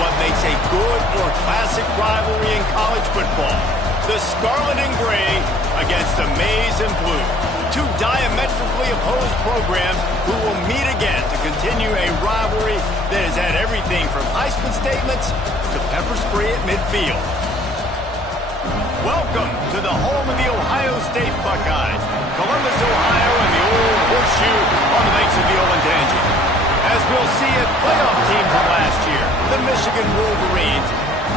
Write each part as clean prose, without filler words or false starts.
what makes a good or classic rivalry in college football. The Scarlet and Gray against the Maize and Blue. Two diametrically opposed programs who will meet again to continue a rivalry that has had everything from Heisman statements to pepper spray at midfield. Welcome to the home of the Ohio State Buckeyes, Columbus, Ohio, and the old horseshoe on the banks of the Olentangy. As we'll see it, playoff team from last year, the Michigan Wolverines,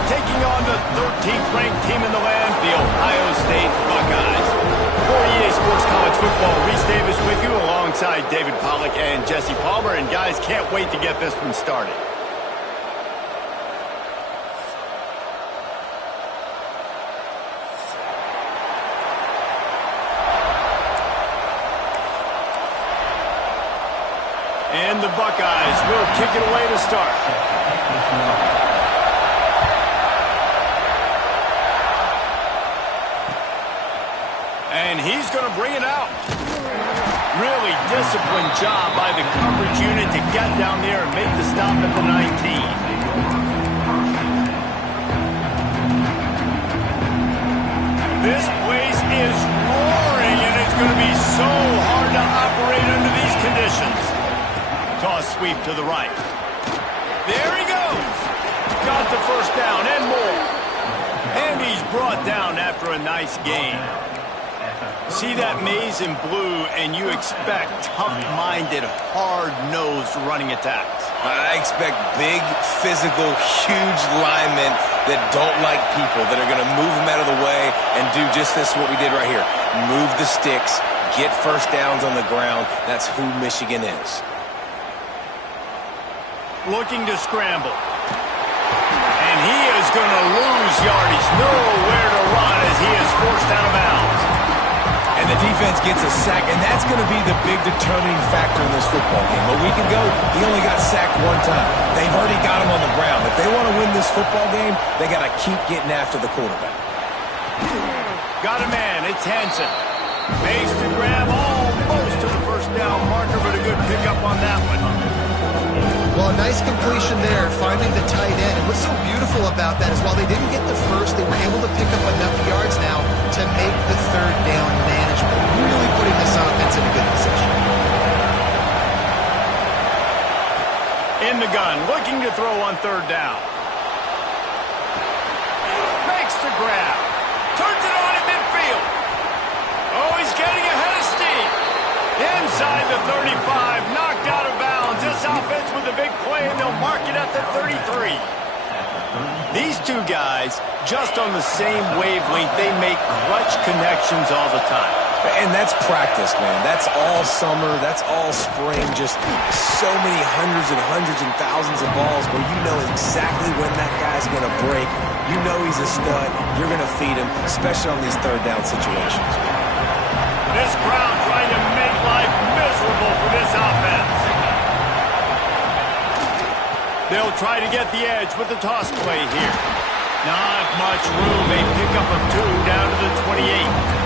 taking on the 13th ranked team in the land, the Ohio State Buckeyes. For EA Sports College Football, Reese Davis with you alongside David Pollack and Jesse Palmer. And guys, can't wait to get this one started. And the Buckeyes will kick it away to start. And he's going to bring it out. Really disciplined job by the coverage unit to get down there and make the stop at the 19. This place is roaring, and it's going to be so hard to operate under these conditions. Toss sweep to the right. There he goes. Got the first down and more. And he's brought down after a nice gain. See that Maize and Blue, and you expect tough-minded, hard-nosed running attacks. I expect big, physical, huge linemen that don't like people, that are going to move them out of the way and do just this, what we did right here. Move the sticks, get first downs on the ground. That's who Michigan is. Looking to scramble. And he is going to lose yardage. Nowhere to run as he is forced out of bounds. And the defense gets a sack, and that's going to be the big determining factor in this football game. A week ago, he only got sacked one time. They've already got him on the ground. If they want to win this football game, they got to keep getting after the quarterback. Got a man. It's Hansen. Makes the grab almost to the first down marker, but a good pickup on that one. Well, a nice completion there, finding the tight end. And what's so beautiful about that is while they didn't get the first, they were able to pick up enough yards now to make the third down manageable. Really putting this offense in a good position. In the gun, looking to throw on third down. Makes the grab. Turns it on in midfield. Oh, he's getting ahead of steam. Inside the 35, knocked out of bounds. This offense with a big play, and they'll mark it at the 33. These two guys, just on the same wavelength, they make clutch connections all the time. And that's practice, man. That's all summer. That's all spring. Just so many hundreds and thousands of balls where you know exactly when that guy's going to break. You know he's a stud. You're going to feed him, especially on these third down situations. This crowd trying to make life miserable for this offense. They'll try to get the edge with the toss play here. Not much room. A pickup of 2 down to the 28.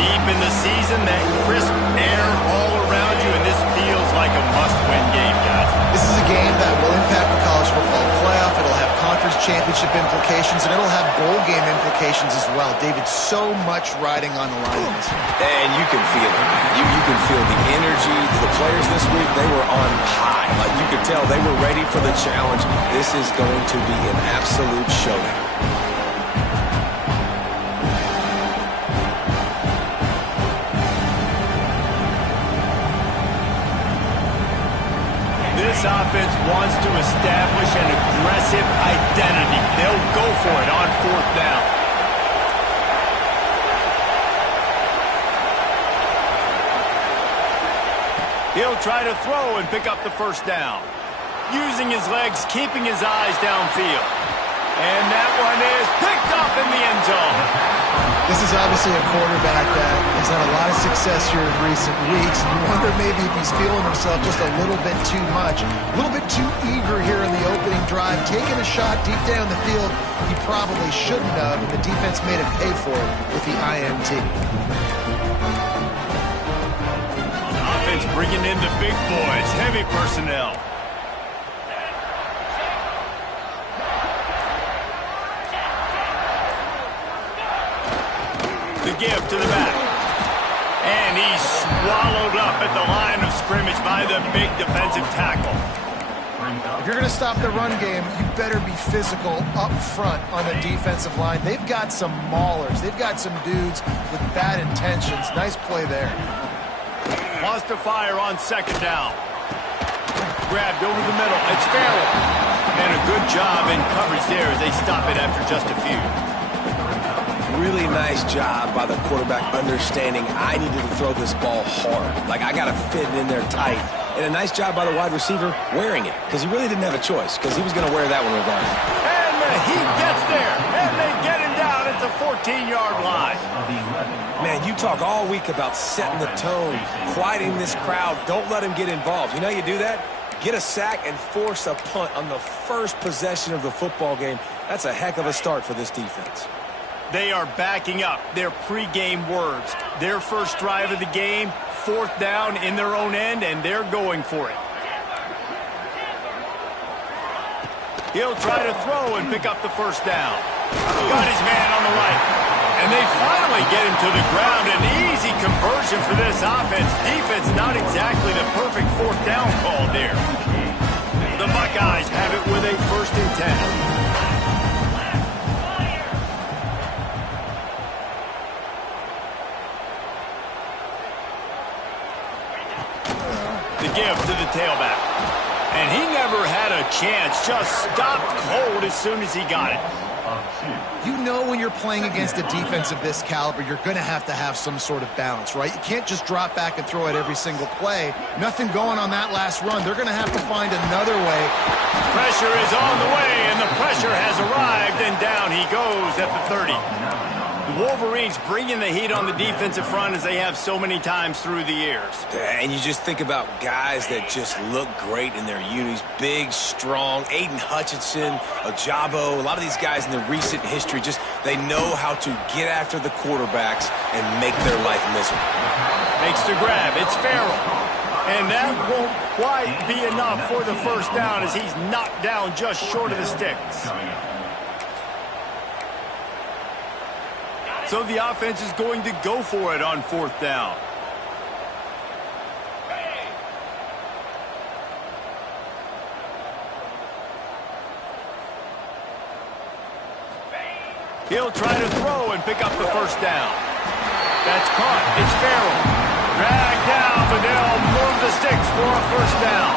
Deep in the season, that crisp air all around you, and this feels like a must-win game, guys. This is a game that will impact the college football playoff. It'll have conference championship implications, and it'll have bowl game implications as well. David, so much riding on the line in this one. And you can feel it. You can feel the energy. The players this week, they were on high. Like you could tell, they were ready for the challenge. This is going to be an absolute showdown. This offense wants to establish an aggressive identity. They'll go for it on fourth down. He'll try to throw and pick up the first down. Using his legs, keeping his eyes downfield. And that one is picked up in the end zone. This is obviously a quarterback that has had a lot of success here in recent weeks. And you wonder maybe if he's feeling himself just a little bit too much. A little bit too eager here in the opening drive. Taking a shot deep down the field he probably shouldn't have. And the defense made him pay for it with the INT. On offense, bringing in the big boys. Heavy personnel. give to the back. And he's swallowed up at the line of scrimmage by the big defensive tackle. If you're going to stop the run game, you better be physical up front on the defensive line. They've got some maulers. They've got some dudes with bad intentions. Nice play there. Wants to fire on second down. Grabbed over the middle. It's Farrell. And a good job in coverage there as they stop it after just a few. Really nice job by the quarterback understanding I needed to throw this ball hard. Like, I got to fit it in there tight. And a nice job by the wide receiver wearing it, because he really didn't have a choice, because he was going to wear that one regardless. And he gets there, and they get him down at the 14-yard line. Man, you talk all week about setting the tone, quieting this crowd. Don't let him get involved. You know how you do that? Get a sack and force a punt on the first possession of the football game. That's a heck of a start for this defense. They are backing up their pregame words. Their first drive of the game, fourth down in their own end, and they're going for it. He'll try to throw and pick up the first down. Got his man on the right. And they finally get him to the ground. An easy conversion for this offense. Defense not exactly the perfect fourth down call there. The Buckeyes have it with a 1st and 10. Give to the tailback. And he never had a chance, just stopped cold as soon as he got it. You know when you're playing against a defense of this caliber, you're going to have some sort of balance, right? You can't just drop back and throw it every single play. Nothing going on that last run. They're going to have to find another way. Pressure is on the way, and the pressure has arrived, and down he goes at the 30. The Wolverines bringing the heat on the defensive front as they have so many times through the years. And you just think about guys that just look great in their unis. Big, strong, Aiden Hutchinson, Ojabo, a lot of these guys in the recent history, just they know how to get after the quarterbacks and make their life miserable. Makes the grab. It's Farrell. And that won't quite be enough for the first down as he's knocked down just short of the sticks. So the offense is going to go for it on 4th down. He'll try to throw and pick up the first down. That's caught. It's Farrell. Dragged down, but they'll move the sticks for a first down.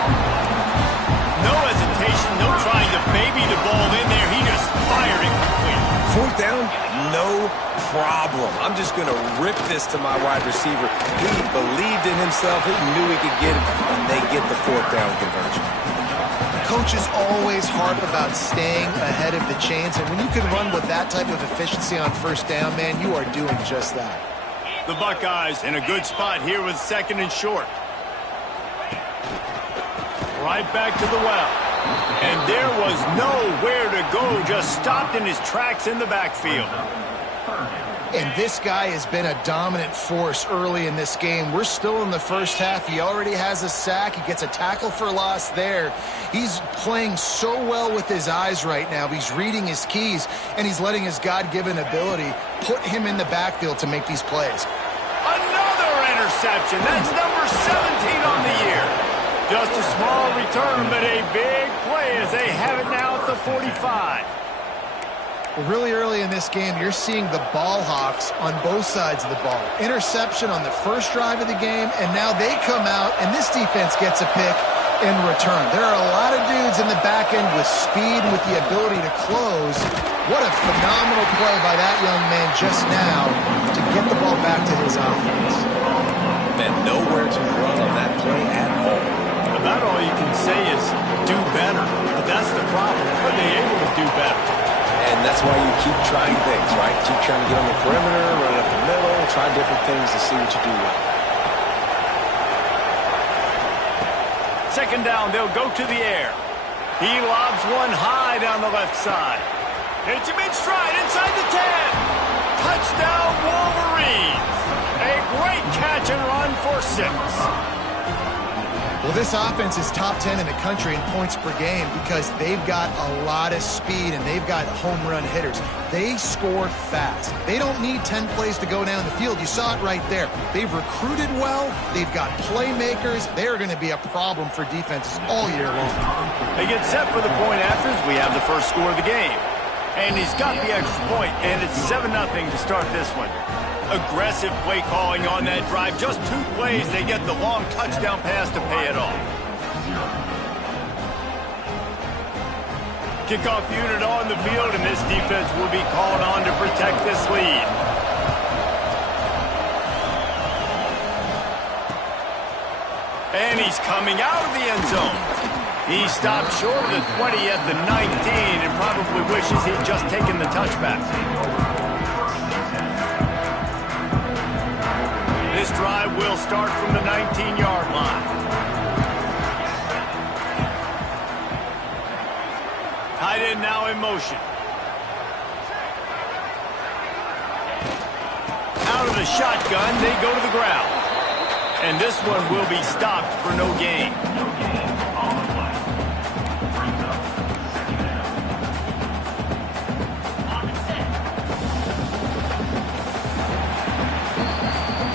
No hesitation, no trying to baby the ball in there. He just fired it quickly. 4th down, no problem. I'm just going to rip this to my wide receiver. He believed in himself. He knew he could get it, and they get the 4th down conversion. Coaches always harp about staying ahead of the chains, and when you can run with that type of efficiency on 1st down, man, you are doing just that. The Buckeyes in a good spot here with 2nd and short. Right back to the well. And there was nowhere to go, just stopped in his tracks in the backfield. And this guy has been a dominant force early in this game. We're still in the first half. He already has a sack. He gets a tackle for loss there. He's playing so well with his eyes right now. He's reading his keys, and he's letting his God-given ability put him in the backfield to make these plays. Another interception. That's number 17 on the year. Just a small return, but a big play as they have it now at the 45. Well, really early in this game, you're seeing the ball hawks on both sides of the ball. Interception on the first drive of the game, and now they come out, and this defense gets a pick in return. There are a lot of dudes in the back end with speed and with the ability to close. What a phenomenal play by that young man just now to get the ball back to his offense. And nowhere to run on that play at all. About all you can say is do better. But that's the problem. Are they able to do better? And that's why you keep trying things, right? Keep trying to get on the perimeter, run up the middle, try different things to see what you do well. 2nd down, they'll go to the air. He lobs one high down the left side. Hits him in stride inside the 10. Touchdown, Wolverines. A great catch and run for 6. Well, this offense is top 10 in the country in points per game because they've got a lot of speed and they've got home run hitters. They score fast. They don't need 10 plays to go down the field. You saw it right there. They've recruited well. They've got playmakers. They're going to be a problem for defenses all year long. They get set for the point afters. We have the first score of the game. And he's got the extra point, and it's 7-0 to start this one. Aggressive play calling on that drive. Just 2 plays, they get the long touchdown pass to pay it off. Kickoff unit on the field, and this defense will be called on to protect this lead. And he's coming out of the end zone. He stopped short of the 20 at the 19 and probably wishes he'd just taken the touchback. This drive will start from the 19-yard line. Tight end now in motion. Out of the shotgun, they go to the ground. And this one will be stopped for no gain.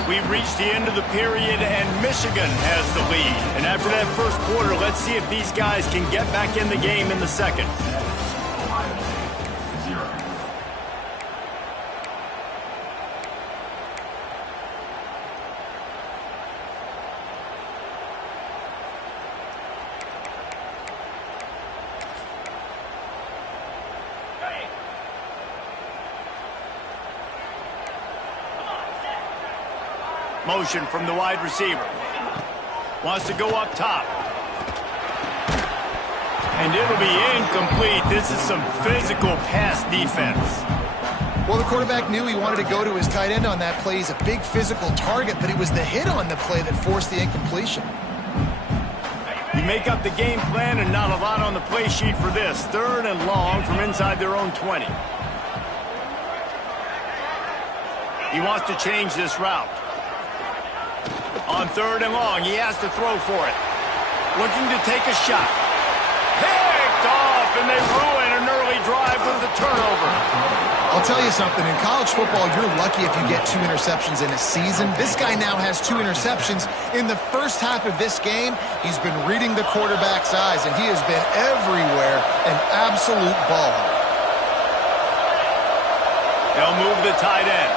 We've reached the end of the period, and Michigan has the lead. And after that first quarter, let's see if these guys can get back in the game in the second. Motion from the wide receiver. Wants to go up top. And it'll be incomplete. This is some physical pass defense. Well, the quarterback knew he wanted to go to his tight end on that play. He's a big physical target, but it was the hit on the play that forced the incompletion. You make up the game plan and not a lot on the play sheet for this. 3rd and long from inside their own 20. He wants to change this route. On 3rd and long, he has to throw for it. Looking to take a shot. Picked off, and they ruin an early drive with the turnover. I'll tell you something. In college football, you're lucky if you get 2 interceptions in a season. This guy now has 2 interceptions. In the first half of this game, he's been reading the quarterback's eyes, and he has been everywhere, an absolute ball. They'll move the tight end.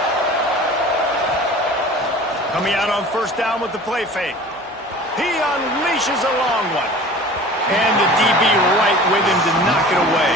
Coming out on 1st down with the play fake. He unleashes a long one. And the DB right with him to knock it away.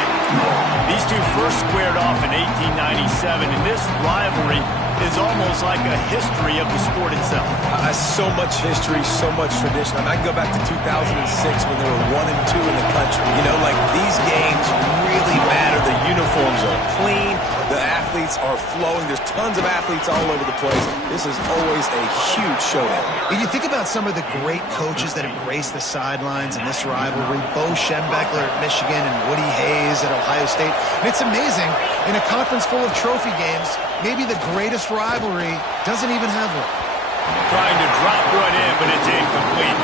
These two first squared off in 1897, and this rivalry is almost like a history of the sport itself. So much history, so much tradition. I can go back to 2006 when they were 1 and 2 in the country. You know, like, these games really matter. The uniforms are clean. The athletes are flowing. There's tons of athletes all over the place. This is always a huge showdown. And you think about some of the great coaches that have graced the sidelines in this rivalry. Bo Schembechler at Michigan and Woody Hayes at Ohio State. And it's amazing, in a conference full of trophy games, maybe the greatest rivalry doesn't even have one. Trying to drop one in, but it's incomplete.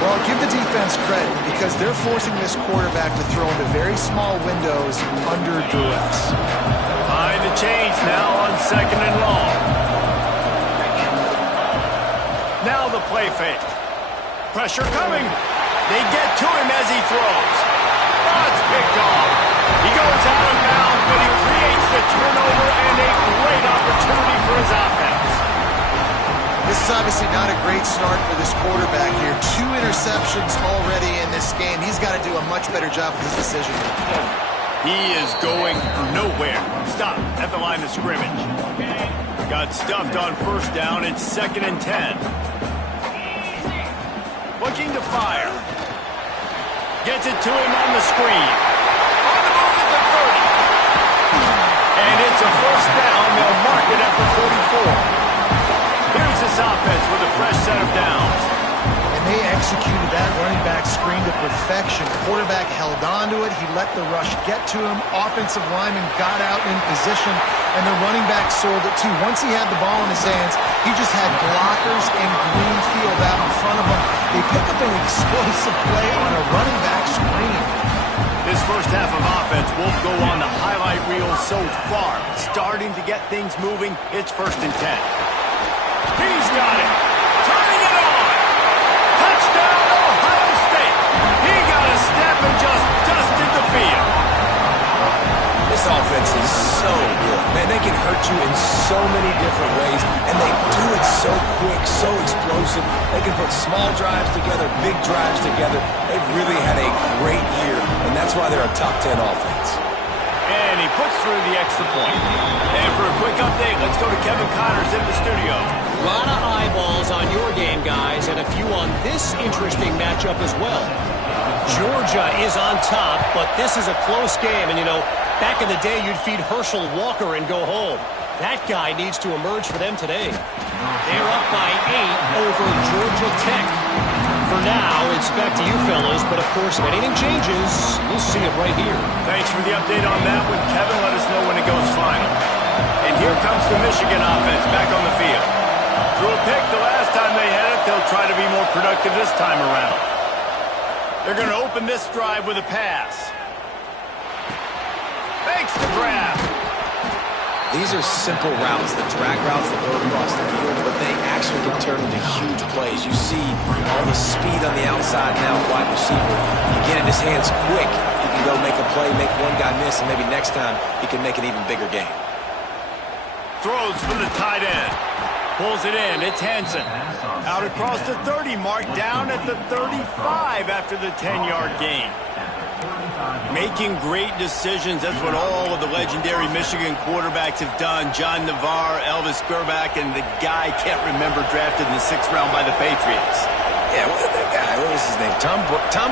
Well, give the defense credit because they're forcing this quarterback to throw into very small windows under duress. Behind the chains now on 2nd and long. Now the play fake. Pressure coming. They get to him as he throws. Oh, it's picked off. He goes out of bounds, but he creates the turnover and a great opportunity for his offense. This is obviously not a great start for this quarterback here. 2 interceptions already in this game. He's got to do a much better job with his decision. He is going nowhere. Stop at the line of scrimmage. Got stuffed on 1st down. It's 2nd and 10. Looking to fire. Gets it to him on the screen. On the move at the 30. And it's a 1st down. They'll mark it at the 44. Here's this offense with a fresh set of downs. And and they executed that running back screen to perfection. Quarterback held on to it. He let the rush get to him. Offensive lineman got out in position, and the running back sold it too. Once he had the ball in his hands, he just had blockers and green field out in front of him. They pick up an explosive play on a running back screen. This first half of offense won't go on the highlight reel so far. Starting to get things moving. It's 1st and 10. He's got it. Turning it on. Touchdown, Ohio State. He got a step and just dusted the field. This offense is so good. Man, they can hurt you in so many different ways, and they do it so quick, so explosive. They can put small drives together, big drives together. They've really had a great year, and that's why they're a top 10 offense. And he puts through the extra point. And for a quick update, let's go to Kevin Connors in the studio. A lot of eyeballs on your game, guys, and a few on this interesting matchup as well. Georgia is on top, but this is a close game, and you know, back in the day, you'd feed Herschel Walker and go home. That guy needs to emerge for them today. They're up by 8 over Georgia Tech. For now, it's back to you fellas, but of course, if anything changes, we'll see it right here. Thanks for the update on that one, Kevin. Let us know when it goes final. And here comes the Michigan offense back on the field. Threw a pick the last time they had it. They'll try to be more productive this time around. They're going to open this drive with a pass. Makes the grab. These are simple routes, the drag routes that go across the field, but they actually can turn into huge plays. You see all the speed on the outside now, wide receiver. You get in his hands quick, he can go make a play, make one guy miss, and maybe next time he can make an even bigger game. Throws for the tight end. Pulls it in. It's Henson. Out across the 30 mark, down at the 35 after the 10-yard gain. Making great decisions. That's what all of the legendary Michigan quarterbacks have done. John Navarre, Elvis Grbac, and the guy can't remember drafted in the 6th round by the Patriots. Yeah, that guy, what was his name? Tom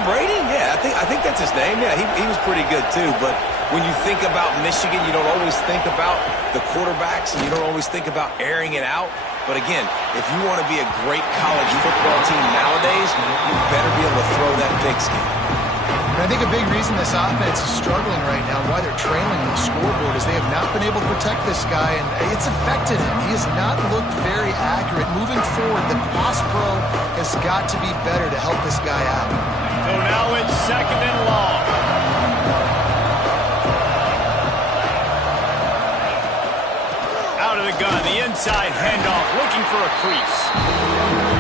Brady? Yeah, I think that's his name. Yeah, he was pretty good too. But when you think about Michigan, you don't always think about the quarterbacks, and you don't always think about airing it out. But again, if you want to be a great college football team nowadays, you better be able to throw that pigskin. And I think a big reason this offense is struggling right now, why they're trailing the scoreboard, is they have not been able to protect this guy, and it's affected him. He has not looked very accurate. Moving forward, the pass pro has got to be better to help this guy out. So now it's 2nd and long. Out of the gun, the inside handoff, looking for a crease.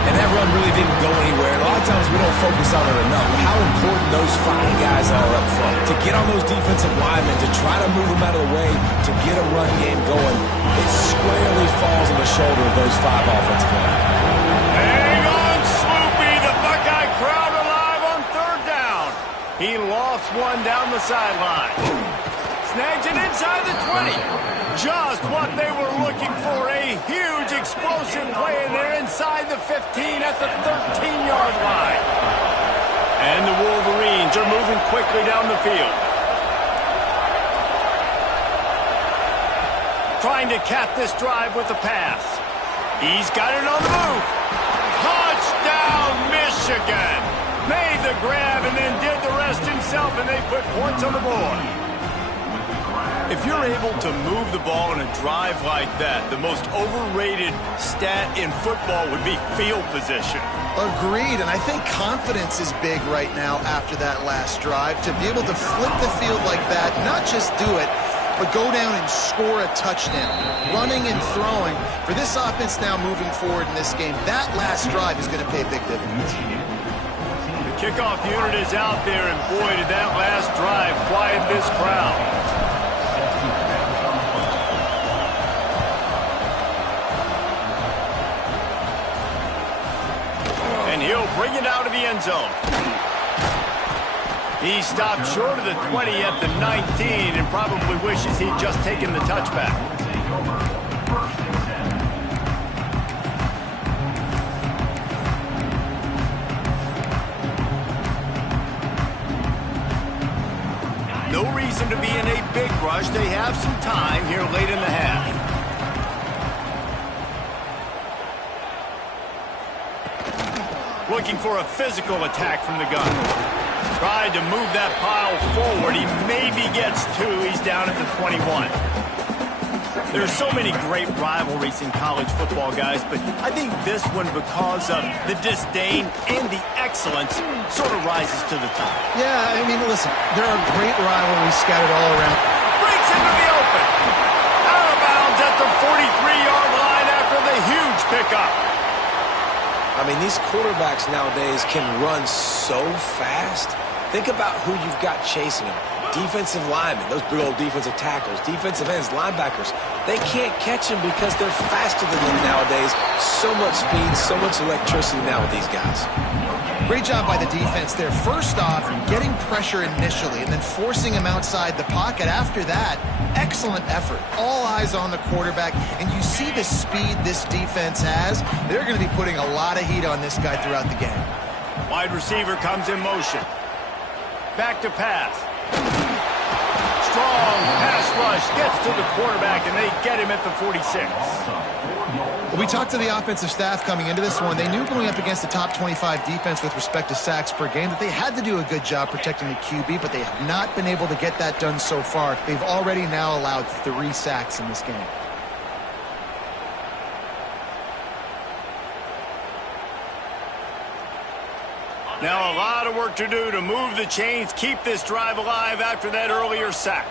And that run really didn't go anywhere. And a lot of times we don't focus on it enough. How important those 5 guys are up front. To get on those defensive linemen, to try to move them out of the way, to get a run game going, it squarely falls on the shoulder of those 5 offensive linemen. Hang on, Swoopy. The Buckeye crowd alive on 3rd down. He lofts one down the sideline. Snags it inside the 20. Just what they were looking for. A huge explosive play, and they're inside the 15 at the 13-yard line. And the Wolverines are moving quickly down the field. Trying to cap this drive with a pass. He's got it on the move. Touchdown, Michigan. Made the grab and then did the rest himself, and they put points on the board. If you're able to move the ball in a drive like that, the most overrated stat in football would be field position. Agreed, and I think confidence is big right now after that last drive. To be able to flip the field like that, not just do it, but go down and score a touchdown. Running and throwing. For this offense now moving forward in this game, that last drive is going to pay a big dividends. The kickoff unit is out there, and boy, did that last drive quiet this crowd. And he'll bring it out of the end zone. He stopped short of the 20 at the 19 and probably wishes he'd just taken the touchback. No reason to be in a big rush. They have some time here late in the half. Looking for a physical attack from the gun. Tried to move that pile forward. He maybe gets two. He's down at the 21. There's so many great rivalries in college football, guys, but I think this one, because of the disdain and the excellence, sort of rises to the top. Yeah, I mean, listen, there are great rivalries scattered all around. Breaks into the open. Out of bounds at the 43-yard line after the huge pickup. I mean, these quarterbacks nowadays can run so fast. Think about who you've got chasing them. Defensive linemen, those big old defensive tackles, defensive ends, linebackers. They can't catch them because they're faster than them nowadays. So much speed, so much electricity now with these guys. Great job by the defense there. First off, getting pressure initially and then forcing him outside the pocket. After that, excellent effort. All eyes on the quarterback, and you see the speed this defense has. They're going to be putting a lot of heat on this guy throughout the game. Wide receiver comes in motion. Back to pass. Strong pass rush gets to the quarterback, and they get him at the 46. Well, we talked to the offensive staff coming into this one. They knew going up against the top 25 defense with respect to sacks per game that they had to do a good job protecting the QB, but they have not been able to get that done so far. They've already now allowed 3 sacks in this game. Now a lot of work to do to move the chains, keep this drive alive after that earlier sack.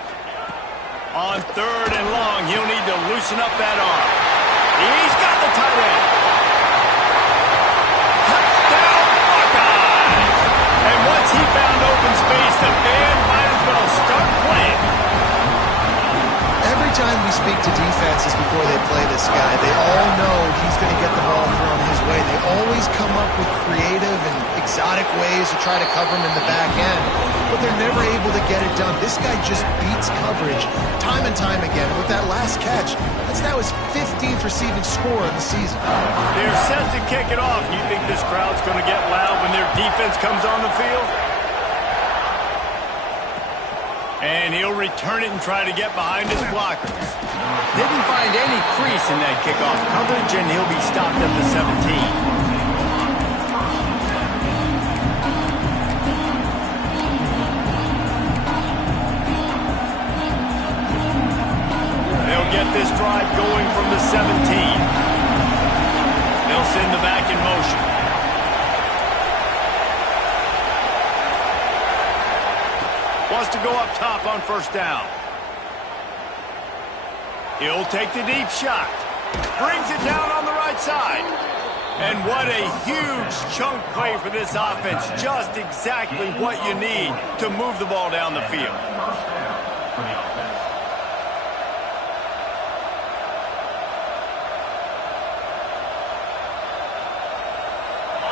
On 3rd and long, he'll need to loosen up that arm. He's got the tight end. Touchdown, Buckeyes! And once he found open space, the band might as well start playing. Every time we speak to defenses before they play this guy, they all know he's going to get the ball thrown his way. They always come up with creative and exotic ways to try to cover him in the back end, but they're never able to get it done. This guy just beats coverage time and time again. With that last catch, that's now his 15th receiving score of the season. They're set to kick it off. You think this crowd's going to get loud when their defense comes on the field? And he'll return it and try to get behind his blockers. Didn't find any crease in that kickoff coverage, and he'll be stopped at the 17. They'll get this drive going from the 17. They'll send the back in motion. Wants to go up top on 1st down. He'll take the deep shot. Brings it down on the right side. And what a huge chunk play for this offense. Just exactly what you need to move the ball down the field.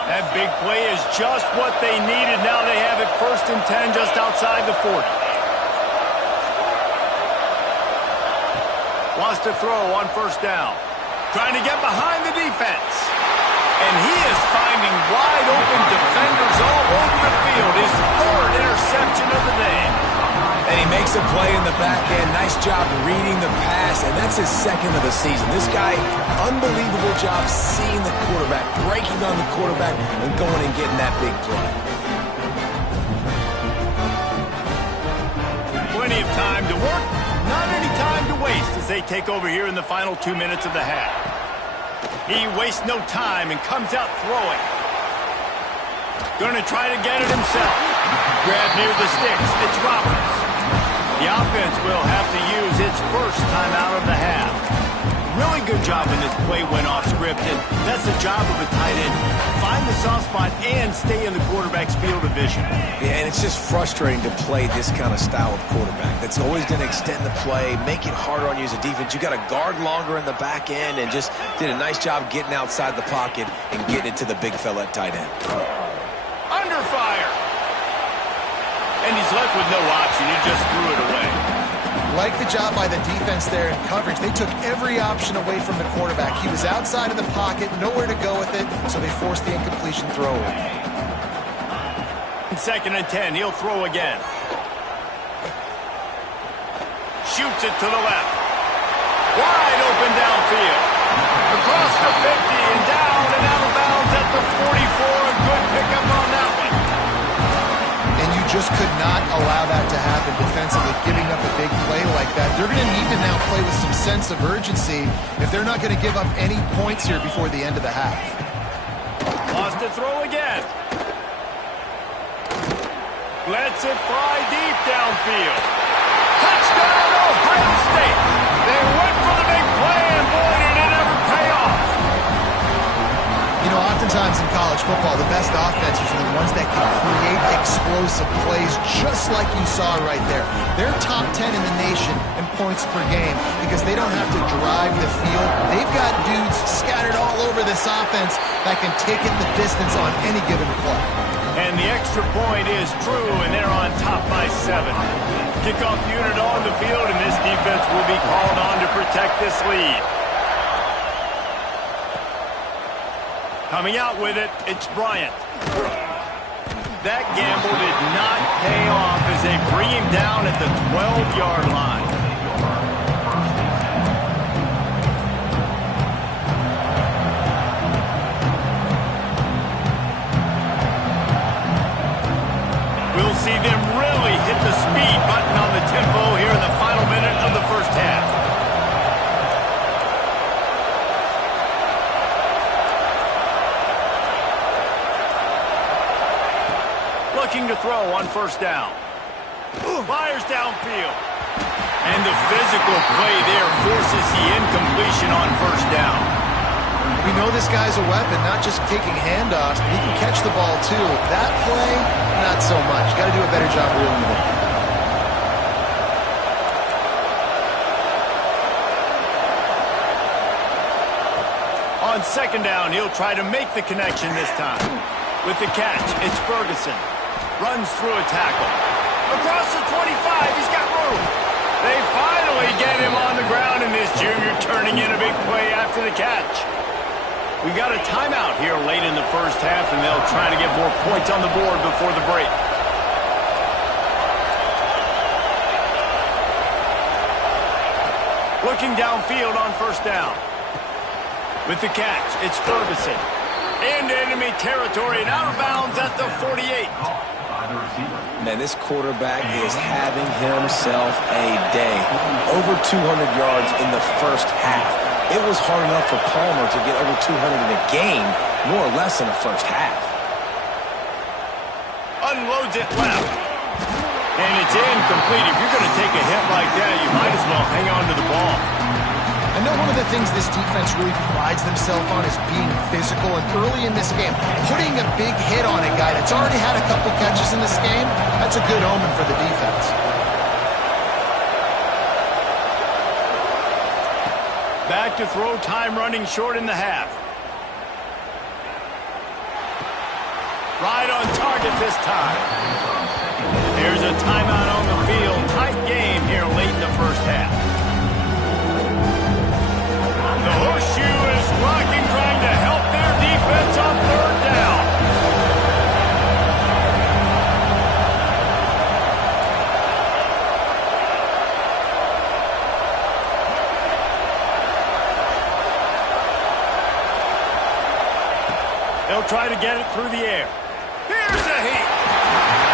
That big play is just what they needed. Now they have it 1st and 10 just outside the 40. Wants to throw on 1st down. Trying to get behind the defense. And he is finding wide open defenders all over the field. His 3rd interception of the day. And he makes a play in the back end. Nice job reading the pass, and that's his 2nd of the season. This guy, unbelievable job seeing the quarterback, breaking on the quarterback, and going and getting that big play. Plenty of time to work, not any time to waste as they take over here in the final 2 minutes of the half. He wastes no time and comes out throwing. Going to try to get it himself. Grab near the sticks. It's Roberts. The offense will have to use its 1st timeout of the half. Really good job when this play went off script, and that's the job of a tight end. Find the soft spot and stay in the quarterback's field of vision. Yeah, and it's just frustrating to play this kind of style of quarterback. That's always going to extend the play, make it harder on you as a defense. You got to guard longer in the back end, and just did a nice job getting outside the pocket and getting it to the big fella at tight end. Under fire. And he's left with no option. He just threw it away. Like the job by the defense there in coverage. They took every option away from the quarterback. He was outside of the pocket, nowhere to go with it, so they forced the incompletion throw away. 2nd and 10. He'll throw again. Shoots it to the left. Wide open downfield. Across the 50 and down and out of bounds at the 44. A good just could not allow that to happen defensively, giving up a big play like that. They're going to need to now play with some sense of urgency if they're not going to give up any points here before the end of the half. Lost to throw again. Lets it fly deep downfield. Touchdown, Ohio State. They went for the big play, and boy, did it ever pay off. You know, oftentimes in college football, the best offenses are the ones that can create explosive plays, just like you saw right there. They're top 10 in the nation in points per game because they don't have to drive the field. They've got dudes scattered all over this offense that can take it the distance on any given play. And the extra point is true, and they're on top by 7. Kickoff unit on the field, and this defense will be called on to protect this lead. Coming out with it, it's Bryant. That gamble did not pay off as they bring him down at the 12-yard line. We'll see them really hit the speed button on the tempo here in the final minute of the first half. Looking to throw on first down. Fires downfield. And the physical play there forces the incompletion on first down. We know this guy's a weapon, not just kicking handoffs, but he can catch the ball too. That play, not so much. Got to do a better job reeling it in. On second down, he'll try to make the connection this time. With the catch, it's Ferguson. Runs through a tackle. Across the 25, he's got room. They finally get him on the ground, and this junior turning in a big play after the catch. We got a timeout here late in the first half, and they'll try to get more points on the board before the break. Looking downfield on first down. With the catch, it's Ferguson. Into enemy territory and out of bounds at the 48. Man, this quarterback is having himself a day. Over 200 yards in the first half. It was hard enough for Palmer to get over 200 in a game, more or less in the first half. Unloads it left. And it's incomplete. If you're going to take a hit like that, you might as well hang on to the ball. I know one of the things this defense really prides themselves on is being physical, and early in this game, putting a big hit on a guy that's already had a couple catches in this game, that's a good omen for the defense. Back to throw, time running short in the half. Right on target this time. There's a timeout on the field. Tight game here late in the first half. The horseshoe is rocking, trying to help their defense on third down. They'll try to get it through the air. Here's a heat.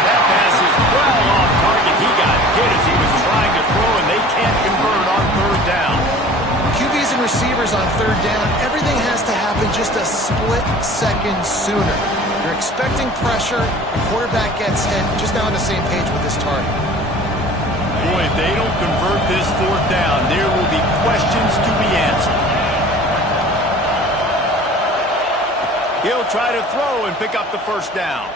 That pass is well off target. He got hit as he was trying to throw, and they can't convert on third down. QBs and receivers on third down, everything has to happen just a split second sooner. You're expecting pressure, the quarterback gets hit, just now on the same page with this target. Boy, if they don't convert this fourth down, there will be questions to be answered. He'll try to throw and pick up the first down.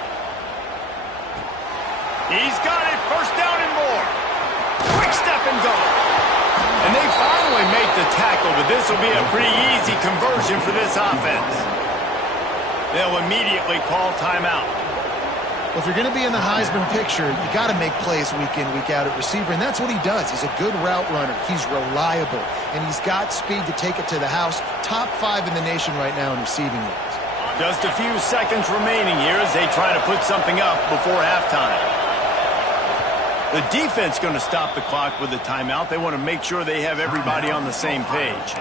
He's got it, first down and more. Quick step and go. And they finally make the tackle, but this will be a pretty easy conversion for this offense. They'll immediately call timeout. Well, if you're going to be in the Heisman picture, you got to make plays week in, week out at receiver, and that's what he does. He's a good route runner. He's reliable, and he's got speed to take it to the house. Top 5 in the nation right now in receiving yards. Just a few seconds remaining here as they try to put something up before halftime. The defense going to stop the clock with a timeout. They want to make sure they have everybody on the same page.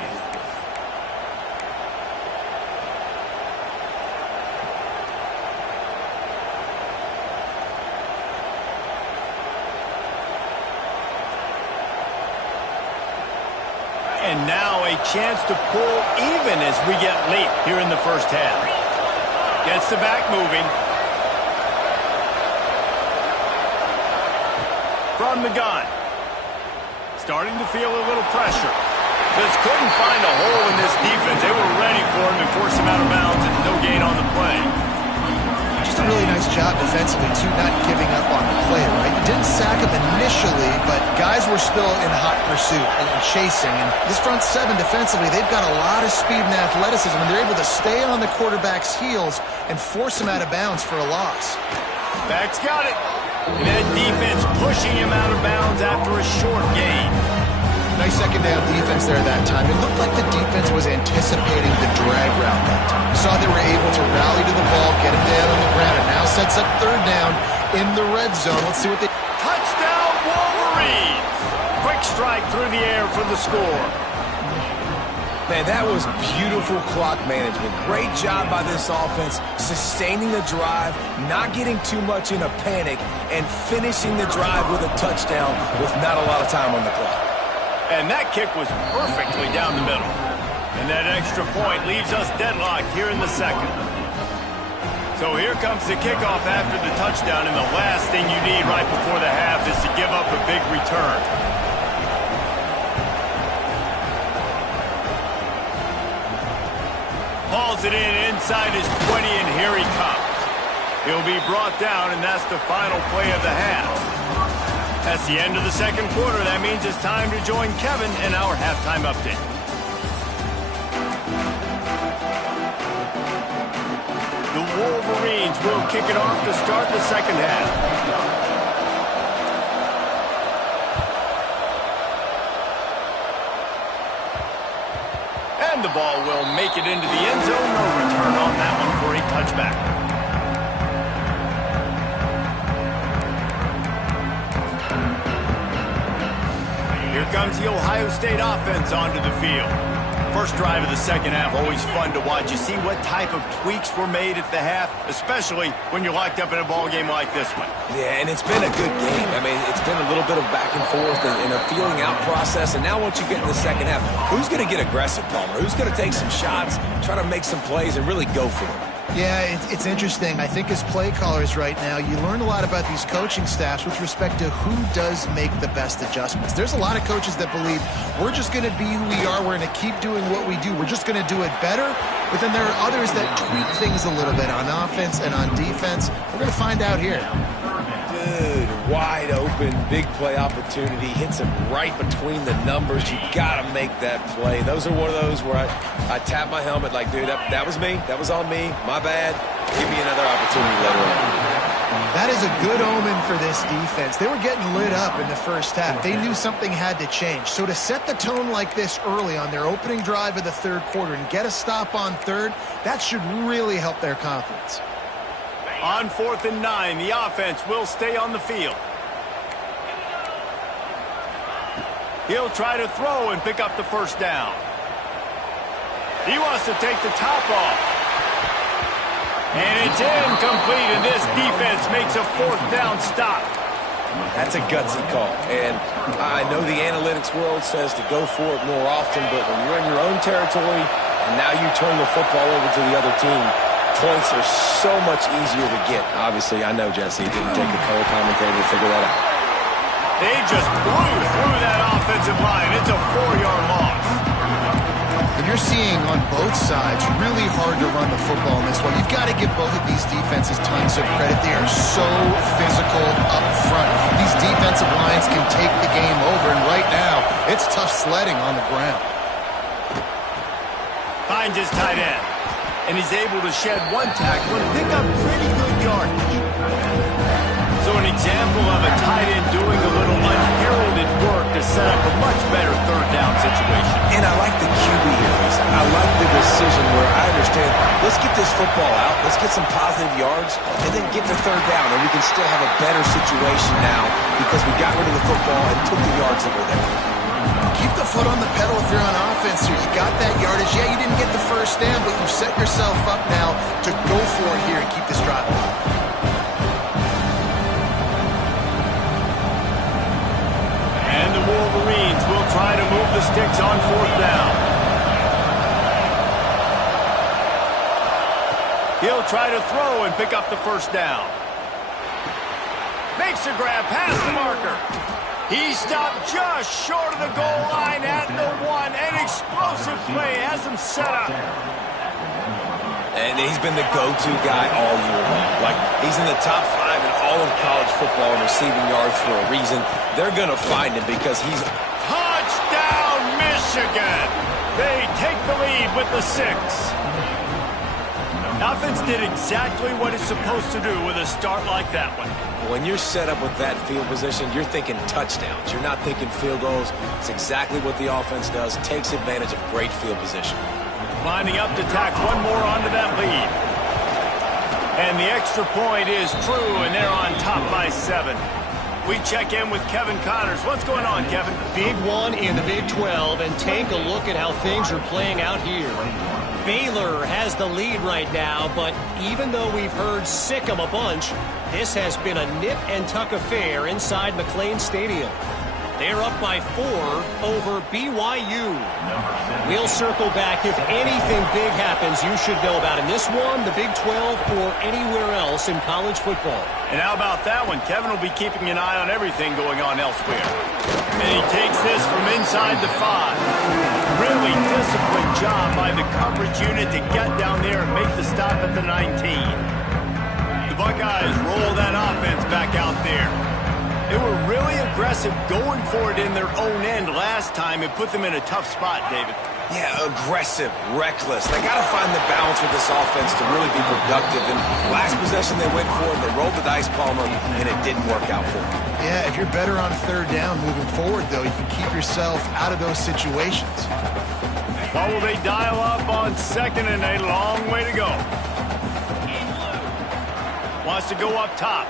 And now a chance to pull even as we get late here in the first half. Gets the back moving. From the gun. Starting to feel a little pressure. Just couldn't find a hole in this defense. They were ready for him and forced him out of bounds and no gain on the play. Just a really nice job defensively, too, not giving up on the play, right? You didn't sack him initially, but guys were still in hot pursuit and chasing. And this front seven defensively, they've got a lot of speed and athleticism, and they're able to stay on the quarterback's heels and force him out of bounds for a loss. Back's got it. And that defense pushing him out of bounds after a short gain. Nice second down defense there that time. It looked like the defense was anticipating the drag route that time. You saw they were able to rally to the ball, get him down on the ground, and now sets up third down in the red zone. Let's see what they... Touchdown, Wolverines! Quick strike through the air for the score. Man, that was beautiful clock management. Great job by this offense, sustaining the drive, not getting too much in a panic, and finishing the drive with a touchdown with not a lot of time on the clock. And that kick was perfectly down the middle. And that extra point leaves us deadlocked here in the second. So here comes the kickoff after the touchdown, and the last thing you need right before the half is to give up a big return. Hauls it in inside his 20, and here he comes. He'll be brought down, and that's the final play of the half. That's the end of the second quarter. That means it's time to join Kevin in our halftime update. The Wolverines will kick it off to start the second half. And the ball will make it into the end zone. No return on that one for a touchback. Here comes the Ohio State offense onto the field. First drive of the second half, always fun to watch. You see what type of tweaks were made at the half, especially when you're locked up in a ball game like this one. Yeah, and it's been a good game. I mean, it's been a little bit of back and forth and a feeling out process. And now once you get in the second half, who's going to get aggressive, Palmer? Who's going to take some shots, try to make some plays, and really go for it? Yeah, it's interesting. I think as play callers right now, you learn a lot about these coaching staffs with respect to who does make the best adjustments. There's a lot of coaches that believe we're just going to be who we are. We're going to keep doing what we do. We're just going to do it better. But then there are others that tweak things a little bit on offense and on defense. We're going to find out here. Dude, wide open, big play opportunity. Hits him right between the numbers. You got to make that play. Those are one of those where I tap my helmet like, dude, that was me. That was on me. My bad. Give me another opportunity later on. That is a good omen for this defense. They were getting lit up in the first half. They knew something had to change. So to set the tone like this early on their opening drive of the third quarter and get a stop on third, that should really help their confidence. On 4th and 9, the offense will stay on the field. He'll try to throw and pick up the first down. He wants to take the top off. And it's incomplete, and this defense makes a 4th down stop. That's a gutsy call. And I know the analytics world says to go for it more often, but when you're in your own territory and now you turn the football over to the other team, points are so much easier to get. Obviously, I know, Jesse, it didn't take a color commentator to figure that out. They just blew through that offensive line. It's a 4-yard loss. And you're seeing on both sides really hard to run the football in this one. You've got to give both of these defenses tons of credit. They are so physical up front. These defensive lines can take the game over, and right now, it's tough sledding on the ground. Finds his tight end. And he's able to shed one tackle and pick up pretty good yardage. So an example of a tight end doing a little unheralded work to set up a much better third down situation. And I like the QB here. I like the decision where I understand, let's get this football out, let's get some positive yards, and then get to third down, and we can still have a better situation now because we got rid of the football and took the yards that were there. Keep the foot on the pedal if you're on offense here. You got that yardage. Yeah, you didn't get the first down, but you've set yourself up now to go for it here and keep this drive alive. And the Wolverines will They'll try to move the sticks on 4th down. He'll try to throw and pick up the 1st down. Makes a grab past the marker. He stopped just short of the goal line at the 1. An explosive play has him set up. And he's been the go-to guy all year long. Like, he's in the top 5 in all of college football in receiving yards for a reason. They're going to find him because he's... Touchdown, Michigan! They take the lead with the 6. Offense did exactly what it's supposed to do with a start like that one. When you're set up with that field position, you're thinking touchdowns. You're not thinking field goals. It's exactly what the offense does. Takes advantage of great field position. Lining up to tack one more onto that lead. And the extra point is true, and they're on top by 7. We check in with Kevin Connors. What's going on, Kevin? Big one in the Big 12, and take a look at how things are playing out here. Baylor has the lead right now, but even though we've heard sick 'em a bunch, this has been a nip-and-tuck affair inside McLean Stadium. They're up by 4 over BYU. We'll circle back. If anything big happens, you should know about in this one, the Big 12, or anywhere else in college football. And how about that one? Kevin will be keeping an eye on everything going on elsewhere. And he takes this from inside the 5. Really disciplined job by the coverage unit to get down there and make the stop at the 19. The Buckeyes roll that offense back out there. They were really aggressive going for it in their own end last time. It put them in a tough spot, David. Yeah, aggressive, reckless. They got to find the balance with this offense to really be productive. And last possession they went for it, they rolled the dice, Palmer, and it didn't work out for them. Yeah, if you're better on 3rd down moving forward, though, you can keep yourself out of those situations. Or will they dial up on 2nd and a long way to go? Wants to go up top.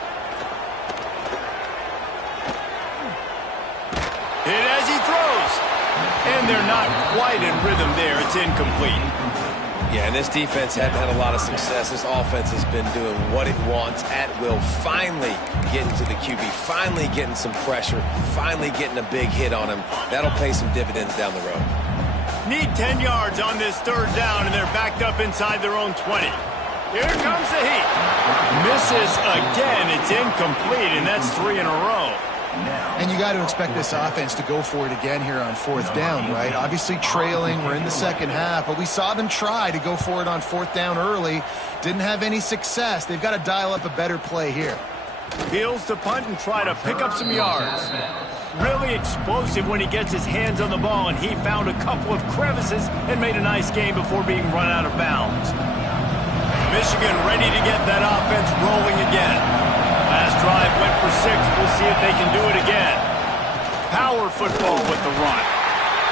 Hit as he throws. And they're not quite in rhythm there. It's incomplete. Yeah, and this defense hadn't had a lot of success. This offense has been doing what it wants at will. Finally getting to the QB. Finally getting some pressure. Finally getting a big hit on him. That'll pay some dividends down the road. Need 10 yards on this 3rd down, and they're backed up inside their own 20. Here comes the heat. Misses again. It's incomplete, and that's 3 in a row. And you got to expect this offense to go for it again here on 4th down, right? Obviously trailing, we're in the 2nd half, but we saw them try to go for it on 4th down early. Didn't have any success. They've got to dial up a better play here. Peels to punt and try to pick up some yards. Really explosive when he gets his hands on the ball, and he found a couple of crevices and made a nice game before being run out of bounds. Michigan ready to get that offense rolling again. Last drive went for 6. We'll see if they can do it again. Power football with the run.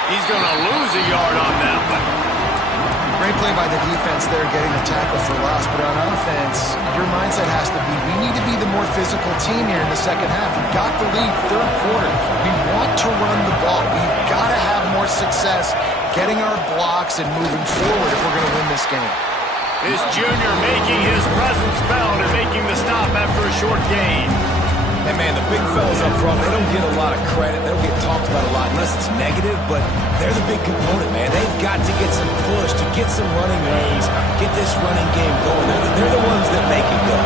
He's going to lose a yard on that one. Great play by the defense there, getting the tackle for loss. But on offense, your mindset has to be, we need to be the more physical team here in the 2nd half. We've got the lead 3rd quarter. We want to run the ball. We've got to have more success getting our blocks and moving forward if we're going to win this game. This junior making his presence felt and making the stop after a short gain. And, man, the big fellas up front, they don't get a lot of credit. They don't get talked about a lot unless it's negative, but they're the big component, man. They've got to get some push, to get some running lanes, get this running game going. They're the ones that make it go.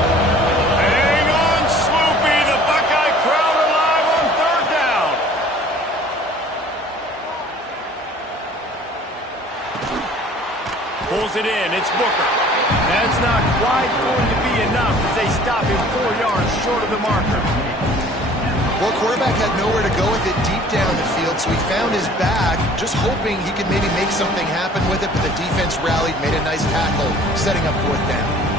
Hang on, Swoopy. The Buckeye crowd alive on 3rd down. Pulls it in. It's Booker. That's not quite going to be enough as they stop him 4 yards short of the marker. Well, quarterback had nowhere to go with it deep down the field, so he found his back, just hoping he could maybe make something happen with it, but the defense rallied, made a nice tackle, setting up 4th down.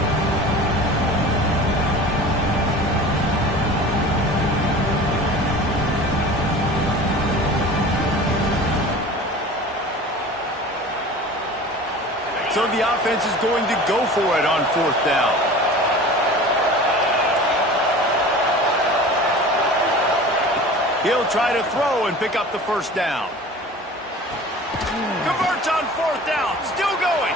So the offense is going to go for it on 4th down. He'll try to throw and pick up the 1st down. Converts on 4th down. Still going.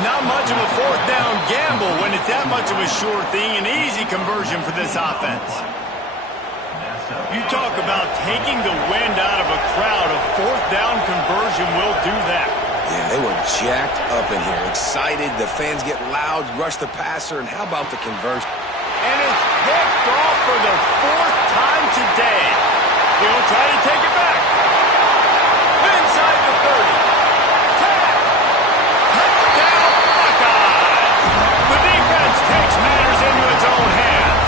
Not much of a 4th down gamble when it's that much of a sure thing. An easy conversion for this offense. You talk about taking the wind out of a crowd. A fourth down conversion will do that. Yeah, they were jacked up in here, excited. The fans get loud, rush the passer, and how about the conversion? And it's picked off for the fourth time today. He'll try to take it back. Inside the 30. Touchdown, Buckeyes. The defense takes matters into its own hands.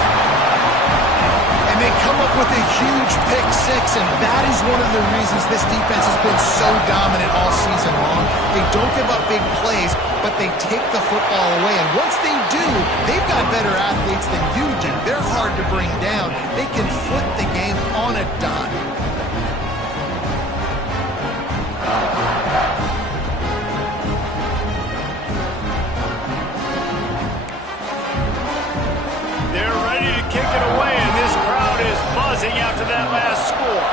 And they come up with a huge pick six, and that is one of the reasons this defense has been so dominant all season long. They don't give up big plays, but they take the football away. And once they do, they've got better athletes than you do. They're hard to bring down. They can flip the game on a dime. They're ready to kick it away, and this crowd is buzzing after that last score.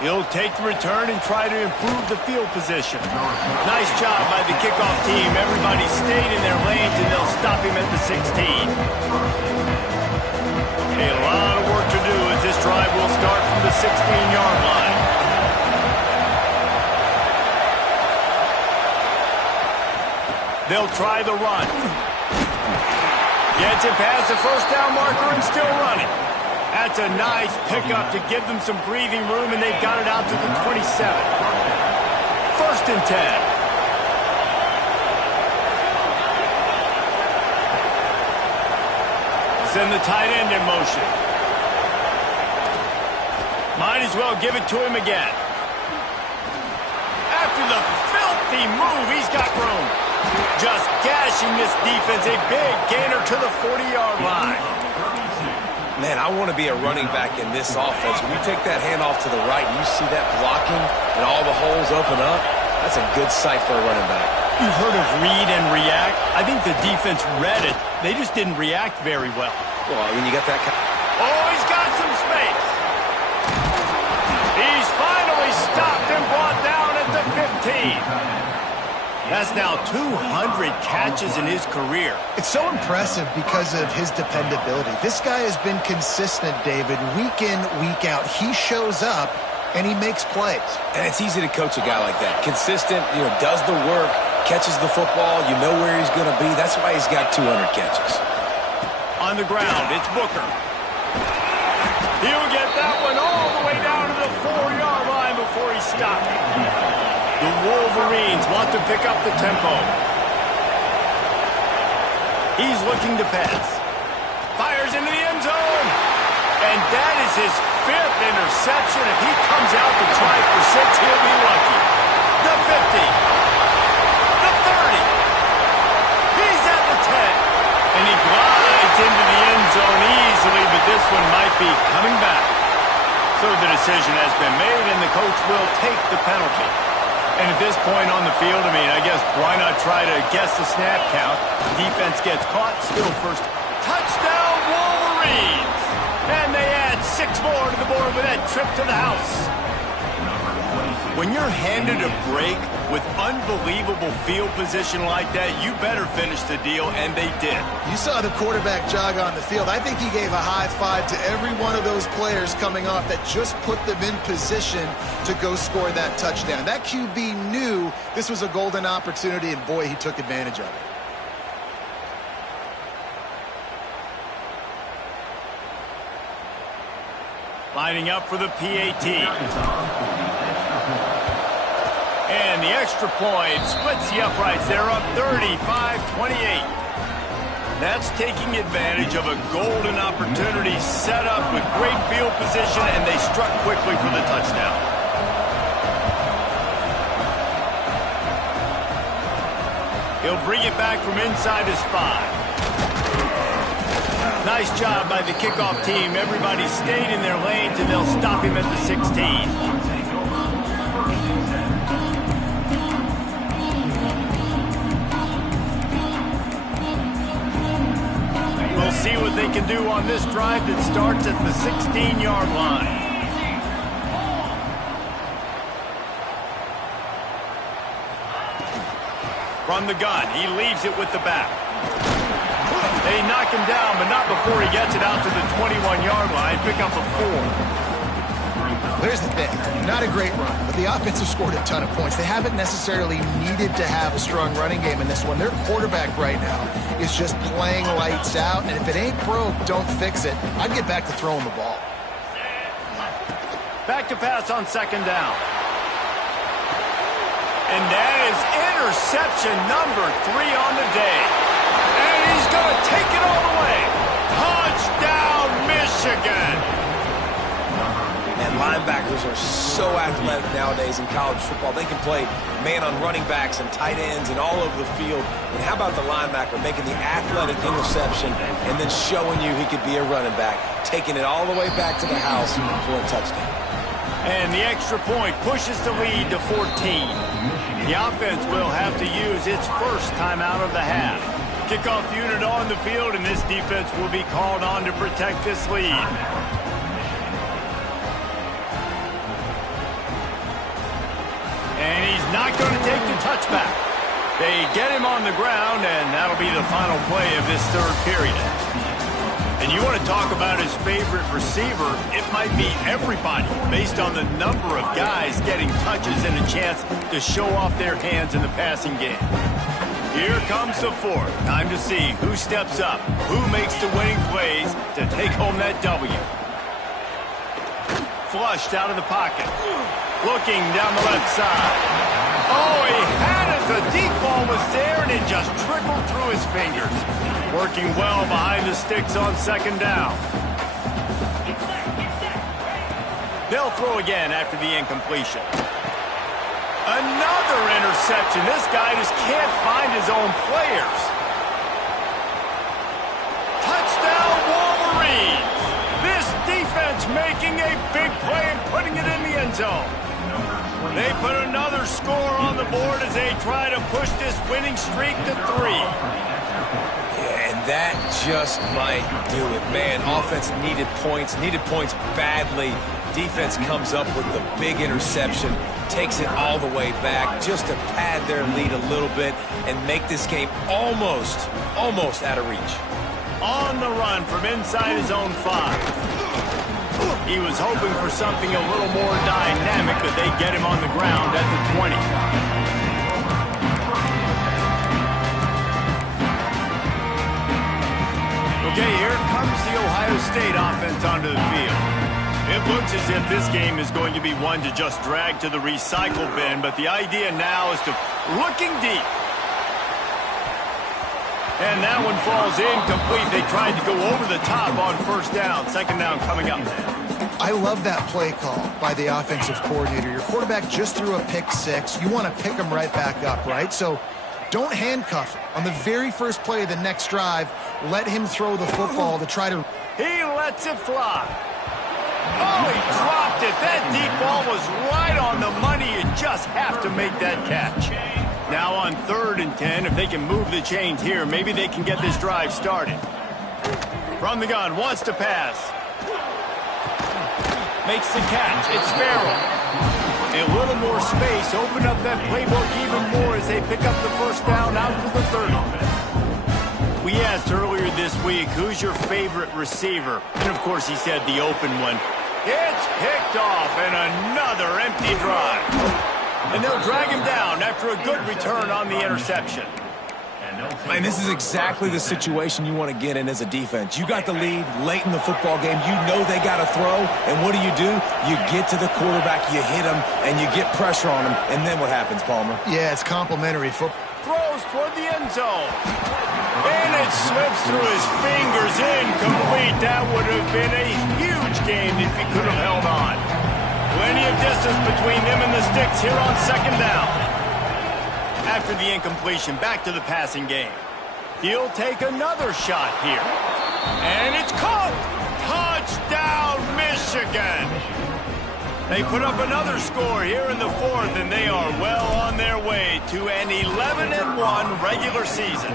He'll take the return and try to improve the field position. Nice job by the kickoff team. Everybody stayed in their lanes, and they'll stop him at the 16. A lot of work to do as this drive will start from the 16-yard line. They'll try the run. Gets it past the first down marker and still running. That's a nice pickup to give them some breathing room, and they've got it out to the 27. First and 10. Send the tight end in motion. Might as well give it to him again. After the filthy move, he's got room. Just gashing this defense, a big gainer to the 40-yard line. Man, I want to be a running back in this offense. When you take that handoff to the right and you see that blocking and all the holes open up, that's a good sight for a running back. You've heard of read and react. I think the defense read it. They just didn't react very well. Well, when you got that kind Oh, he's got some space. He's finally stopped and brought down at the 15. That's now 200 catches in his career. It's so impressive because of his dependability. This guy has been consistent, David, week in, week out. He shows up, and he makes plays. And it's easy to coach a guy like that. Consistent, does the work, catches the football, you know where he's going to be. That's why he's got 200 catches. On the ground, it's Booker. He'll get that one all the way down to the 4-yard line before he stopped. The Wolverines want to pick up the tempo. He's looking to pass. Fires into the end zone. And that is his 5th interception. If he comes out to try for 6, he'll be lucky. The 50. The 30. He's at the 10. And he glides into the end zone easily, but this one might be coming back. So the decision has been made, and the coach will take the penalty. And at this point on the field, I guess why not try to guess the snap count? Defense gets caught, still first. Touchdown, Wolverines! And they add 6 more to the board with that trip to the house. When you're handed a break with unbelievable field position like that, you better finish the deal, and they did. You saw the quarterback jog on the field. I think he gave a high five to every one of those players coming off that just put them in position to go score that touchdown. That QB knew this was a golden opportunity, and boy, he took advantage of it. Lining up for the PAT. And the extra point splits the uprights. They're up 35-28. That's taking advantage of a golden opportunity set up with great field position, and they struck quickly for the touchdown. He'll bring it back from inside his 5. Nice job by the kickoff team. Everybody stayed in their lanes, and they'll stop him at the 16. We'll see what they can do on this drive that starts at the 16-yard line. From the gun, he leaves it with the back. They They knock him down, but not before he gets it out to the 21-yard line. Pick up a 4. There's the thing. Not a great run, but the offense has scored a ton of points. They haven't necessarily needed to have a strong running game in this one. Their quarterback right now is just playing lights out, and if it ain't broke, don't fix it. I'd get back to throwing the ball. Back to pass on second down. And that is interception number 3 on the day. And he's going to take it all the way. Touchdown, Michigan. And linebackers are so athletic nowadays in college football. They can play man on running backs and tight ends and all over the field. And how about the linebacker making the athletic interception and then showing you he could be a running back, taking it all the way back to the house for a touchdown. And the extra point pushes the lead to 14. The offense will have to use its first time out of the half. Kickoff unit on the field, and this defense will be called on to protect this lead. And he's not going to take the touchback. They get him on the ground, and that'll be the final play of this third period. And you want to talk about his favorite receiver, it might be everybody, based on the number of guys getting touches and a chance to show off their hands in the passing game. Here comes the fourth. Time to see who steps up, who makes the winning plays to take home that W. Flushed out of the pocket. Looking down the left side. Oh, he had it. The deep ball was there, and it just trickled through his fingers. Working well behind the sticks on second down. They'll throw again after the incompletion. Another interception. This guy just can't find his own players. Touchdown, Wolverines. This defense making a big play and putting it in the end zone. They put another score on the board as they try to push this winning streak to 3. That just might do it. Man, offense needed points badly. Defense comes up with the big interception, takes it all the way back just to pad their lead a little bit and make this game almost out of reach. On the run from inside his own 5. He was hoping for something a little more dynamic, but they get him on the ground at the 20. Okay, here comes the Ohio State offense onto the field. It looks as if this game is going to be one to just drag to the recycle bin, but the idea now is to looking deep. And that one falls incomplete. They tried to go over the top on first down. Second down coming up. I love that play call by the offensive coordinator. Your quarterback just threw a pick 6. You want to pick him right back up, right? So don't handcuff him. On the very first play of the next drive, let him throw the football to try to... He lets it fly. Oh, he dropped it. That deep ball was right on the money. You just have to make that catch. Now on 3rd and 10, if they can move the chains here, maybe they can get this drive started. From the gun, wants to pass. Makes the catch. It's Farrell. A little more space. Open up that playbook even more as they pick up the first down out to the 30. We asked earlier this week, who's your favorite receiver? And, of course, he said the open one. It's picked off, and another empty drive. And they'll drag him down after a good return on the interception. Man, this is exactly the situation you want to get in as a defense. You got the lead late in the football game. You know they got to throw, and what do? You get to the quarterback, you hit him, and you get pressure on him, and then what happens, Palmer? Yeah, it's complimentary football. Throws toward the end zone. And it slips through his fingers, incomplete. That would have been a huge game if he could have held on. Plenty of distance between them and the sticks here on second down. After the incompletion, back to the passing game. He'll take another shot here. And it's caught! Touchdown, Michigan! They put up another score here in the 4th, and they are well on their way to an 11-1 regular season.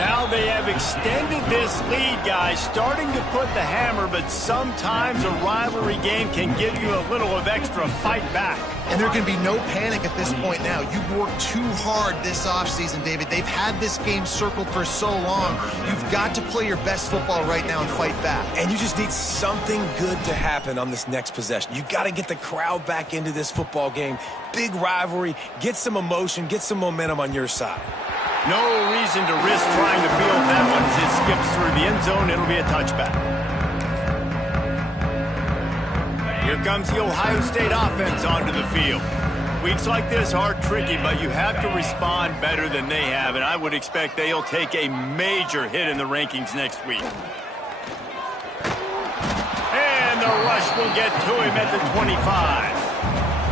Now they have extended this lead, guys, starting to put the hammer, but sometimes a rivalry game can give you a little of extra fight back. And there can be no panic at this point now. You've worked too hard this offseason, David. They've had this game circled for so long. You've got to play your best football right now and fight back. And you just need something good to happen on this next possession. You got to get the crowd back into this football game. Big rivalry. Get some emotion. Get some momentum on your side. No reason to risk trying to field that one as it skips through the end zone. It'll be a touchback. Here comes the Ohio State offense onto the field. Weeks like this are tricky, but you have to respond better than they have, and I would expect they'll take a major hit in the rankings next week. And the rush will get to him at the 25.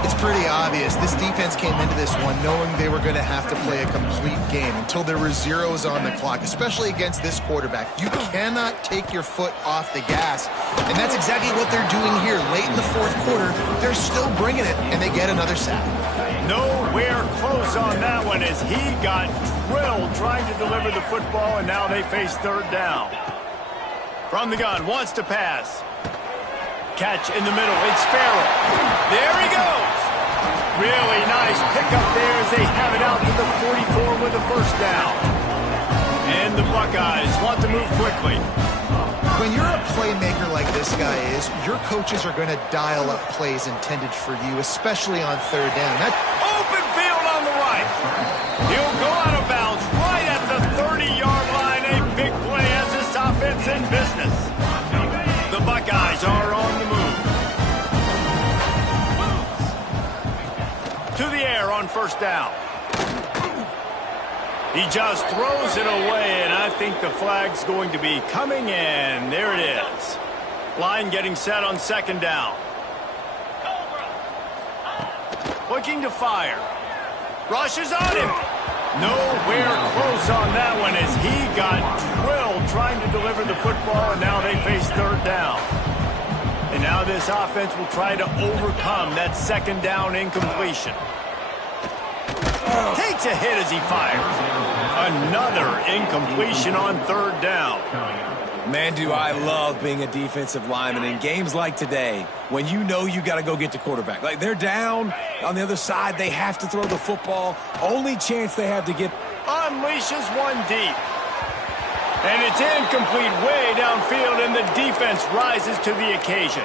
It's pretty obvious. This defense came into this one knowing they were going to have to play a complete game until there were zeros on the clock, especially against this quarterback. You cannot take your foot off the gas, and that's exactly what they're doing here. Late in the fourth quarter, they're still bringing it, and they get another sack. Nowhere close on that one as he got drilled trying to deliver the football, and now they face third down. From the gun, wants to pass. Catch in the middle. It's Farrell. There he goes. Really nice pickup there as they have it out to the 44 with a first down. And the Buckeyes want to move quickly. When you're a playmaker like this guy is, your coaches are going to dial up plays intended for you, especially on third down. Open field on the right. He'll go out of bounds right at the 30-yard line. A big play as this offense in business. The Buckeyes are on the move. To the air on first down. He just throws it away, and I think the flag's going to be coming in. There it is. Line getting set on second down. Looking to fire. Rushes on him. Nowhere close on that one as he got drilled trying to deliver the football, and now they face third down. And now this offense will try to overcome that second down incompletion. Takes a hit as he fires. Another incompletion on third down. Man, do I love being a defensive lineman in games like today when you know you got to go get the quarterback. Like, they're down on the other side. They have to throw the football. Only chance they have to get. Unleashes one deep. And it's incomplete way downfield, and the defense rises to the occasion.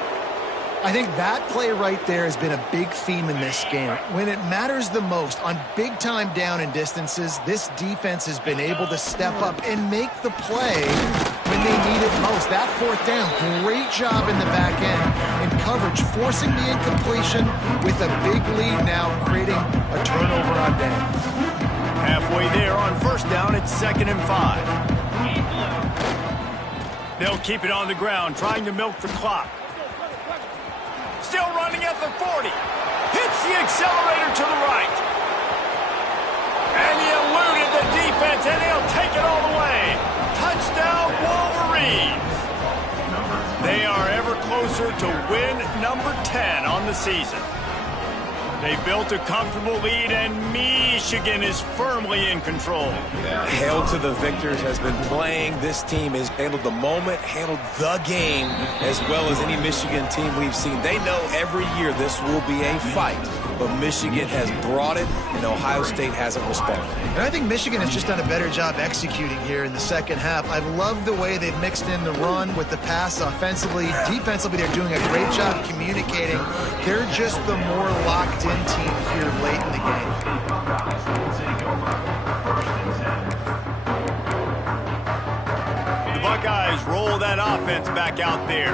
I think that play right there has been a big theme in this game. When it matters the most, on big-time down and distances, this defense has been able to step up and make the play when they need it most. That fourth down, great job in the back end in coverage, forcing the incompletion with a big lead now, creating a turnover on downs. Halfway there on first down, it's 2nd and 5. They'll keep it on the ground, trying to milk the clock. Still running at the 40. Hits the accelerator to the right. And he eluded the defense, and he'll take it all the way. Touchdown, Wolverines. They are ever closer to win number 10 on the season. They built a comfortable lead, and Michigan is firmly in control. Yeah, hail to the victors has been playing. This team has handled the moment, handled the game as well as any Michigan team we've seen. They know every year this will be a fight, but Michigan has brought it, and Ohio State hasn't responded. And I think Michigan has just done a better job executing here in the second half. I've loved the way they've mixed in the run with the pass offensively. Defensively, they're doing a great job communicating. They're just the more locked-in team here late in the game. The Buckeyes roll that offense back out there.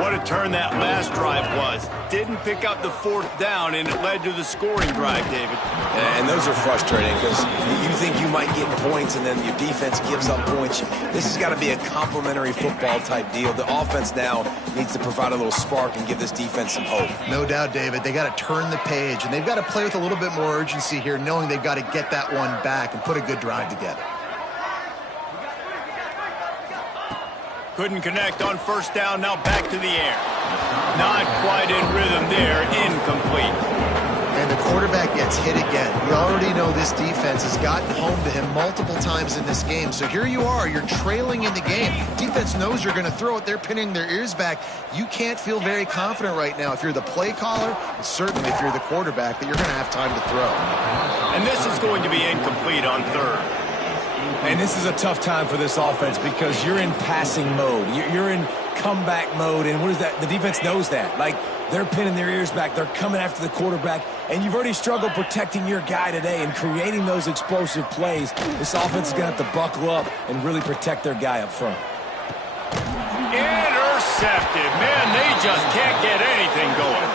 What a turn that last drive was. Didn't pick up the fourth down, and it led to the scoring drive, David. And those are frustrating because you think you might get points, and then your defense gives up points. This has got to be a complementary football type deal. The offense now needs to provide a little spark and give this defense some hope. No doubt, David. They got to turn the page, and they've got to play with a little bit more urgency here, knowing they've got to get that one back and put a good drive together. Couldn't connect on first down, now back to the air. Not quite in rhythm there, incomplete. And the quarterback gets hit again. We already know this defense has gotten home to him multiple times in this game. So here you are, you're trailing in the game. Defense knows you're going to throw it. They're pinning their ears back. You can't feel very confident right now if you're the play caller, and certainly if you're the quarterback, that you're going to have time to throw. And this is going to be incomplete on third. And this is a tough time for this offense because you're in passing mode. You're in comeback mode, and what is that? The defense knows that. Like, they're pinning their ears back. They're coming after the quarterback, and you've already struggled protecting your guy today and creating those explosive plays. This offense is going to have to buckle up and really protect their guy up front. Intercepted. Man, they just can't get anything going.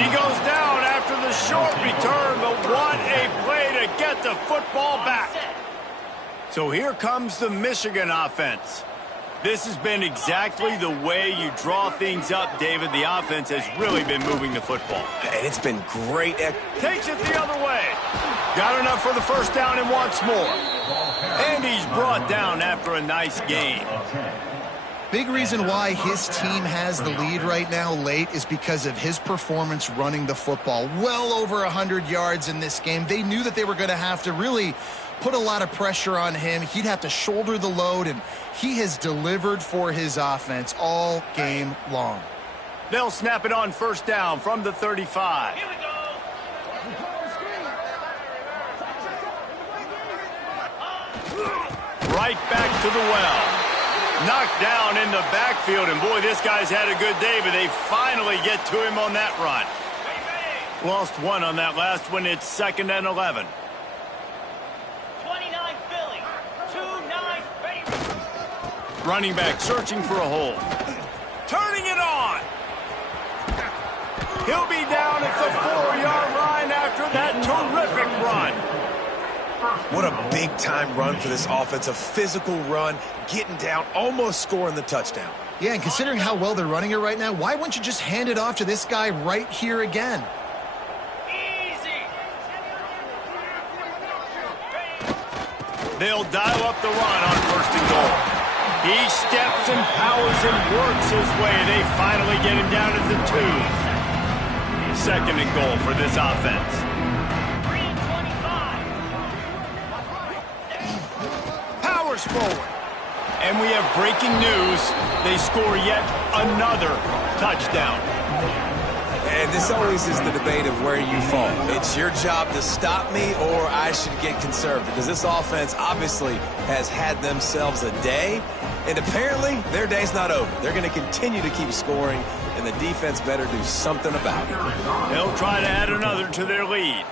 He goes down after the short return, but what a play to get the football back. So here comes the Michigan offense. This has been exactly the way you draw things up, David. The offense has really been moving the football. And it's been great. Takes it the other way. Got enough for the first down and wants more. And he's brought down after a nice gain. Big reason why his team has the lead right now late is because of his performance running the football. Well over 100 yards in this game. They knew that they were going to have to really put a lot of pressure on him. He'd have to shoulder the load, and he has delivered for his offense all game long. They'll snap it on first down from the 35. Here we go. Right back to the well. Knocked down in the backfield, and boy, this guy's had a good day, but they finally get to him on that run. Lost one on that last one. It's 2nd and 11. 29 Philly, 2-9 favorites. Running back searching for a hole. Turning it on. He'll be down at the 4-yard line after that terrific run. What a big-time run for this offense. A physical run, getting down, almost scoring the touchdown. Yeah, and considering how well they're running it right now, why wouldn't you just hand it off to this guy right here again? Easy. They'll dial up the run on 1st and goal. He steps and powers and works his way. They finally get him down at the 2. 2nd and goal for this offense. Forward. And we have breaking news. They score yet another touchdown. And this always is the debate of where you fall. It's your job to stop me, or I should get conservative, because this offense obviously has had themselves a day, and apparently their day's not over. They're going to continue to keep scoring, and the defense better do something about it. They'll try to add another to their lead.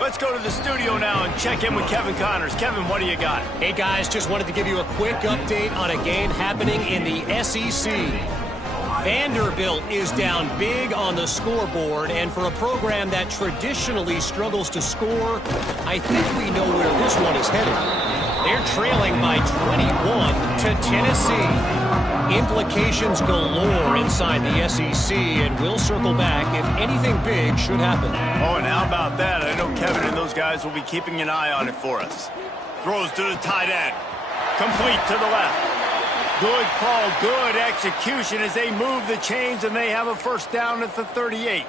Let's go to the studio now and check in with Kevin Connors. Kevin, what do you got? Hey, guys, just wanted to give you a quick update on a game happening in the SEC. Vanderbilt is down big on the scoreboard, and for a program that traditionally struggles to score, I think we know where this one is headed. They're trailing by 21 to Tennessee. Implications galore inside the SEC, and we'll circle back if anything big should happen. Oh, and how about that? I know Kevin and those guys will be keeping an eye on it for us. Throws to the tight end. Complete to the left. Good call, good execution as they move the chains, and they have a first down at the 38.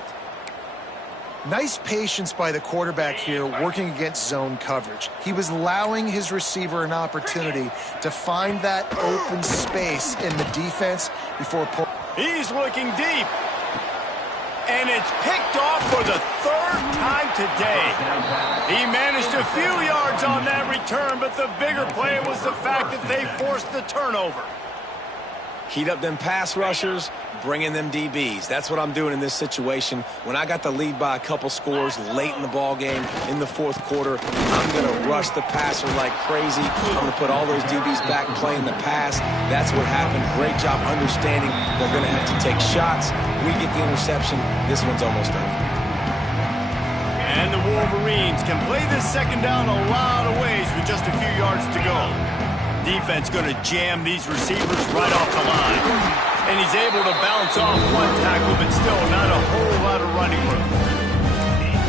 Nice patience by the quarterback here working against zone coverage. He was allowing his receiver an opportunity to find that open space in the defense before pulling. He's looking deep. And it's picked off for the 3rd time today. He managed a few yards on that return, but the bigger play was the fact that they forced the turnover. Heat up them pass rushers, bring in them DBs. That's what I'm doing in this situation. When I got the lead by a couple scores late in the ball game, in the 4th quarter, I'm going to rush the passer like crazy. I'm going to put all those DBs back playing the pass. That's what happened. Great job understanding they're going to have to take shots. We get the interception. This one's almost over. And the Wolverines can play this 2nd down a lot of ways with just a few yards to go. Defense going to jam these receivers right off the line. And he's able to bounce off one tackle, but still not a whole lot of running room.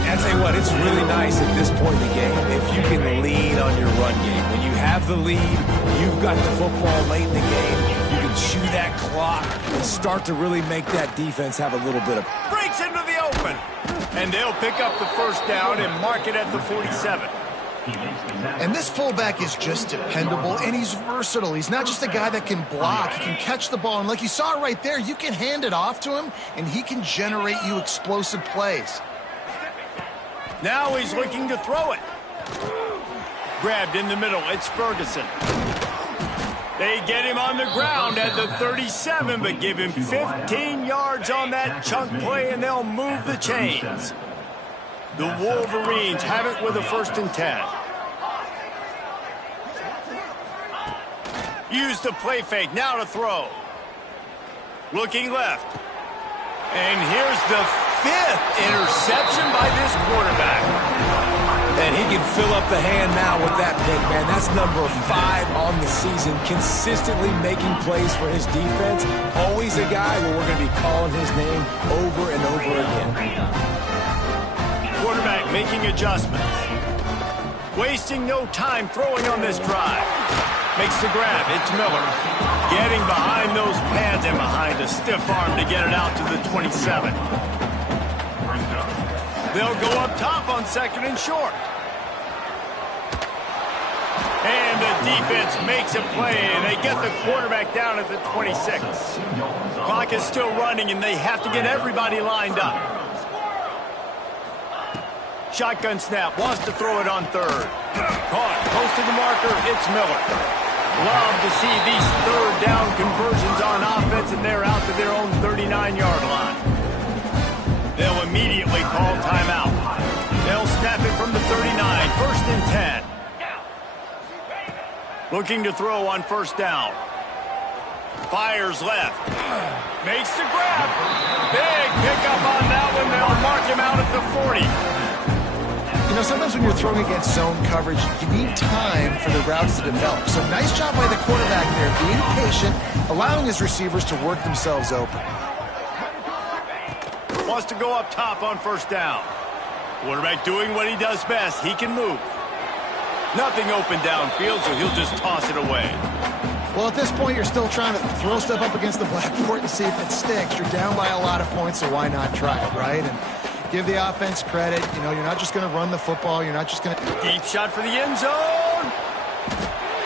I tell you what, it's really nice at this point in the game if you can lean on your run game. When you have the lead, you've got the football late in the game, You can chew that clock and start to really make that defense have a little bit of... Breaks into the open. And they'll pick up the first down and mark it at the 47. And this fullback is just dependable, and he's versatile. He's not just a guy that can block. He can catch the ball, and like you saw right there, you can hand it off to him, and he can generate you explosive plays. Now he's looking to throw it. Grabbed in the middle. It's Ferguson. They get him on the ground at the 37, but give him 15 yards on that chunk play, and they'll move the chains. The Wolverines have it with a 1st and 10. Use the play fake, now to throw. Looking left. And here's the 5th interception by this quarterback. And he can fill up the hand now with that pick, man. That's number 5 on the season, consistently making plays for his defense. Always a guy where we're going to be calling his name over and over again. Quarterback making adjustments. Wasting no time throwing on this drive. Makes the grab. It's Miller. Getting behind those pads and behind a stiff arm to get it out to the 27. They'll go up top on 2nd and short. And the defense makes a play, and they get the quarterback down at the 26. Clock is still running, and they have to get everybody lined up. Shotgun snap, wants to throw it on 3rd. Caught, close to the marker, it's Miller. Love to see these 3rd down conversions on offense, and they're out to their own 39-yard line. They'll immediately call timeout. They'll snap it from the 39, 1st and 10. Looking to throw on 1st down. Fires left. Makes the grab. Big pickup on that one. They'll mark him out at the 40. You know, sometimes when you're throwing against zone coverage, you need time for the routes to develop. So nice job by the quarterback there, being patient, allowing his receivers to work themselves open. Wants to go up top on 1st down. Quarterback doing what he does best. He can move. Nothing open downfield, so he'll just toss it away. Well, at this point, you're still trying to throw stuff up against the blackboard and see if it sticks. You're down by a lot of points, so why not try it, right? And give the offense credit. You know, you're not just going to run the football. You're not just going to... Deep shot for the end zone.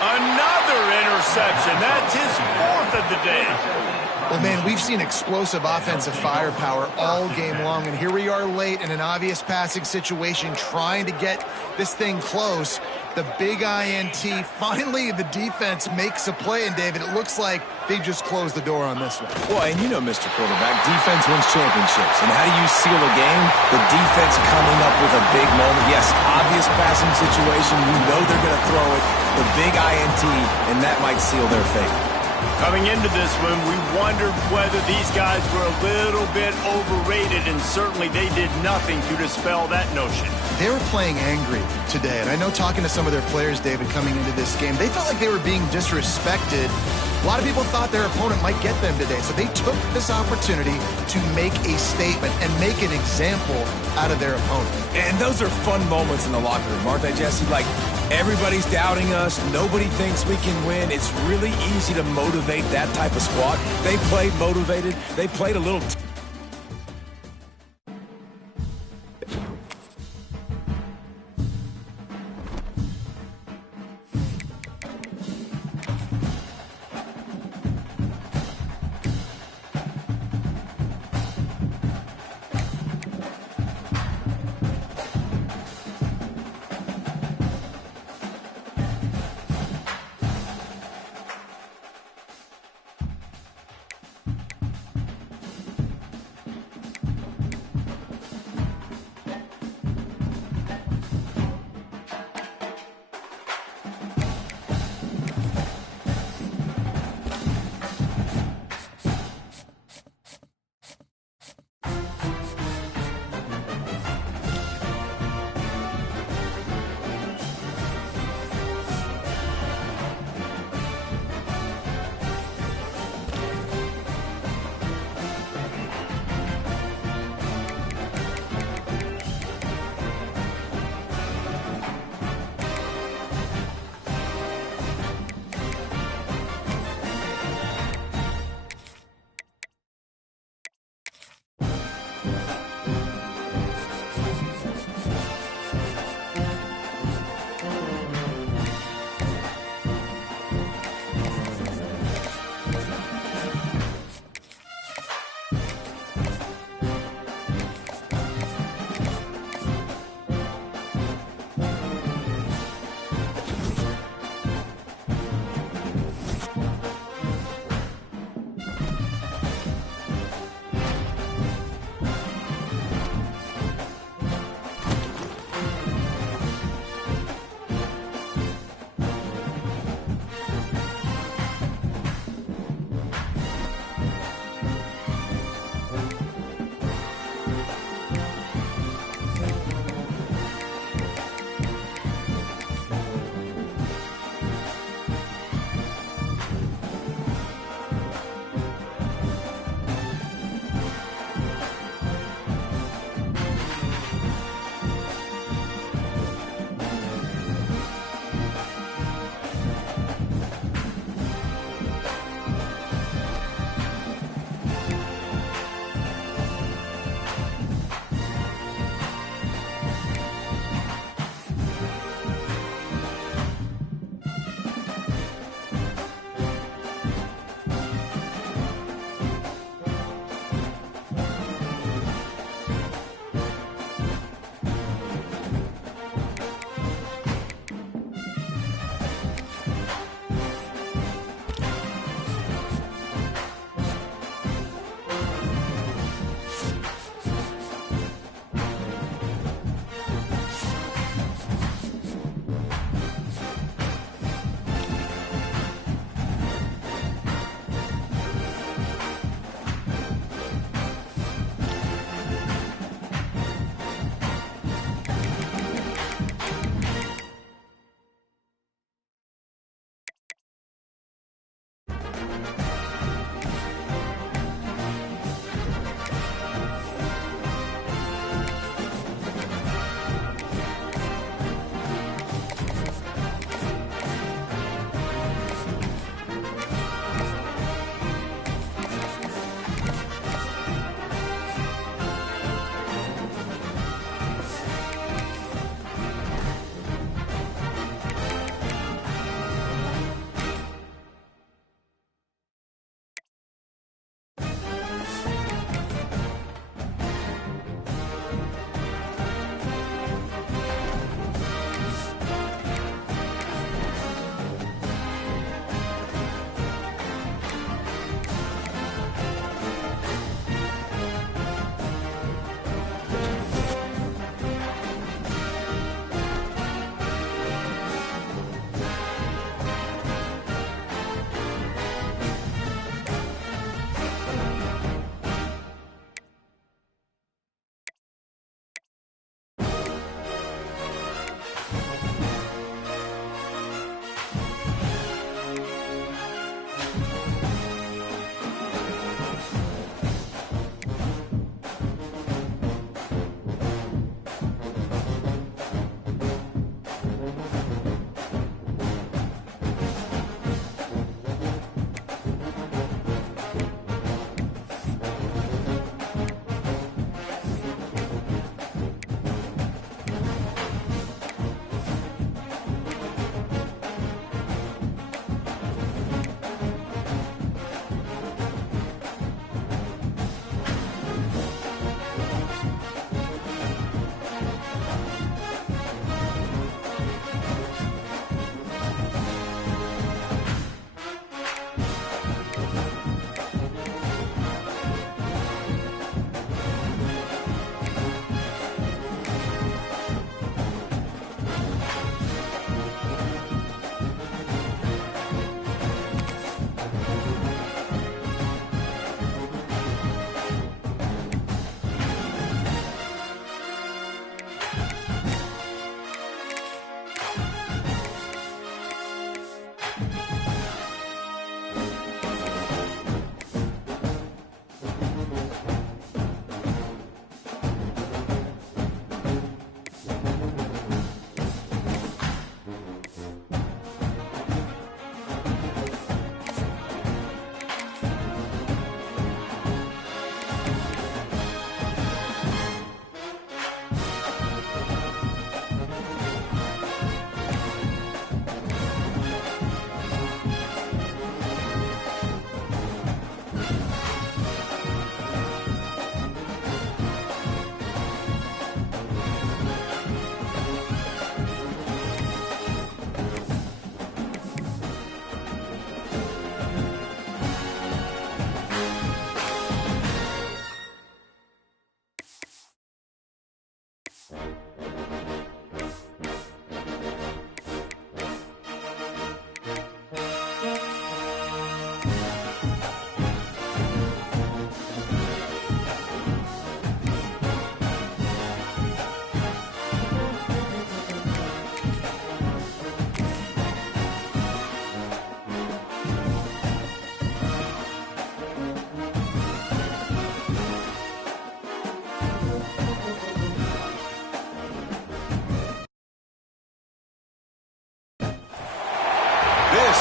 Another interception. That's his 4th of the day. Well, man, we've seen explosive offensive firepower all game long, and here we are late in an obvious passing situation trying to get this thing close. The big INT, finally the defense makes a play, and David, it looks like they just closed the door on this one. Well, and you know, Mr. Quarterback, defense wins championships. And how do you seal a game? The defense coming up with a big moment. Yes, obvious passing situation. You know they're going to throw it. The big INT, and that might seal their fate. Coming into this one, we wondered whether these guys were a little bit overrated, and certainly they did nothing to dispel that notion. They were playing angry today, and I know talking to some of their players, David, coming into this game, they felt like they were being disrespected. A lot of people thought their opponent might get them today, so they took this opportunity to make a statement and make an example out of their opponent. And those are fun moments in the locker room, aren't they, Jesse? Like, everybody's doubting us. Nobody thinks we can win. It's really easy to motivate that type of squad. They played motivated. They played a little...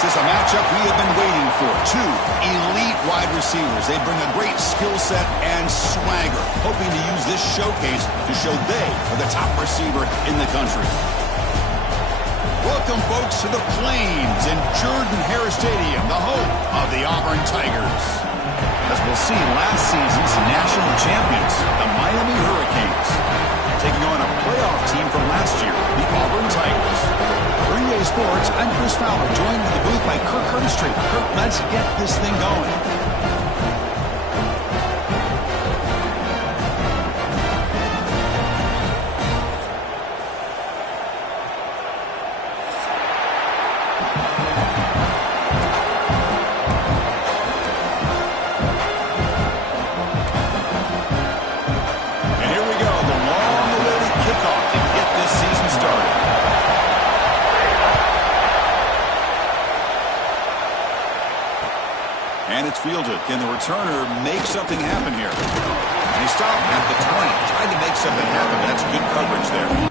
is a matchup we have been waiting for. Two elite wide receivers. They bring a great skill set and swagger, hoping to use this showcase to show they are the top receiver in the country. Welcome, folks, to the Plains in Jordan-Hare Stadium, the home of the Auburn Tigers. As we'll see, last season's national champions, the Miami Hurricanes, taking on a playoff team from last year, the Auburn Tigers. For EA Sports, I'm Chris Fowler, joined in the booth by Kirk Herbstreit. Kirk, let's get this thing going. And it's fielded. Can the returner make something happen here? And he stopped at the 20. Tried to make something happen. That's good coverage there.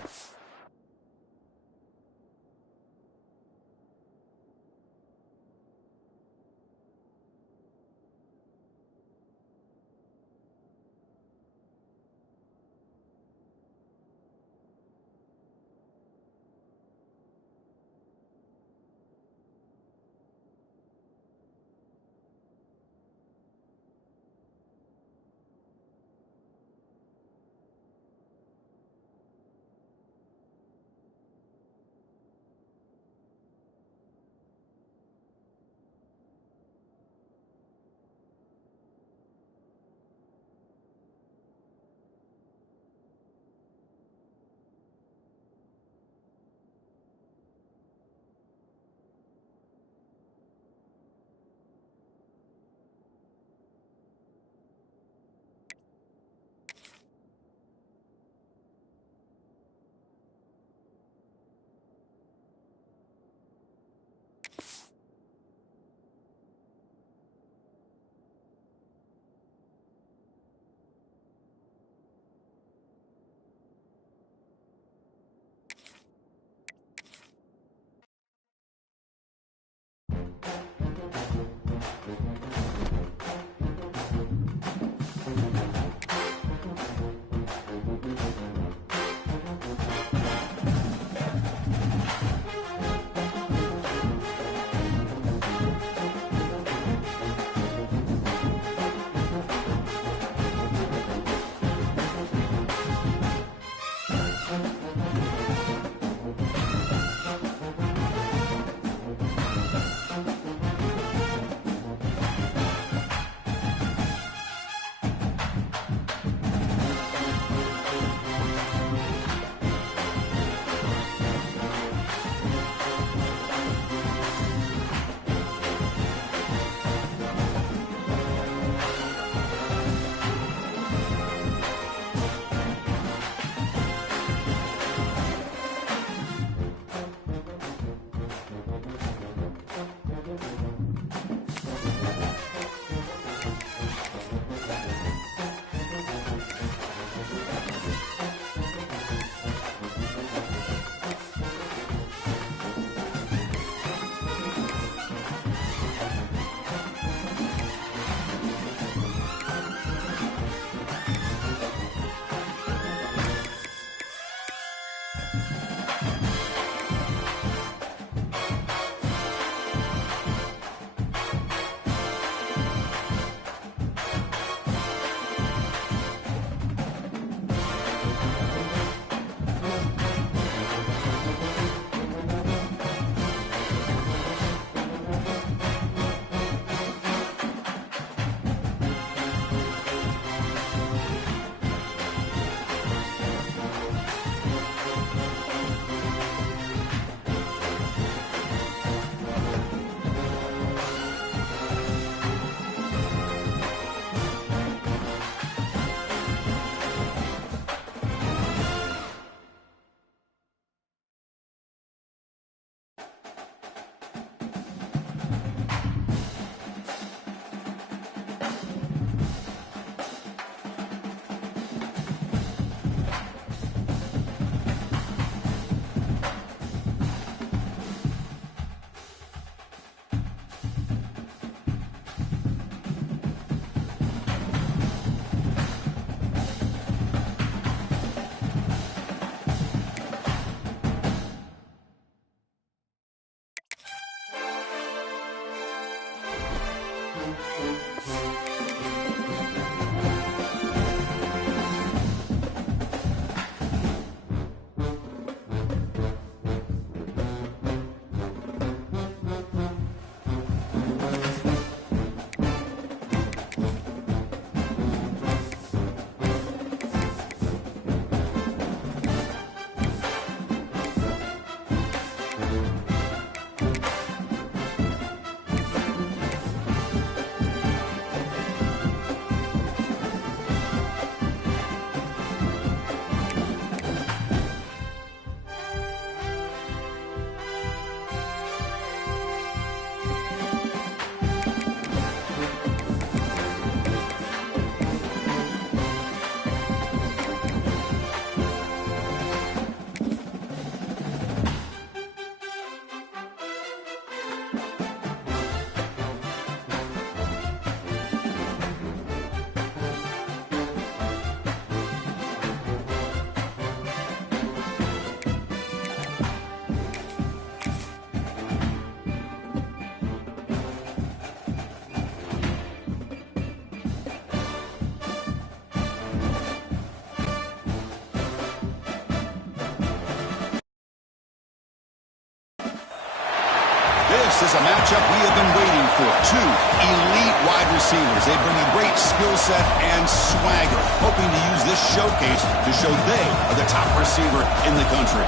This is a matchup we have been waiting for. Two elite wide receivers. They bring a great skill set and swagger, hoping to use this showcase to show they are the top receiver in the country.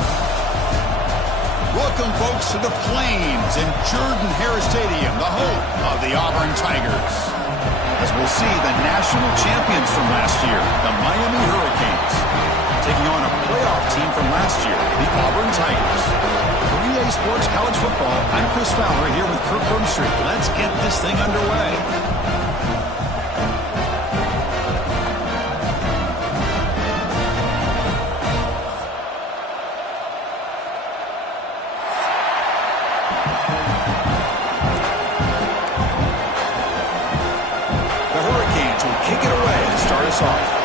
Welcome, folks, to the Plains in Jordan-Hare Stadium, the home of the Auburn Tigers. As we'll see the national champions from last year, the Miami Hurricanes, taking on a playoff team from last year, the Auburn Tigers. For EA Sports College Football, I'm Chris Fowler here with Kirk Broomstreet. Let's get this thing underway. The Hurricanes will kick it away to start us off.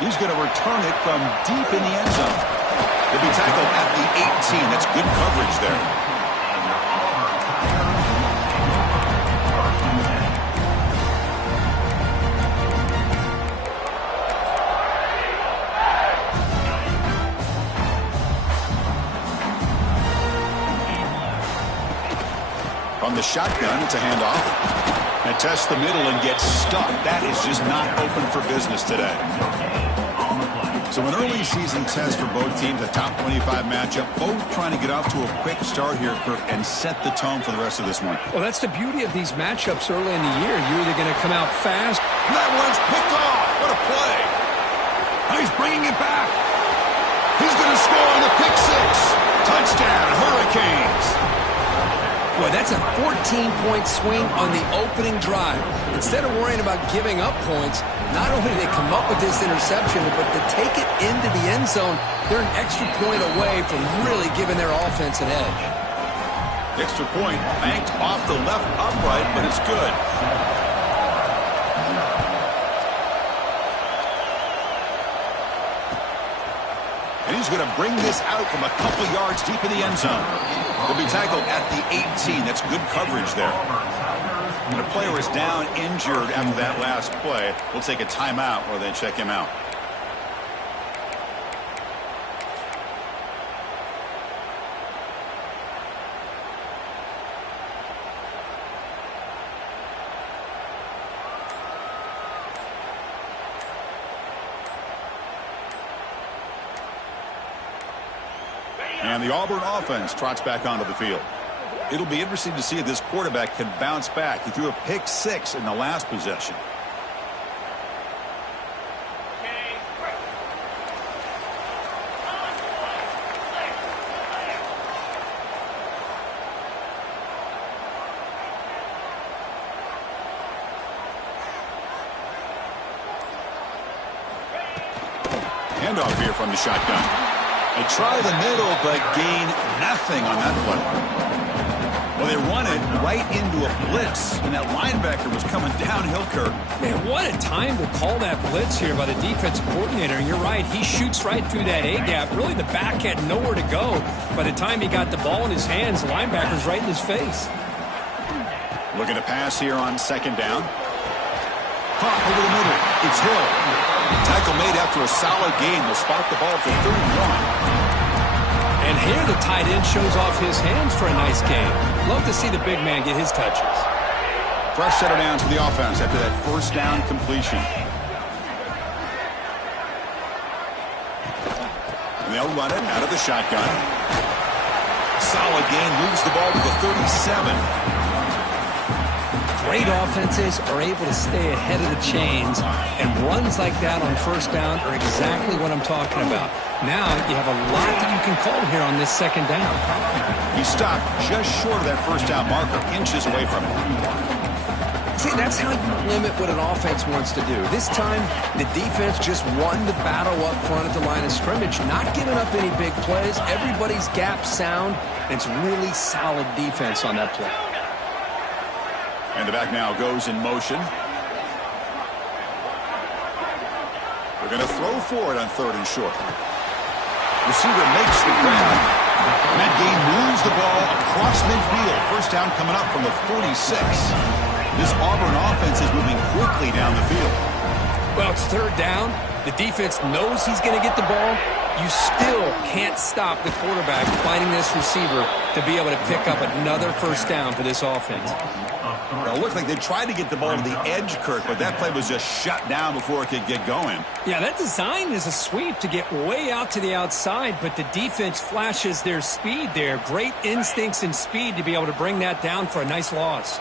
He's going to return it from deep in the end zone. He'll be tackled at the 18. That's good coverage there. From the shotgun, it's a handoff. And tests the middle and gets stuck. That is just not open for business today. So an early season test for both teams, a top 25 matchup, both trying to get off to a quick start here, Kirk, and set the tone for the rest of this one. Well, that's the beauty of these matchups early in the year. You're either going to come out fast. That one's picked off. What a play. He's bringing it back. He's going to score on the pick six. Touchdown, Hurricanes. Boy, that's a 14-point swing on the opening drive. Instead of worrying about giving up points, not only did they come up with this interception, but to take it into the end zone, they're an extra point away from really giving their offense an edge. Extra point banked off the left upright, but it's good. And he's going to bring this out from a couple yards deep in the end zone. He'll be tackled at the 18. That's good coverage there. And a player is down injured after that last play. We'll take a timeout or then check him out. And the Auburn offense trots back onto the field. It'll be interesting to see if this quarterback can bounce back. He threw a pick six in the last possession. Handoff here from the shotgun. They try the middle, but gain nothing on that play. Well, they run it right into a blitz, and that linebacker was coming downhill, Kirk. Man, what a time to call that blitz here by the defensive coordinator. And you're right, he shoots right through that A-gap. Really, the back had nowhere to go. By the time he got the ball in his hands, the linebacker's right in his face. Looking to pass here on second down. Caught over the middle. It's Hill. Tackle made after a solid game. Will spot the ball for 31. And here the tight end shows off his hands for a nice game. Love to see the big man get his touches. Fresh set of downs for the offense after that first down completion. And they'll run it out of the shotgun. Solid gain, moves the ball to the 37. Great offenses are able to stay ahead of the chains, and runs like that on first down are exactly what I'm talking about. Now you have a lot that you can call here on this second down. He stopped just short of that first down marker, inches away from it. See, that's how you limit what an offense wants to do. This time, the defense just won the battle up front at the line of scrimmage, not giving up any big plays. Everybody's gap sound, and it's really solid defense on that play. And the back now goes in motion. They're going to throw for it on third and short. Receiver makes the grab. That game moves the ball across midfield. First down coming up from the 46. This Auburn offense is moving quickly down the field. Well, it's third down. The defense knows he's going to get the ball. You still can't stop the quarterback finding this receiver to be able to pick up another first down for this offense. Well, it looked like they tried to get the ball to the edge, Kirk, but that play was just shut down before it could get going. Yeah, that design is a sweep to get way out to the outside, but the defense flashes their speed there. Great instincts and speed to be able to bring that down for a nice loss.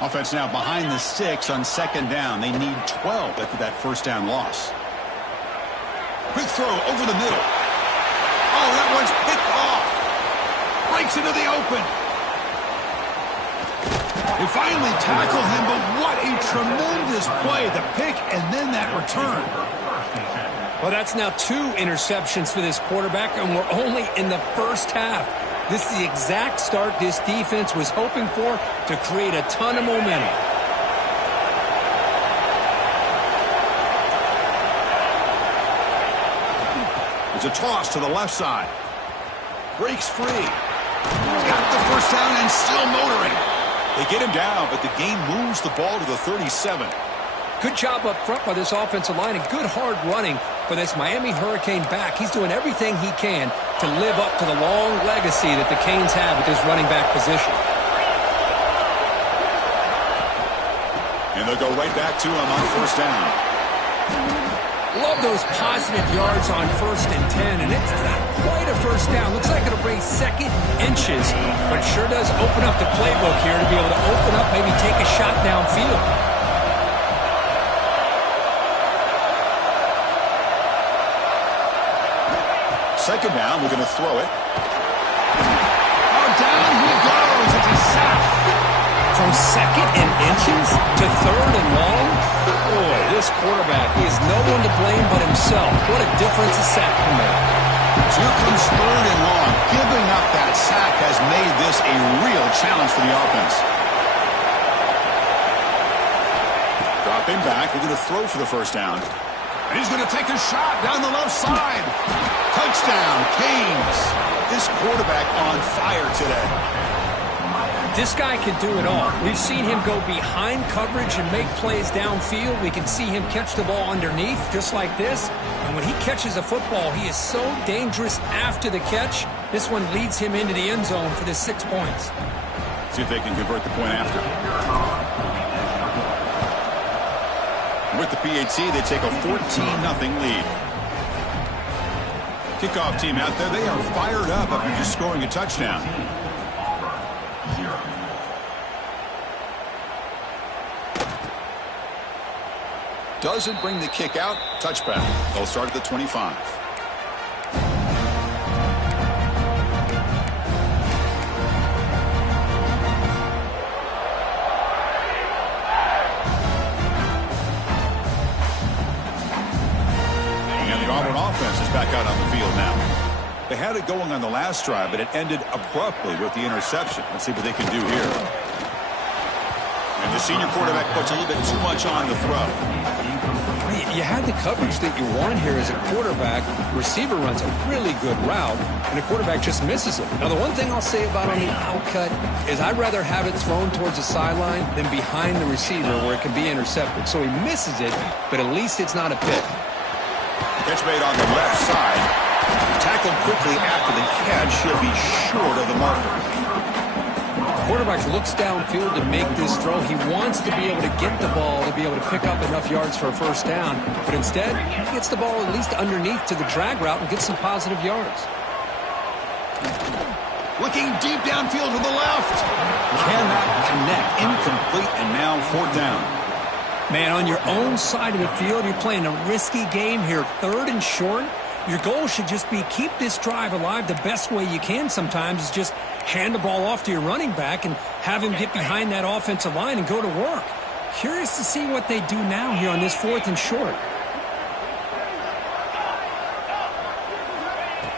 Offense now behind the 6 on second down. They need 12 after that first down loss. Quick throw over the middle. Oh, that one's picked off. Breaks into the open. They finally tackle him, but what a tremendous play. The pick and then that return. Well, that's now 2 interceptions for this quarterback, and we're only in the first half. This is the exact start this defense was hoping for to create a ton of momentum. It's a toss to the left side. Breaks free. Got the first down and still motoring. They get him down, but the game moves the ball to the 37. Good job up front by this offensive line and good hard running for this Miami Hurricane back. He's doing everything he can to live up to the long legacy that the Canes have with this running back position. And they'll go right back to him on first down. Love those positive yards on 1st and 10, and it's not quite a first down. Looks like it'll bring second inches, but it sure does open up the playbook here to be able to open up, maybe take a shot downfield. Second down, we're going to throw it. Oh, down he goes. It's a sack. From second and inches to third and long? Boy, this quarterback, he is no one to blame but himself. What a difference a sack can make. Here comes third and long. Giving up that sack has made this a real challenge for the offense. Dropping back, we're going to throw for the first down. And he's going to take a shot down the left side. Touchdown, Canes. This quarterback on fire today. This guy can do it all. We've seen him go behind coverage and make plays downfield. We can see him catch the ball underneath just like this. And when he catches a football, he is so dangerous after the catch. This one leads him into the end zone for the 6 points. See if they can convert the point after. With the PAT, they take a 14-0 lead. Kickoff team out there, they are fired up after just scoring a touchdown. Doesn't bring the kick out. Touchback. They'll start at the 25. And the Auburn offense is back out on the field now. They had it going on the last drive, but it ended abruptly with the interception. Let's see what they can do here. And the senior quarterback puts a little bit too much on the throw. You had the coverage that you want here as a quarterback. Receiver runs a really good route, and the quarterback just misses it. Now, the one thing I'll say about on the out cut is I'd rather have it thrown towards the sideline than behind the receiver where it can be intercepted. So he misses it, but at least it's not a pick. Catch made on the left side. Tackled quickly after the catch. Should be short of the marker. Quarterback looks downfield to make this throw. He wants to be able to get the ball to be able to pick up enough yards for a first down, but instead he gets the ball at least underneath to the drag route and gets some positive yards. Looking deep downfield to the left. Cannot connect. Incomplete, and now fourth down. Man, on your own side of the field, you're playing a risky game here. 3rd and short. Your goal should just be keep this drive alive the best way you can sometimes is just hand the ball off to your running back and have him get behind that offensive line and go to work. Curious to see what they do now here on this 4th and short.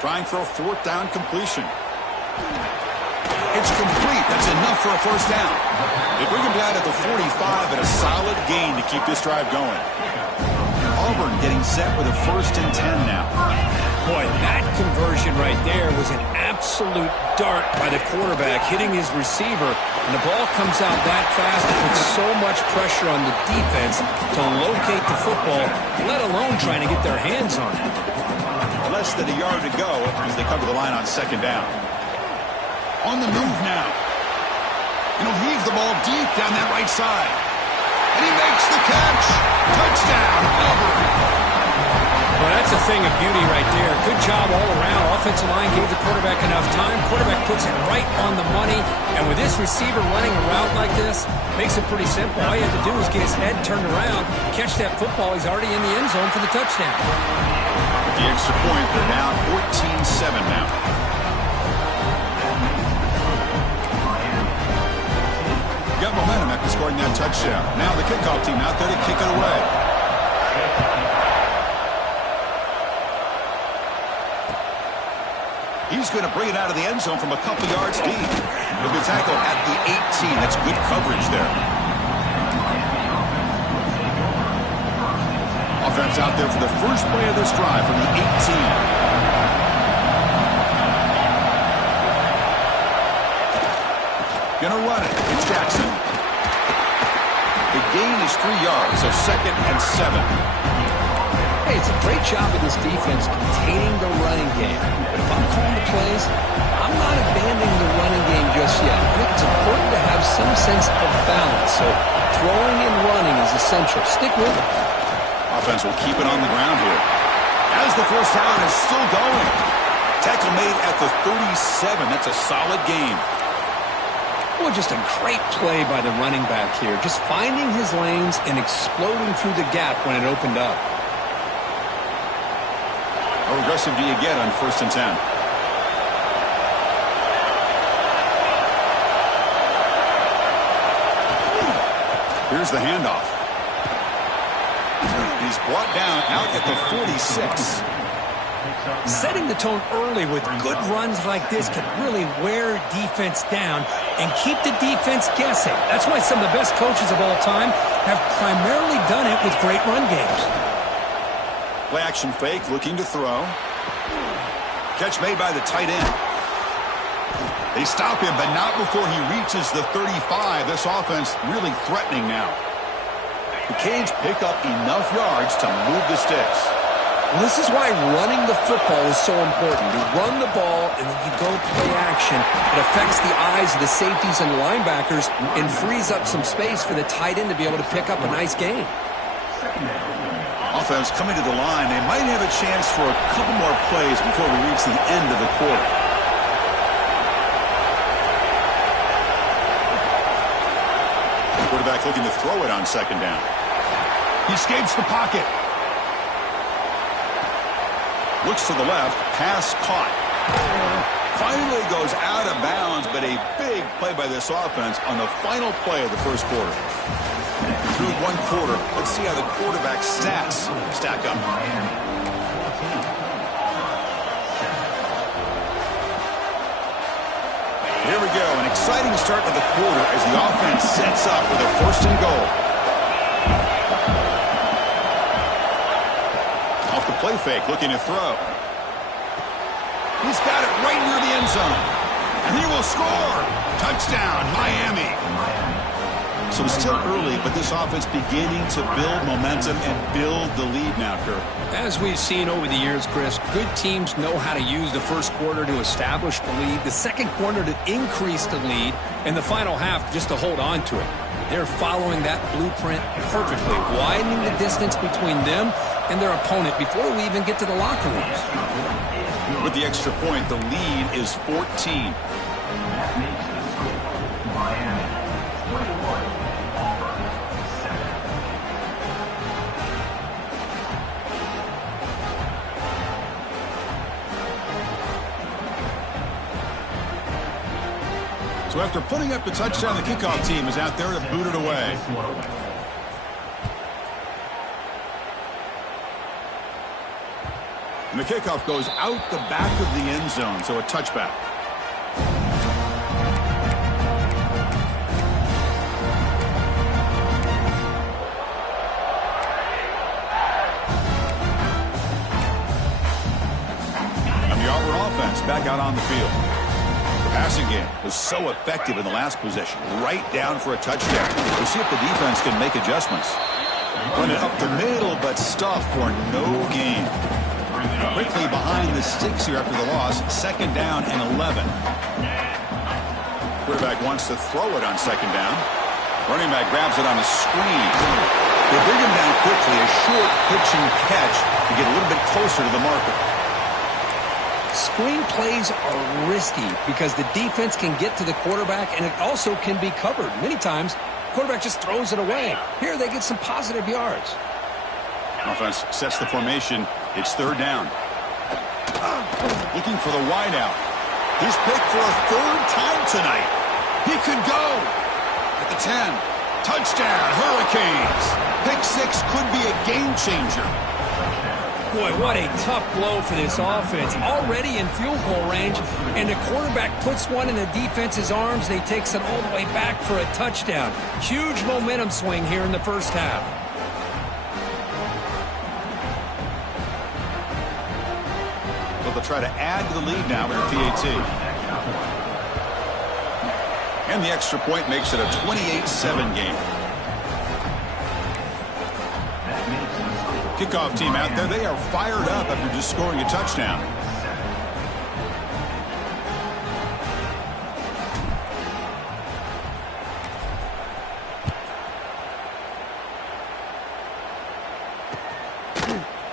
Trying for a 4th down completion. It's complete. That's enough for a first down. They bring him down at the 45 and a solid gain to keep this drive going. Auburn getting set with a 1st and 10 now. Boy, that conversion right there was an absolute dart by the quarterback hitting his receiver, and the ball comes out that fast. It puts so much pressure on the defense to locate the football, let alone trying to get their hands on it. Less than a yard to go as they come to the line on 2nd down. On the move now. And he'll heave the ball deep down that right side. And he makes the catch. Touchdown, Auburn. Well, that's a thing of beauty right there. Good job all around. Offensive line gave the quarterback enough time. Quarterback puts it right on the money. And with this receiver running a route like this, makes it pretty simple. All you have to do is get his head turned around, catch that football. He's already in the end zone for the touchdown. With the extra point, they're down 14-7 now. Got momentum after scoring that touchdown. Now the kickoff team out there to kick it away. He's going to bring it out of the end zone from a couple yards deep. He'll be tackled at the 18. That's good coverage there. Offense out there for the first play of this drive from the 18. Gonna run it. It's Jackson. The gain is 3 yards, so 2nd and 7. Hey, it's a great job of this defense containing the running game. But if I'm calling the plays, I'm not abandoning the running game just yet. I think it's important to have some sense of balance. So throwing and running is essential. Stick with it. Offense will keep it on the ground here. As the first down is still going. Tackle made at the 37. That's a solid gain. Well, just a great play by the running back here. Just finding his lanes and exploding through the gap when it opened up. How aggressive do you get on 1st and 10? Here's the handoff. He's brought down out at the 46. Setting the tone early with good runs like this can really wear defense down and keep the defense guessing. That's why some of the best coaches of all time have primarily done it with great run games. Play action fake, looking to throw. Catch made by the tight end. They stop him, but not before he reaches the 35. This offense really threatening now. The Canes pick up enough yards to move the sticks. Well, this is why running the football is so important. You run the ball, and then you go play action. It affects the eyes of the safeties and linebackers and frees up some space for the tight end to be able to pick up a nice gain. Offense coming to the line. They might have a chance for a couple more plays before we reach the end of the quarter. Quarterback looking to throw it on 2nd down. He escapes the pocket. Looks to the left. Pass caught. Finally goes out of bounds, but a big play by this offense on the final play of the first quarter. Through 1 quarter, let's see how the quarterback's stats stack up. go. An exciting start of the quarter as the offense sets up with a 1st and goal. Off the play fake, looking to throw. He's got it right near the end zone. And he will score. Touchdown, Miami. So it's still early, but this offense beginning to build momentum and build the lead now, Kirk. As we've seen over the years, Chris, good teams know how to use the first quarter to establish the lead, the second quarter to increase the lead, and the final half just to hold on to it. They're following that blueprint perfectly, widening the distance between them and their opponent before we even get to the locker rooms. With the extra point, the lead is 14. So after putting up the touchdown, the kickoff team is out there to boot it away. And the kickoff goes out the back of the end zone, so a touchback. And the Auburn offense back out on the field. Passing game was so effective in the last possession, right down for a touchdown. We'll see if the defense can make adjustments. Running up the middle, but stuffed for no gain. Quickly behind the sticks here after the loss. 2nd down and 11. Quarterback wants to throw it on 2nd down. Running back grabs it on a screen. They bring him down quickly. A short pitching catch to get a little bit closer to the marker. Screen plays are risky because the defense can get to the quarterback and it also can be covered. Many times, the quarterback just throws it away. Here, they get some positive yards. Offense sets the formation. It's 3rd down. Looking for the wideout. He's picked for a 3rd time tonight. He could go. At the 10. Touchdown, Hurricanes. Pick 6 could be a game changer. Boy, what a tough blow for this offense. Already in field goal range, and the quarterback puts one in the defense's arms, and he takes it all the way back for a touchdown. Huge momentum swing here in the first half. So they'll try to add to the lead now with a PAT. And the extra point makes it a 28-7 game. Kickoff team out there, they are fired up after just scoring a touchdown.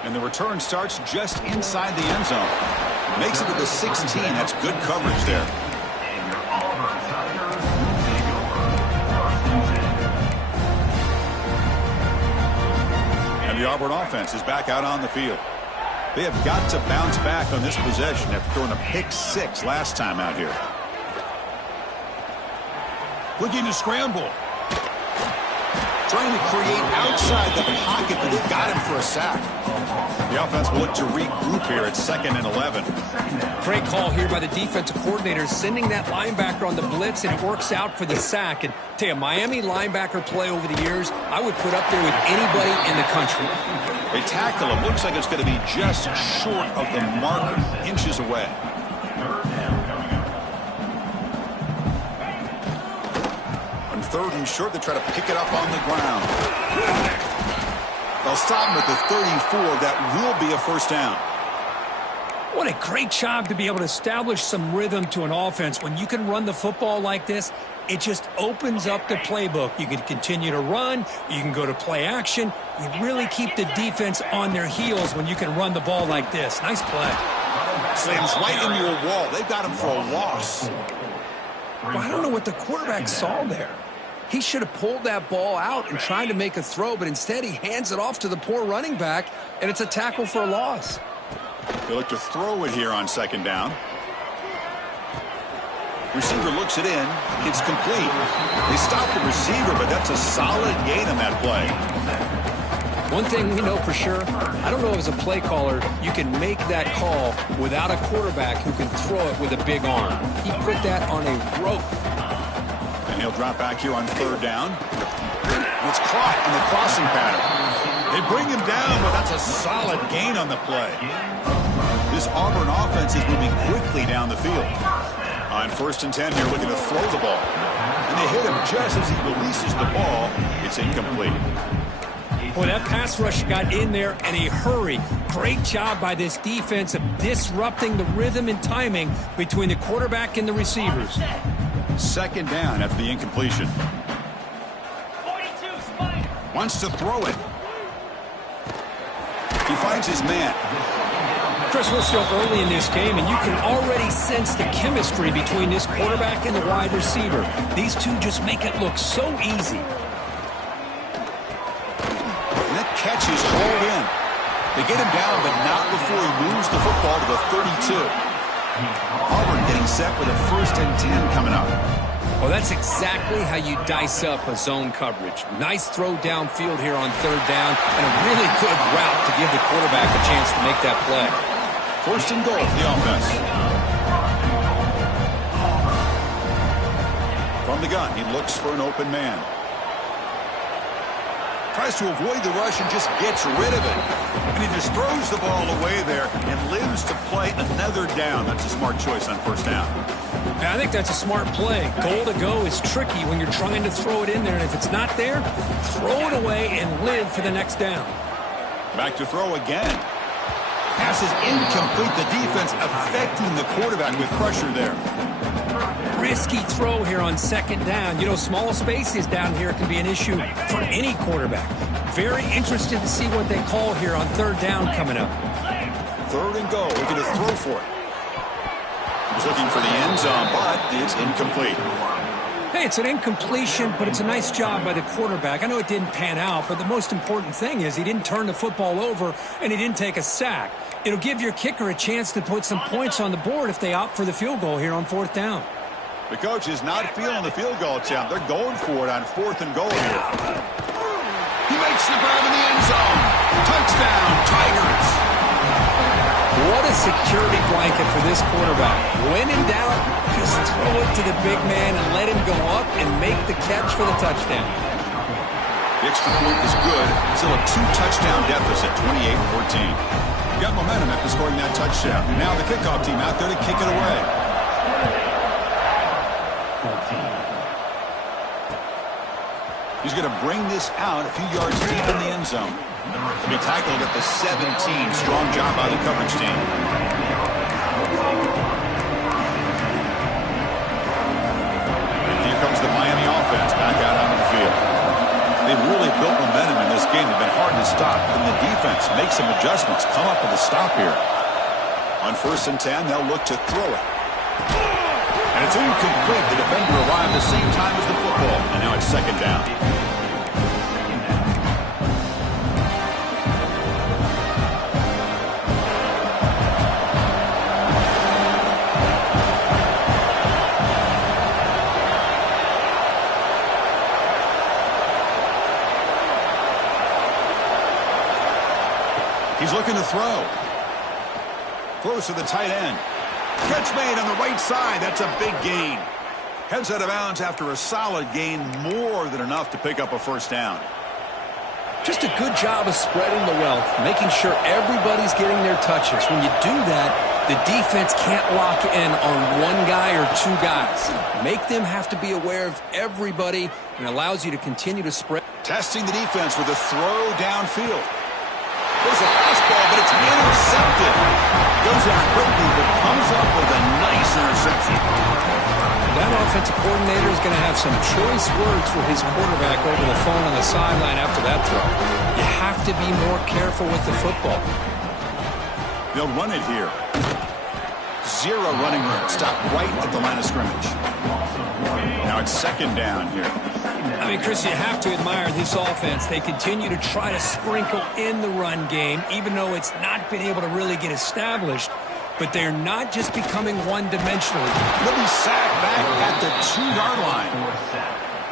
And the return starts just inside the end zone. Makes it to the 16. That's good coverage there. The Auburn offense is back out on the field. They have got to bounce back on this possession after throwing a pick 6 last time out here. Looking to scramble. Trying to create outside the pocket, but he got him for a sack. The offense will look to regroup here at 2nd and 11. Great call here by the defensive coordinator, sending that linebacker on the blitz, and it works out for the sack. And tell you, Miami linebacker play over the years, I would put up there with anybody in the country. They tackle him. Looks like it's going to be just short of the marker, inches away. On 3rd and short, they try to pick it up on the ground. They'll stop him at the 34. That will be a 1st down. What a great job to be able to establish some rhythm to an offense. When you can run the football like this, it just opens up the playbook. You can continue to run. You can go to play action. You really keep the defense on their heels when you can run the ball like this. Nice play. Slams right into your wall. They got him for a loss. Well, I don't know what the quarterback saw there. He should have pulled that ball out and tried to make a throw, but instead he hands it off to the poor running back, and it's a tackle for a loss. They look to throw it here on 2nd down. Receiver looks it in. It's complete. They stop the receiver, but that's a solid gain on that play. One thing we know for sure, I don't know as a play caller, you can make that call without a quarterback who can throw it with a big arm. He put that on a rope. And he'll drop back here on third down. It's caught in the crossing pattern. They bring him down, but that's a solid gain on the play. This Auburn offense is moving quickly down the field. On 1st and 10 here, looking to throw the ball. And they hit him just as he releases the ball. It's incomplete. Boy, that pass rush got in there in a hurry. Great job by this defense of disrupting the rhythm and timing between the quarterback and the receivers. 2nd down after the incompletion. 42 Spider. Wants to throw it. He finds his man. Chris, we're still early in this game, and you can already sense the chemistry between this quarterback and the wide receiver. These two just make it look so easy. And that catch is hauled in. They get him down, but not before he moves the football to the 32. Auburn getting set with a 1st and 10 coming up. Well, that's exactly how you dice up a zone coverage. Nice throw downfield here on 3rd down, and a really good route to give the quarterback a chance to make that play. 1st and goal for the offense. From the gun, he looks for an open man. Tries to avoid the rush and just gets rid of it. And he just throws the ball away there and lives to play another down. That's a smart choice on 1st down. Yeah, I think that's a smart play. Goal to go is tricky when you're trying to throw it in there, and if it's not there, throw it away and live for the next down. Back to throw again. Pass is incomplete. The defense affecting the quarterback with pressure there. Risky throw here on 2nd down. You know, small spaces down here can be an issue for any quarterback. Very interested to see what they call here on 3rd down coming up. 3rd and goal. Looking to throw for it. He's looking for the end zone, but it's incomplete. Hey, it's an incompletion, but it's a nice job by the quarterback. I know it didn't pan out, but the most important thing is he didn't turn the football over and he didn't take a sack. It'll give your kicker a chance to put some points on the board if they opt for the field goal here on 4th down. The coach is not feeling the field goal attempt. They're going for it on 4th and goal here. He makes the grab in the end zone. Touchdown, Tigers. What a security blanket for this quarterback. When in doubt, just throw it to the big man and let him go up and make the catch for the touchdown. The extra point is good. Still a 2-touchdown deficit, 28-14. Got momentum after scoring that touchdown. Now the kickoff team out there to kick it away. He's going to bring this out a few yards deep in the end zone. He'll be tackled at the 17. Strong job by the coverage team. And here comes the Miami offense back out onto the field. They've really built momentum in this game. They've been hard to stop. And the defense makes some adjustments. Come up with a stop here. On 1st and 10, they'll look to throw it. And it's incomplete. The defender arrived the same time as the football. And now it's 2nd down. He's looking to throw. Close to the tight end. Catch made on the right side. That's a big gain. Heads out of bounds after a solid gain, more than enough to pick up a 1st down. Just a good job of spreading the wealth, making sure everybody's getting their touches. When you do that, the defense can't lock in on one guy or two guys. Make them have to be aware of everybody, and allows you to continue to spread. Testing the defense with a throw downfield. There's a fastball, but it's intercepted. Goes out quickly, but comes up with a nice interception. That offensive coordinator is going to have some choice words for his quarterback over the phone on the sideline after that throw. You have to be more careful with the football. They'll run it here. 0 running room. Stop right at the line of scrimmage. Now it's 2nd down here. I mean, Chris, you have to admire this offense. They continue to try to sprinkle in the run game, even though it's not been able to really get established. But they're not just becoming one-dimensional. He'll be sacked back at the 2-yard line.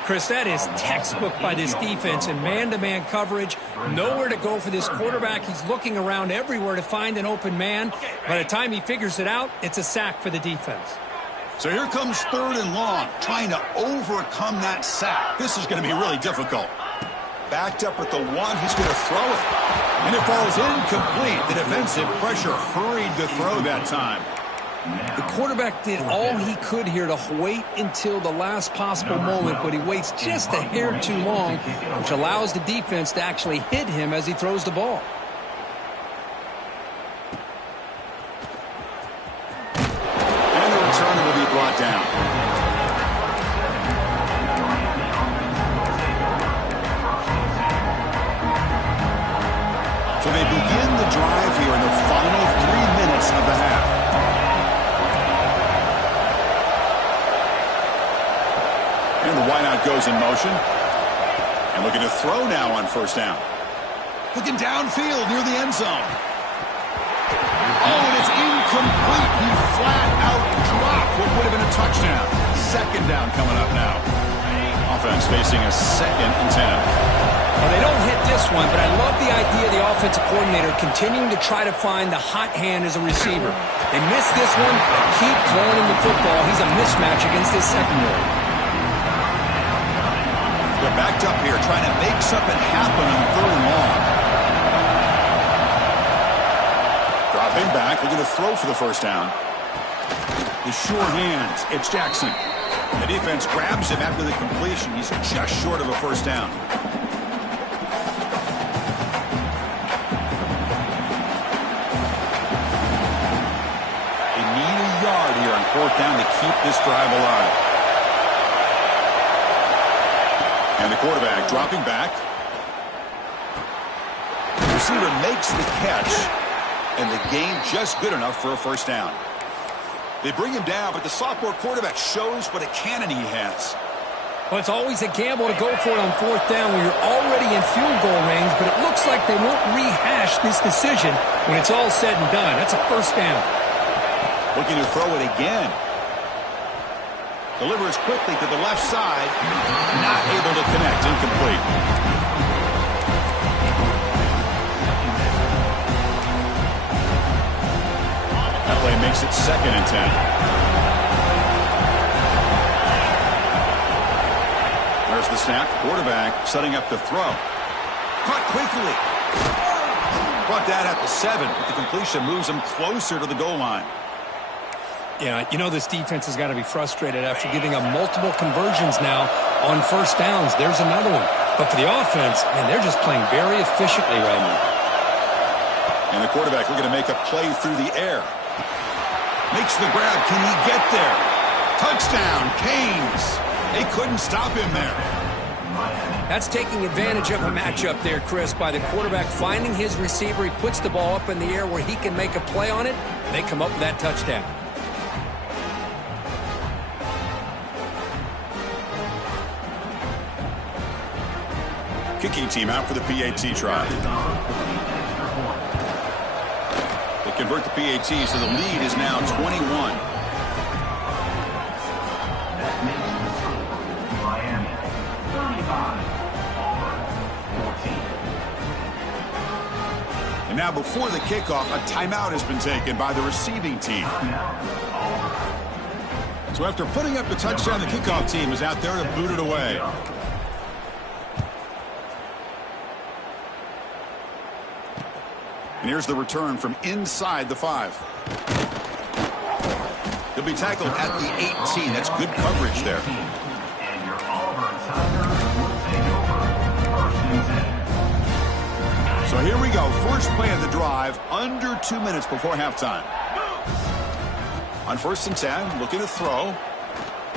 Chris, that is textbook by this defense in man-to-man coverage. Nowhere to go for this quarterback. He's looking around everywhere to find an open man. By the time he figures it out, it's a sack for the defense. So here comes 3rd and long, trying to overcome that sack. This is going to be really difficult. Backed up at the 1, he's going to throw it. And it falls incomplete. The defensive pressure hurried the throw that time. The quarterback did all he could here to wait until the last possible moment, but he waits just a hair too long, which allows the defense to actually hit him as he throws the ball. And the return will be brought down. So they begin the drive here in the final 3 minutes of the half. And the wideout goes in motion. And looking to throw now on 1st down. Looking downfield near the end zone. Oh, and it's incomplete. He flat out dropped what would have been a touchdown. 2nd down coming up now. Offense facing a 2nd and 10. Well, they don't hit this one, but I love the idea of the offensive coordinator continuing to try to find the hot hand as a receiver. They miss this one, keep throwing him the football. He's a mismatch against this secondary. They're backed up here, trying to make something happen on 3rd and long. Dropping back, looking to throw for the 1st down. The sure hands, it's Jackson. The defense grabs him after the completion. He's just short of a 1st down. They need a yard here on 4th down to keep this drive alive. And the quarterback dropping back. The receiver makes the catch, and the gain just good enough for a 1st down. They bring him down, but the sophomore quarterback shows what a cannon he has. Well, it's always a gamble to go for it on 4th down when you're already in field goal range, but it looks like they won't rehash this decision when it's all said and done. That's a 1st down. Looking to throw it again. Delivers quickly to the left side. Not able to connect. Incomplete. That play makes it 2nd and 10. There's the snap. Quarterback setting up the throw. Caught quickly. Brought down at the 7. But the completion moves him closer to the goal line. Yeah, you know this defense has got to be frustrated after giving up multiple conversions now on 1st downs. There's another one. But for the offense, man, they're just playing very efficiently right now. And the quarterback looking to make a play through the air. Makes the grab. Can he get there? Touchdown, Canes. They couldn't stop him there. That's taking advantage of a matchup there, Chris, by the quarterback finding his receiver. He puts the ball up in the air where he can make a play on it. And they come up with that touchdown. Kicking team out for the PAT try. They convert the PAT, so the lead is now 21. And now before the kickoff, a timeout has been taken by the receiving team. So after putting up the touchdown, the kickoff team is out there to boot it away. And here's the return from inside the 5. He'll be tackled at the 18. That's good coverage there. So here we go. First play of the drive, under 2 minutes before halftime. On 1st and 10, looking to throw.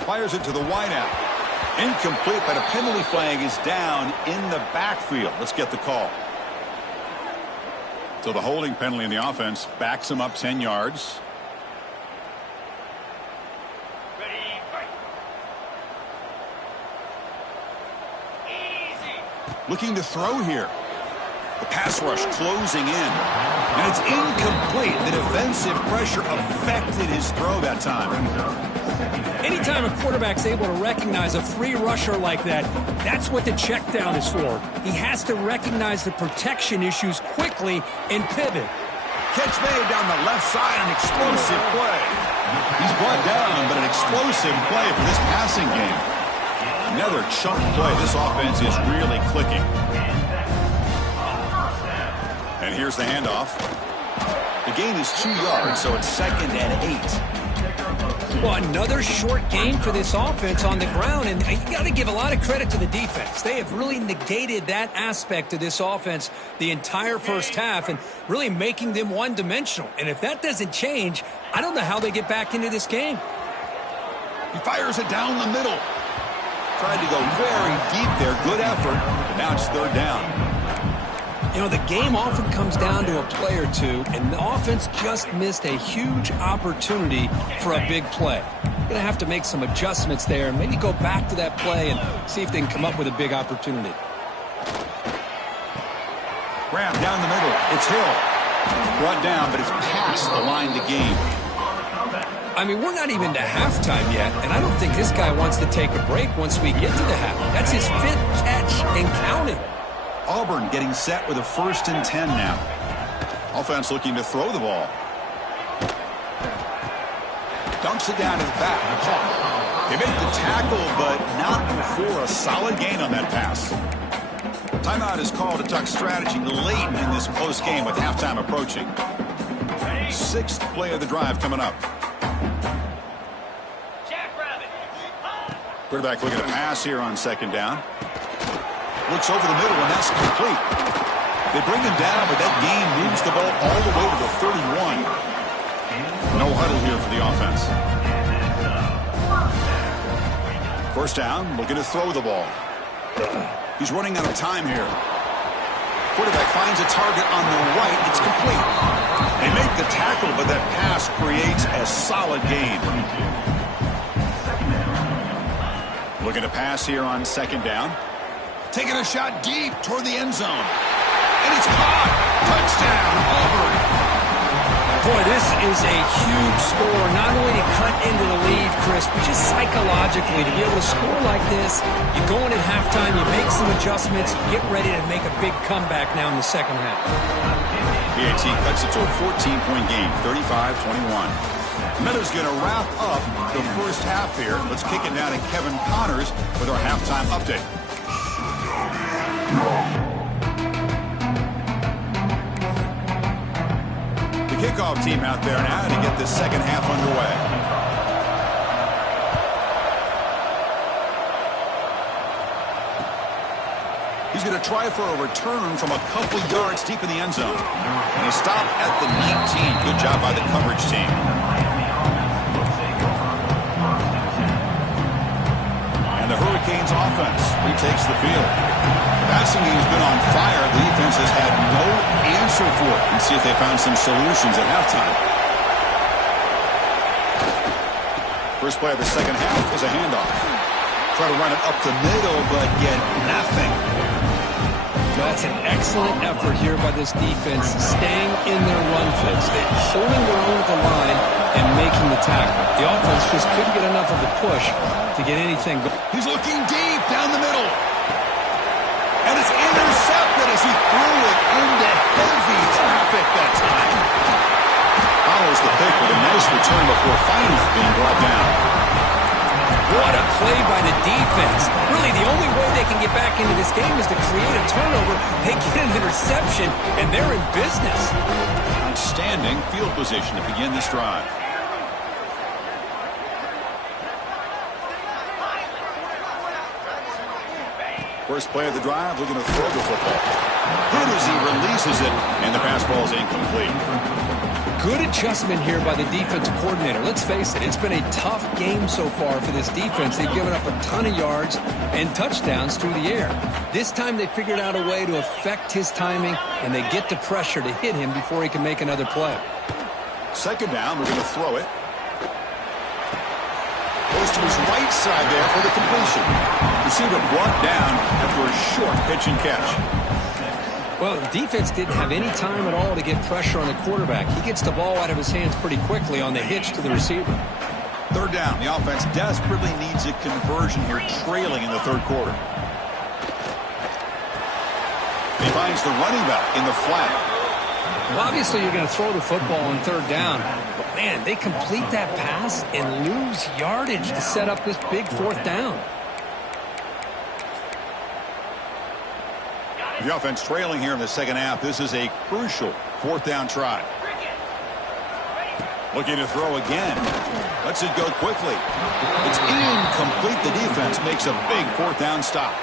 Fires it to the wideout. Incomplete, but a penalty flag is down in the backfield. Let's get the call. So the holding penalty in the offense backs him up 10 yards. Ready, fight. Easy. Looking to throw here. The pass rush closing in. And it's incomplete. The defensive pressure affected his throw that time. Anytime a quarterback's able to recognize a free rusher like that, that's what the check down is for. He has to recognize the protection issues quickly and pivot. Catch made down the left side, an explosive play. He's brought down, but an explosive play for this passing game. Another chunk play. This offense is really clicking. And here's the handoff. The gain is 2 yards, so it's 2nd and 8. Well, another short game for this offense on the ground, and you got to give a lot of credit to the defense. They have really negated that aspect of this offense the entire first half and really making them one-dimensional. And if that doesn't change, I don't know how they get back into this game. He fires it down the middle. Tried to go very deep there. Good effort. But now it's 3rd down. You know, the game often comes down to a play or two, and the offense just missed a huge opportunity for a big play. Going to have to make some adjustments there and maybe go back to that play and see if they can come up with a big opportunity. Graham down the middle. It's Hill. Brought down, but it's past the line to gain. I mean, we're not even to halftime yet, and I don't think this guy wants to take a break once we get to the half. That's his 5th catch and counting. Auburn getting set with a 1st and 10 now. Offense looking to throw the ball. Dumps it down to the back. They make the tackle, but not before a solid gain on that pass. Timeout is called to talk strategy late in this close game with halftime approaching. 6th play of the drive coming up. Quarterback looking to pass here on 2nd down. Looks over the middle, and that's complete. They bring him down, but that gain moves the ball all the way to the 31. No huddle here for the offense. 1st down, looking to throw the ball. He's running out of time here. Quarterback finds a target on the right. It's complete. They make the tackle, but that pass creates a solid gain. Looking to pass here on 2nd down. Taking a shot deep toward the end zone. And it's caught. Touchdown, Auburn. Boy, this is a huge score. Not only to cut into the lead, Chris, but just psychologically to be able to score like this. You go in at halftime, you make some adjustments, you get ready to make a big comeback now in the 2nd half. PAT cuts it to a 14-point game, 35-21. Miller's going to wrap up the first half here. Let's kick it down to Kevin Connors with our halftime update. The kickoff team out there now to get the 2nd half underway. He's going to try for a return from a couple yards deep in the end zone. And he stopped at the 19. Good job by the coverage team. The Hurricanes offense retakes the field. The passing game has been on fire. The defense has had no answer for it. Let's see if they found some solutions at halftime. First play of the 2nd half is a handoff. Try to run it up the middle, but get nothing. That's an excellent effort here by this defense, staying in their run fits, holding their own at the line and making the tackle. The offense just couldn't get enough of a push to get anything going. He's looking deep down the middle. And it's intercepted as he threw it into heavy traffic that time. Follows the pick with a nice return before finally being brought down. What a play by the defense. Really, the only way they can get back into this game is to create a turnover. They get an interception, and they're in business. Outstanding field position to begin this drive. First play of the drive, looking to throw the football. Good as he releases it, and the pass ball is incomplete. Good adjustment here by the defensive coordinator. Let's face it, it's been a tough game so far for this defense. They've given up a ton of yards and touchdowns through the air. This time they figured out a way to affect his timing, and they get the pressure to hit him before he can make another play. 2nd down, we're going to throw it. Goes to his right side there for the completion. Receiver brought down after a short pitch and catch. Well, the defense didn't have any time at all to get pressure on the quarterback. He gets the ball out of his hands pretty quickly on the hitch to the receiver. Third down. The offense desperately needs a conversion here, trailing in the third quarter. He finds the running back in the flat. Well, obviously, you're going to throw the football on third down. But, man, they complete that pass and lose yardage to set up this big fourth down. The offense trailing here in the second half. This is a crucial fourth down try. Looking to throw again. Lets it go quickly. It's incomplete. The defense makes a big fourth down stop.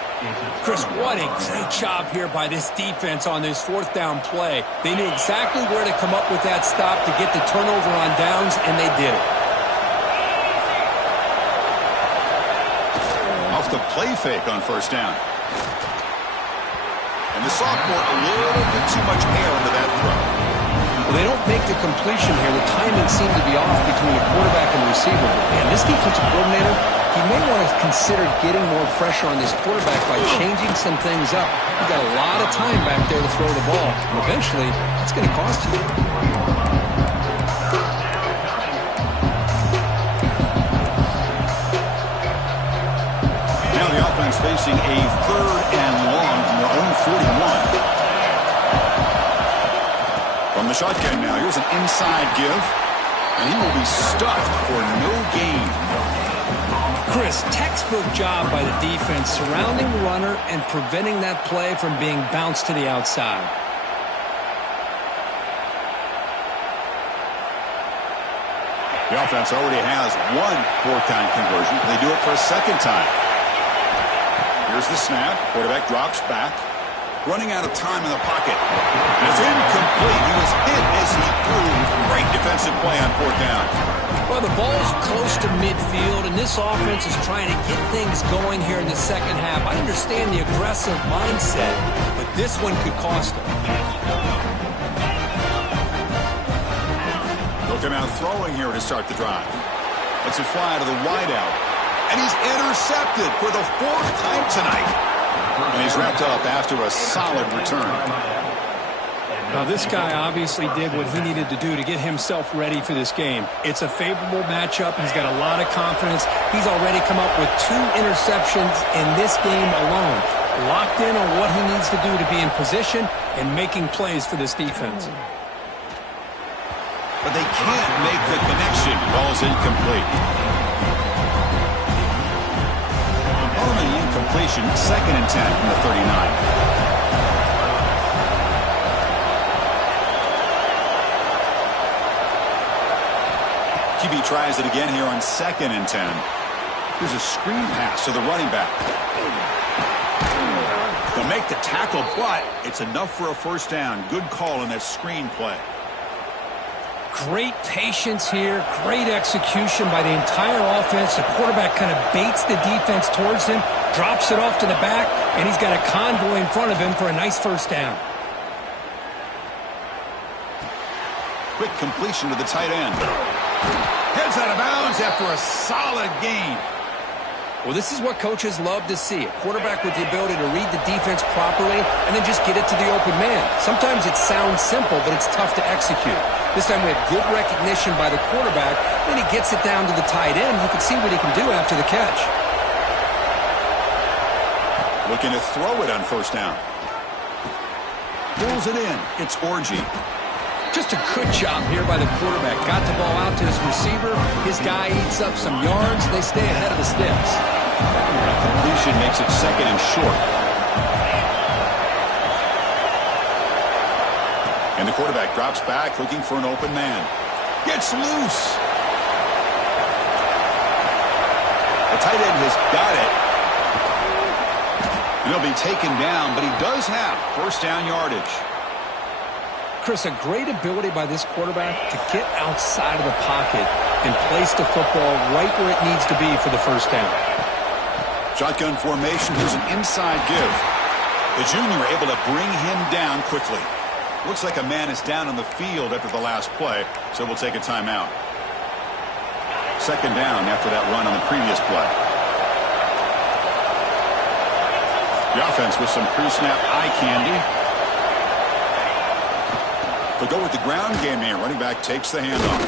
Chris, what a great job here by this defense on this fourth down play. They knew exactly where to come up with that stop to get the turnover on downs, and they did it. Off the play fake on first down. And the sophomore a little bit too much air into that throw. Well, they don't make the completion here. The timing seemed to be off between the quarterback and the receiver. And this defensive coordinator, he may want to consider getting more pressure on this quarterback by changing some things up. You got a lot of time back there to throw the ball. And eventually, it's going to cost you. Now the offense facing a third and long from their own 41. From the shotgun now, here's an inside give. And he will be stuffed for no gain. Chris, textbook job by the defense surrounding the runner and preventing that play from being bounced to the outside. The offense already has one fourth down conversion. They do it for a second time. Here's the snap. Quarterback drops back. Running out of time in the pocket. And it's incomplete. He was hit as he threw. Great defensive play on fourth down. Well, the ball's close to midfield, and this offense is trying to get things going here in the second half. I understand the aggressive mindset, but this one could cost them. Looking out throwing here to start the drive. Lets it fly to the wideout. And he's intercepted for the fourth time tonight. And he's wrapped up after a solid return. Now, this guy obviously did what he needed to do to get himself ready for this game. It's a favorable matchup. He's got a lot of confidence. He's already come up with 2 interceptions in this game alone. Locked in on what he needs to do to be in position and making plays for this defense. But they can't make the connection. Ball is incomplete. Incompletion, 2nd and 10 from the 39. QB tries it again here on 2nd and 10. Here's a screen pass to the running back. They'll make the tackle, but it's enough for a first down. Good call in that screen play. Great patience here, great execution by the entire offense. The quarterback kind of baits the defense towards him, drops it off to the back, and he's got a convoy in front of him for a nice first down. Quick completion to the tight end. Heads out of bounds after a solid gain. Well, this is what coaches love to see. A quarterback with the ability to read the defense properly and then just get it to the open man. Sometimes it sounds simple, but it's tough to execute. This time we have good recognition by the quarterback. Then he gets it down to the tight end. You can see what he can do after the catch. Looking to throw it on first down. Pulls it in. It's Orji. Just a good job here by the quarterback. Got the ball out to his receiver. His guy eats up some yards. They stay ahead of the sticks. Completion makes it 2nd and short. And the quarterback drops back looking for an open man. Gets loose. The tight end has got it. And he'll be taken down, but he does have first down yardage. Chris, a great ability by this quarterback to get outside of the pocket and place the football right where it needs to be for the first down. Shotgun formation. Here's an inside give. The junior able to bring him down quickly. Looks like a man is down on the field after the last play, so we'll take a timeout. 2nd down after that run on the previous play. The offense with some pre-snap eye candy. They'll go with the ground game here. Running back takes the handoff.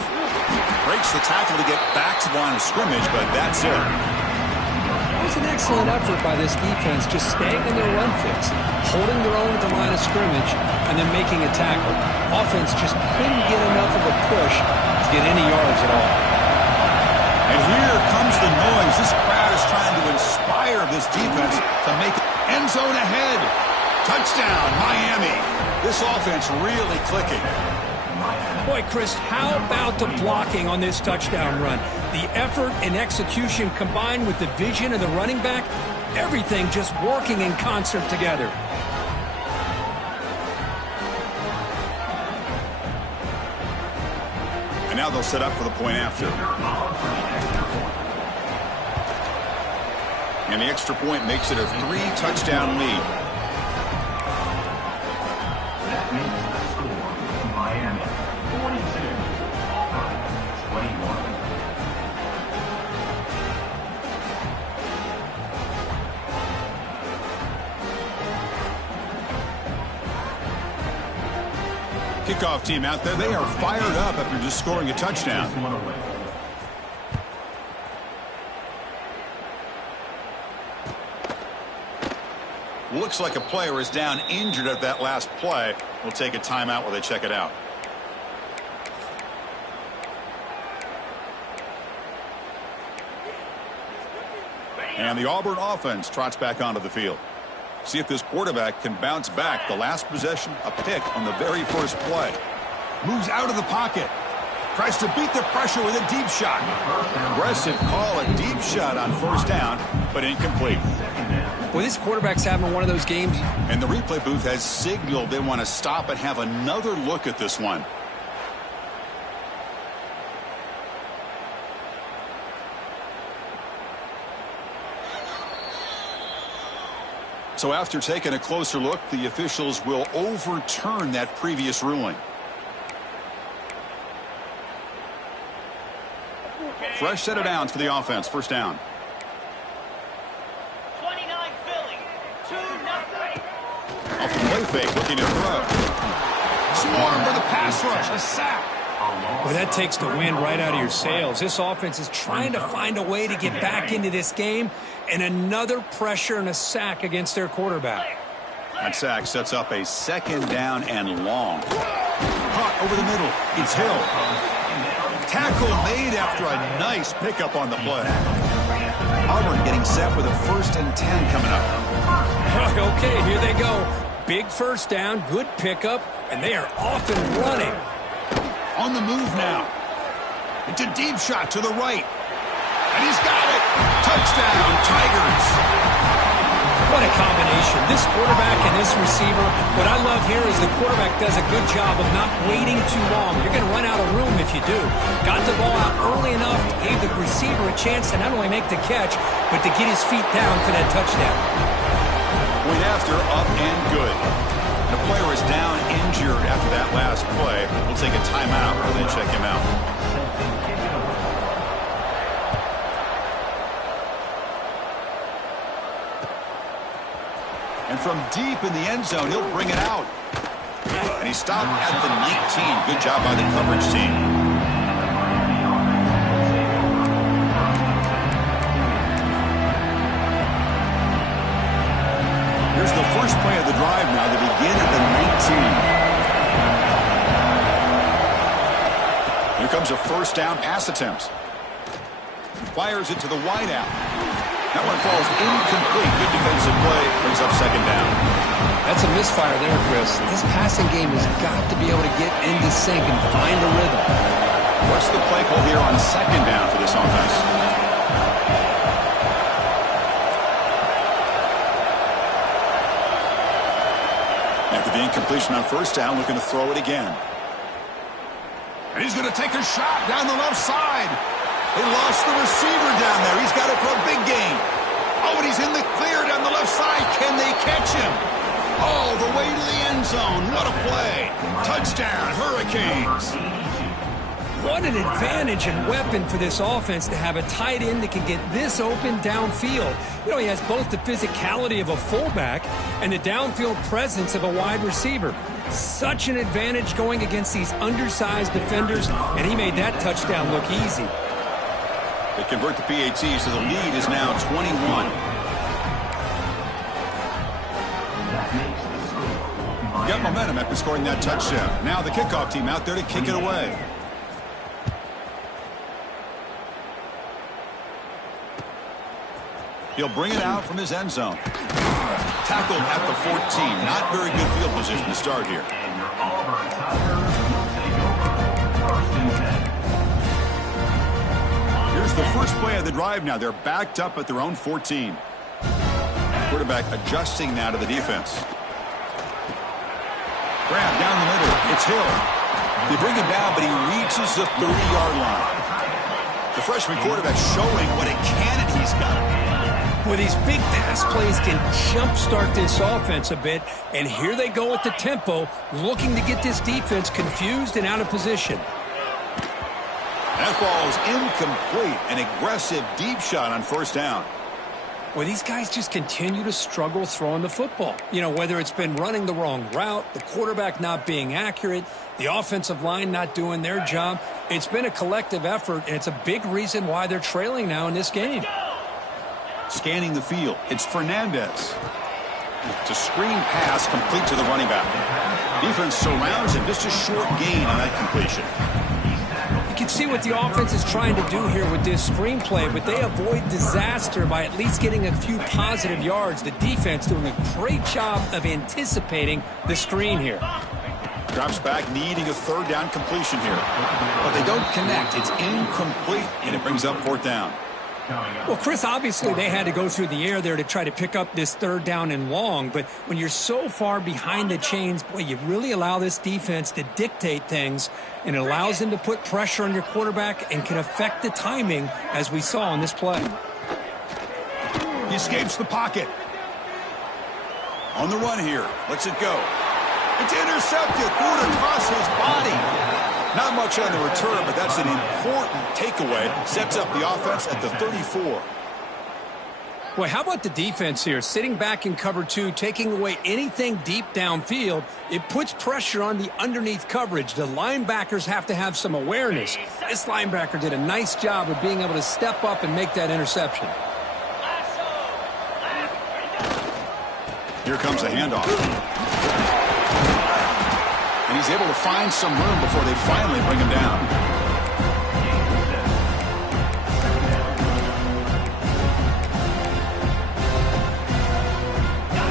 Breaks the tackle to get back to the line of scrimmage, but that's it. That was an excellent effort by this defense, just staying in their run fix, holding their own at the line of scrimmage, and then making a tackle. Offense just couldn't get enough of a push to get any yards at all. And here comes the noise. This crowd is trying to inspire this defense to make it end zone ahead. Touchdown, Miami. This offense really clicking. Boy, Chris, how about the blocking on this touchdown run? The effort and execution combined with the vision of the running back, everything just working in concert together. And now they'll set up for the point after. And the extra point makes it a 3-touchdown lead. That makes the score Miami 42, offense 21. Kickoff team out there, they are fired up after just scoring a touchdown. Looks like a player is down injured at that last play. We'll take a timeout while they check it out. And the Auburn offense trots back onto the field. See if this quarterback can bounce back. The last possession, a pick on the very first play. Moves out of the pocket. Tries to beat the pressure with a deep shot. Aggressive call, a deep shot on first down, but incomplete. Well, this quarterback's having one of those games. And the replay booth has signaled they want to stop and have another look at this one. So after taking a closer look, the officials will overturn that previous ruling. Fresh set of downs for the offense. First down. 29 Philly, 2-0. Off the play fake, looking to throw. Swarm for the pass rush. A sack. Well, that takes the wind right out of your sails. This offense is trying to find a way to get back into this game, and another pressure and a sack against their quarterback. That sack sets up a second down and long. Caught over the middle. It's Hill. Tackle made after a nice pickup on the play. Auburn getting set with a 1st and 10 coming up. Okay, here they go. Big first down, good pickup, and they are off and running. On the move now. It's a deep shot to the right. And he's got it. Touchdown, Tigers. What a combination. This quarterback and this receiver. What I love here is the quarterback does a good job of not waiting too long. You're going to run out of room if you do. Got the ball out early enough, gave the receiver a chance to not only make the catch, but to get his feet down for that touchdown. Point after, up and good. The player is down injured after that last play. We'll take a timeout while they check him out. And from deep in the end zone, he'll bring it out. And he stopped at the 19. Good job by the coverage team. Here's the first play of the drive now. They begin at the 19. Here comes a first down pass attempt. Fires it to the wideout. That one falls incomplete. Good defensive play. Brings up second down. That's a misfire there, Chris. This passing game has got to be able to get into sync and find a rhythm. What's the play call here on second down for this offense? After the incompletion on first down, looking to throw it again. And he's going to take a shot down the left side. They lost the receiver down there. He's got it for a big gain. Oh, and he's in the clear down the left side. Can they catch him? All the way to the end zone. What a play. Touchdown, Hurricanes. What an advantage and weapon for this offense to have a tight end that can get this open downfield. You know, he has both the physicality of a fullback and the downfield presence of a wide receiver. Such an advantage going against these undersized defenders, and he made that touchdown look easy. They convert the PAT, so the lead is now 21. Got momentum after scoring that touchdown. Now the kickoff team out there to kick it away. He'll bring it out from his end zone. Tackled at the 14. Not very good field position to start here. Here's the first play of the drive now. They're backed up at their own 14. Quarterback adjusting now to the defense. Grab down the middle. It's Hill. They bring him down, but he reaches the 30-yard line. The freshman quarterback showing what a cannon he's got. Well, these big pass plays can jumpstart this offense a bit, and here they go with the tempo, looking to get this defense confused and out of position. That ball is incomplete. An aggressive deep shot on first down. Well, these guys just continue to struggle throwing the football. You know, whether it's been running the wrong route, the quarterback not being accurate, the offensive line not doing their job. It's been a collective effort, and it's a big reason why they're trailing now in this game. Scanning the field. It's Fernandez. It's a screen pass complete to the running back. Defense surrounds him. Just a short gain on that completion. You can see what the offense is trying to do here with this screenplay, but they avoid disaster by at least getting a few positive yards. The defense doing a great job of anticipating the screen here. Drops back, needing a third down completion here. But they don't connect. It's incomplete, and it brings up fourth down. Well, Chris, obviously they had to go through the air there to try to pick up this third down and long, but when you're so far behind the chains, boy, you really allow this defense to dictate things, and it allows them to put pressure on your quarterback and can affect the timing, as we saw on this play. He escapes the pocket. On the run here. Lets it go. It's intercepted. Threw it across his body. Not much on the return, but that's an important takeaway. Sets up the offense at the 34. Boy, how about the defense here? Sitting back in cover two, taking away anything deep downfield. It puts pressure on the underneath coverage. The linebackers have to have some awareness. This linebacker did a nice job of being able to step up and make that interception. Here comes a handoff. And he's able to find some room before they finally bring him down.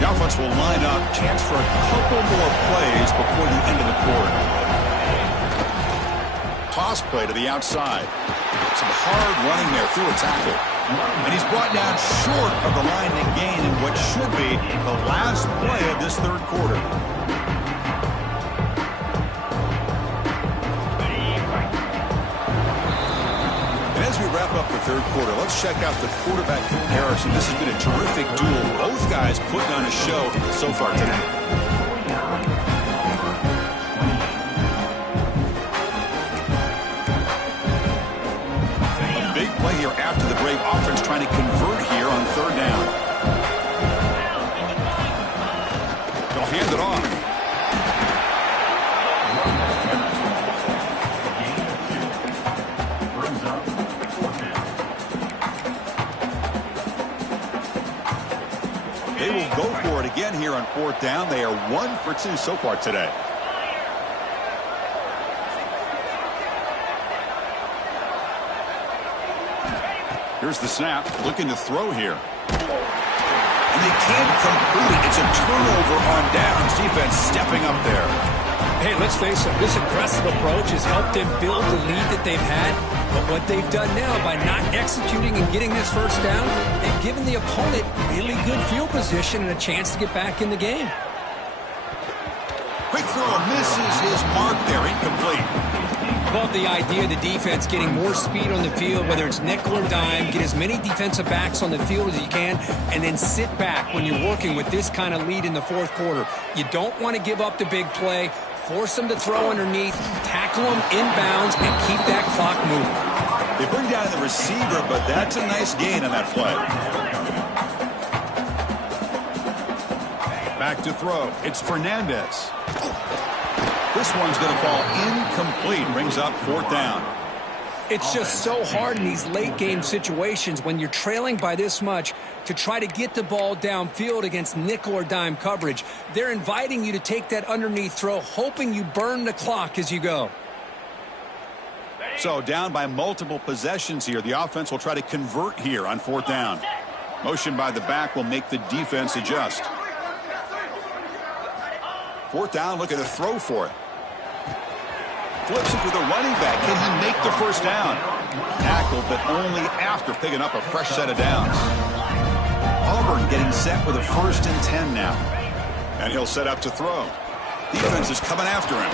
The offense will line up. Chance for a couple more plays before the end of the quarter. Toss play to the outside. Some hard running there through a tackle. And he's brought down short of the line to gain in what should be the last play of this third quarter. As we wrap up the third quarter, let's check out the quarterback comparison. This has been a terrific duel. Both guys putting on a show so far today. A big play here after the break. Offense trying to convert here on third down. They'll hand it off. They will go for it again here on fourth down. They are 1 for 2 so far today. Here's the snap, looking to throw here. And they can't complete it. It's a turnover on downs. Defense stepping up there. Hey, let's face it, this aggressive approach has helped them build the lead that they've had. But what they've done now by not executing and getting this first down, they've given the opponent really good field position and a chance to get back in the game. Quick throw misses his mark there, incomplete. Love the idea of the defense getting more speed on the field, whether it's nickel or dime, get as many defensive backs on the field as you can, and then sit back when you're working with this kind of lead in the fourth quarter. You don't want to give up the big play. Force them to throw underneath, tackle them inbounds, and keep that clock moving. They bring down the receiver, but that's a nice gain on that play. Back to throw. It's Fernandez. This one's going to fall incomplete. Brings up 4th down. It's just so hard in these late-game situations when you're trailing by this much to try to get the ball downfield against nickel or dime coverage. They're inviting you to take that underneath throw, hoping you burn the clock as you go. So down by multiple possessions here. The offense will try to convert here on 4th down. Motion by the back will make the defense adjust. 4th down, looking to throw for it. Flips it to the running back. Can he make the first down? Tackled, but only after picking up a fresh set of downs. Auburn getting set with a 1st and 10 now. And he'll set up to throw. Defense is coming after him.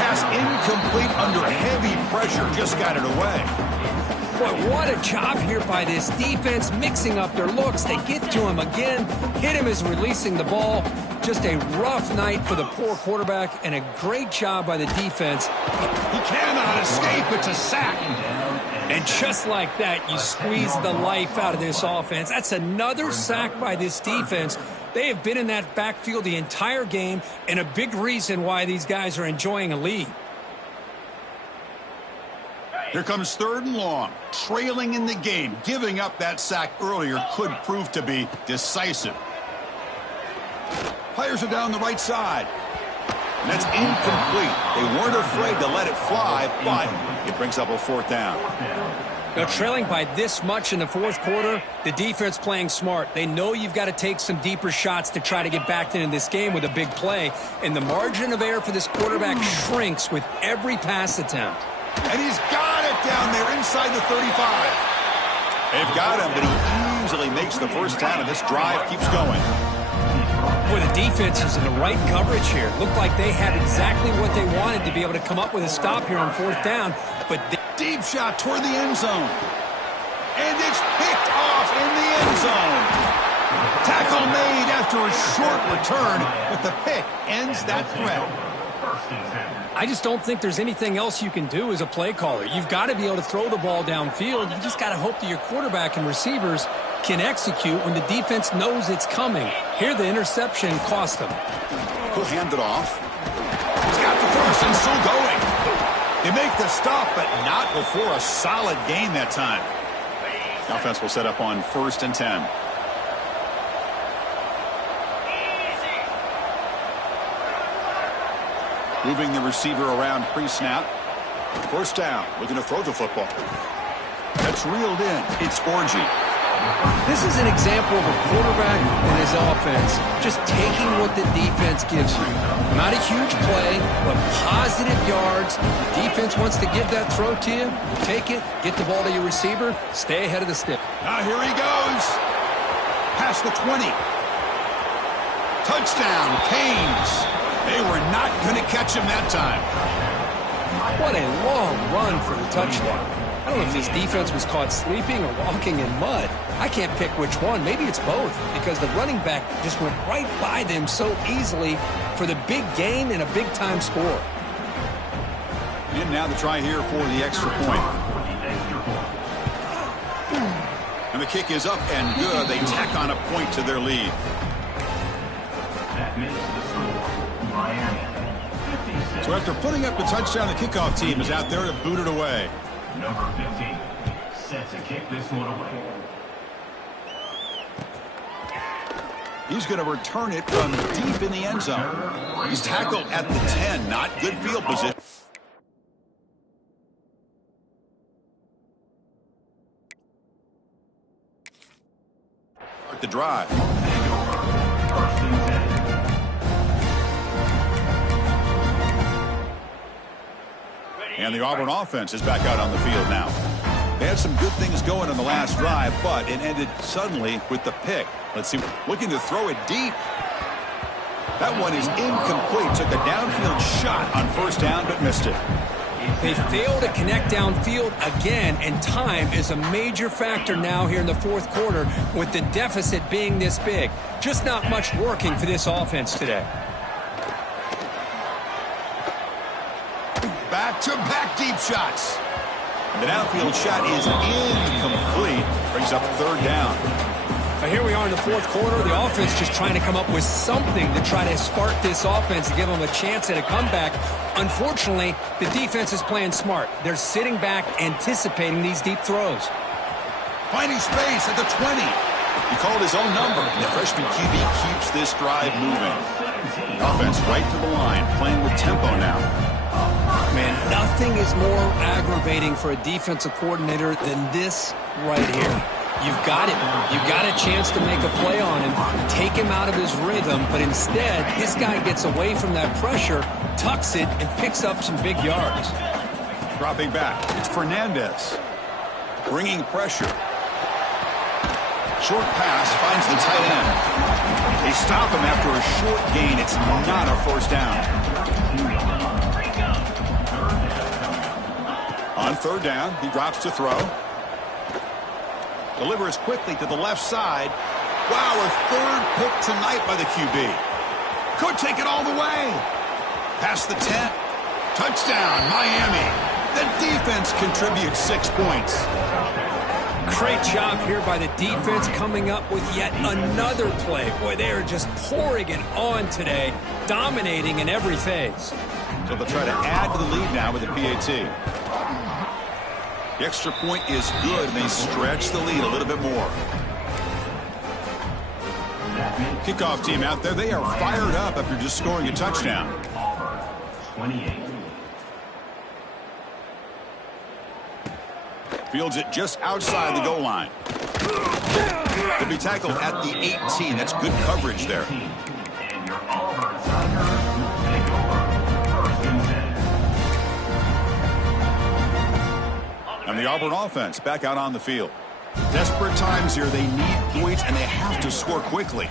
Pass incomplete under heavy pressure. Just got it away. Boy, what a job here by this defense, mixing up their looks. They get to him again, hit him as releasing the ball. Just a rough night for the poor quarterback, and a great job by the defense. He cannot escape. It's a sack. And just like that, you squeeze the life out of this offense. That's another sack by this defense. They have been in that backfield the entire game, and a big reason why these guys are enjoying a lead. Here comes 3rd and long. Trailing in the game. Giving up that sack earlier could prove to be decisive. Fires it down the right side. And that's incomplete. They weren't afraid to let it fly, but it brings up a 4th down. Now, trailing by this much in the 4th quarter, the defense playing smart. They know you've got to take some deeper shots to try to get back into this game with a big play. And the margin of error for this quarterback shrinks with every pass attempt. And he's got it down there inside the 35. They've got him, but he easily makes the first down, and this drive keeps going. Boy, the defense is in the right coverage here. Looked like they had exactly what they wanted to be able to come up with a stop here on 4th down. But deep shot toward the end zone. And it's picked off in the end zone. Tackle made after a short return, but the pick ends that threat. I just don't think there's anything else you can do as a play caller. You've got to be able to throw the ball downfield. You just got to hope that your quarterback and receivers can execute when the defense knows it's coming. Here, the interception cost them. He'll hand it off. He's got the first and still going. They make the stop, but not before a solid gain that time. The offense will set up on 1st and 10. Moving the receiver around pre-snap. 1st down. Looking to throw the football. That's reeled in. It's Orji. This is an example of a quarterback and his offense just taking what the defense gives you. Not a huge play, but positive yards. The defense wants to give that throw to you. You take it, get the ball to your receiver, stay ahead of the stick. Now here he goes. Past the 20. Touchdown, Canes. They were not going to catch him that time. What a long run for the touchdown. I don't know if this defense was caught sleeping or walking in mud. I can't pick which one. Maybe it's both, because the running back just went right by them so easily for the big gain and a big-time score. And now the try here for the extra point. And the kick is up and good. They tack on a point to their lead. That makes the score Miami 56. So after putting up the touchdown, the kickoff team is out there to boot it away. Number 15 set to kick this one away. He's going to return it from deep in the end zone. He's tackled at the 10. Not good field position. Start the drive. First and 10. And the Auburn offense is back out on the field now. They had some good things going on the last drive, but it ended suddenly with the pick. Let's see, looking to throw it deep. That one is incomplete. Took a downfield shot on 1st down, but missed it. They fail to connect downfield again, and time is a major factor now here in the 4th quarter with the deficit being this big. Just not much working for this offense today. Back-to-back deep shots. And the downfield shot is incomplete. Brings up 3rd down. But here we are in the fourth quarter. The offense just trying to come up with something to try to spark this offense to give them a chance at a comeback. Unfortunately, the defense is playing smart. They're sitting back, anticipating these deep throws. Finding space at the 20. He called his own number, and the freshman QB keeps this drive moving. Offense right to the line, playing with tempo now. Man, nothing is more aggravating for a defensive coordinator than this right here. You've got it. You've got a chance to make a play on him, take him out of his rhythm, but instead, this guy gets away from that pressure, tucks it, and picks up some big yards. Dropping back, it's Fernandez. Bringing pressure. Short pass finds the tight end. They stop him after a short gain. It's not a first down. On third down, he drops to throw. Delivers quickly to the left side. Wow, a third pick tonight by the QB. Could take it all the way. Past the 10. Touchdown, Miami. The defense contributes 6 points. Great job here by the defense coming up with yet another play. Boy, they are just pouring it on today, dominating in every phase. So they'll try to add to the lead now with the PAT. The extra point is good, and they stretch the lead a little bit more. Kickoff team out there, they are fired up after just scoring a touchdown. 28. Fields it just outside the goal line. He'll be tackled at the 18. That's good coverage there. And your Auburn Tigers take over first and 10. And the Auburn offense back out on the field. Desperate times here. They need points, and they have to score quickly.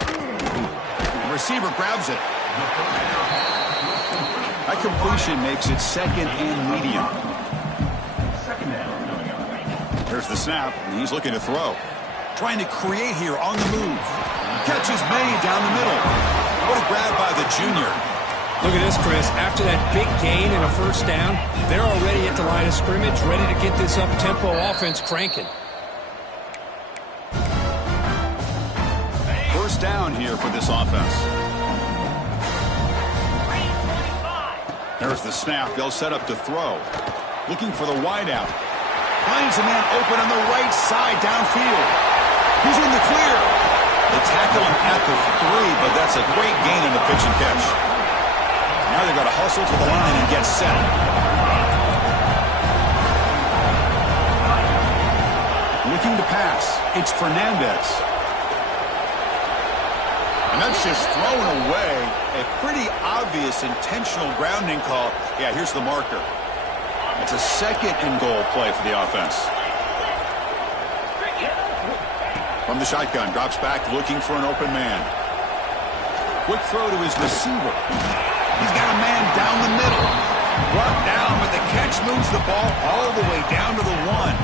The receiver grabs it. That completion makes it second and medium. There's the snap, and he's looking to throw. Trying to create here on the move. Catch is made down the middle. What a grab by the junior. Look at this, Chris. After that big gain and a first down, they're already at the line of scrimmage, ready to get this up-tempo offense cranking. First down here for this offense. There's the snap. They'll set up to throw. Looking for the wideout. Finds a man open on the right side downfield. He's in the clear. They tackle him at the 3, but that's a great gain in the pitch and catch. Now they've got to hustle to the line and get set. Looking to pass. It's Fernandez. And that's just thrown away. A pretty obvious intentional grounding call. Yeah, here's the marker. It's a second and goal play for the offense. From the shotgun, drops back looking for an open man. Quick throw to his receiver. He's got a man down the middle. Brought down, but the catch moves the ball all the way down to the 1.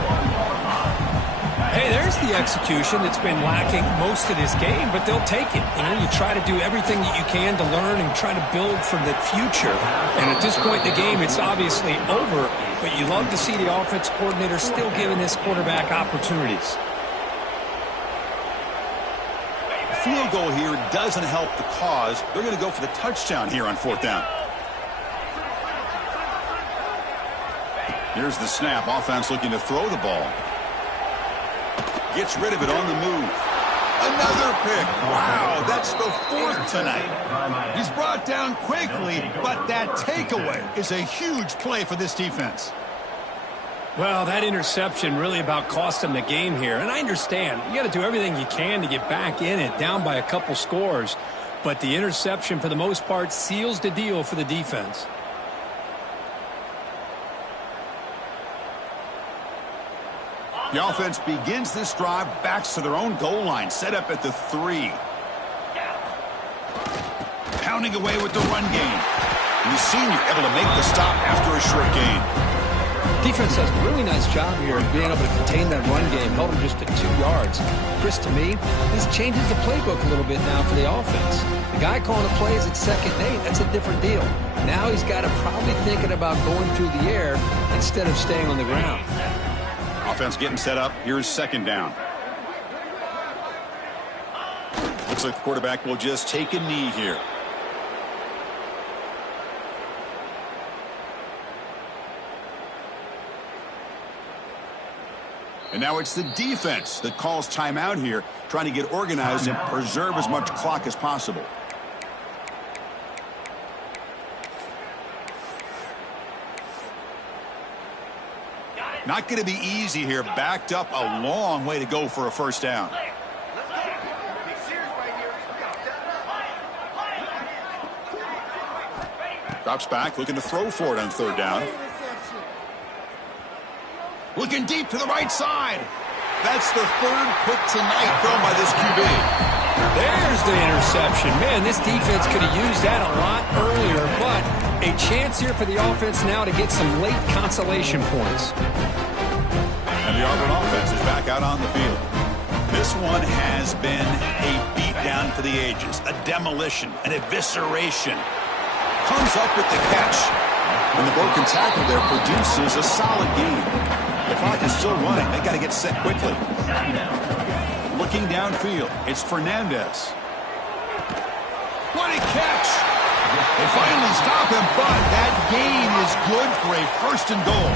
Hey, there's the execution that's been lacking most of this game, but they'll take it. You know, you try to do everything that you can to learn and try to build for the future. And at this point in the game, it's obviously over, but you love to see the offense coordinator still giving this quarterback opportunities. A field goal here doesn't help the cause. They're going to go for the touchdown here on fourth down. Here's the snap. Offense looking to throw the ball. Gets rid of it on the move. Another pick. Wow, that's the 4th tonight. He's brought down quickly, but that takeaway is a huge play for this defense. Well, that interception really about cost them the game here. And I understand. You got to do everything you can to get back in it, down by a couple scores. But the interception, for the most part, seals the deal for the defense. The offense begins this drive, backs to their own goal line, set up at the 3. Pounding away with the run game. And the senior able to make the stop after a short gain. Defense does a really nice job here of being able to contain that run game, held him just at 2 yards. Chris, to me, this changes the playbook a little bit now for the offense. The guy calling the plays at 2nd and 8, that's a different deal. Now he's got to probably thinking about going through the air instead of staying on the ground. Offense getting set up. Here's 2nd down. Looks like the quarterback will just take a knee here. And now it's the defense that calls timeout here, trying to get organized and preserve as much clock as possible. Not going to be easy here. Backed up a long way to go for a first down. Drops back, looking to throw for it on third down. Looking deep to the right side. That's the third pick tonight thrown by this QB. There's the interception. Man, this defense could have used that a lot earlier, but a chance here for the offense now to get some late consolation points. And the Auburn offense is back out on the field. This one has been a beatdown for the ages, a demolition, an evisceration. Comes up with the catch. And the broken tackle there produces a solid gain. The clock is still running. They got to get set quickly. Looking downfield, it's Fernandez. What a catch! They finally stop him, but that gain is good for a first and goal.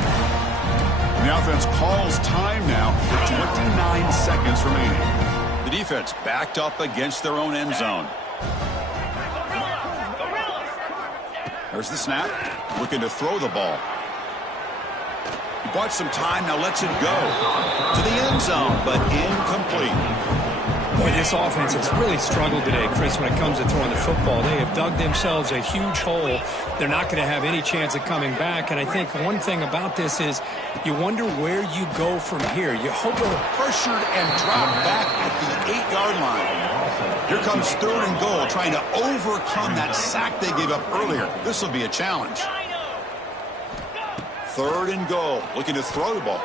And the offense calls time now with 29 seconds remaining. The defense backed up against their own end zone. There's the snap. Looking to throw the ball. He bought some time, now lets it go to the end zone, but incomplete. Boy, this offense has really struggled today, Chris, when it comes to throwing the football. They have dug themselves a huge hole. They're not going to have any chance of coming back. And I think one thing about this is you wonder where you go from here. You hope Pressured and dropped back at the 8-yard line. Here comes third and goal, trying to overcome that sack they gave up earlier. This will be a challenge. Third and goal, looking to throw the ball.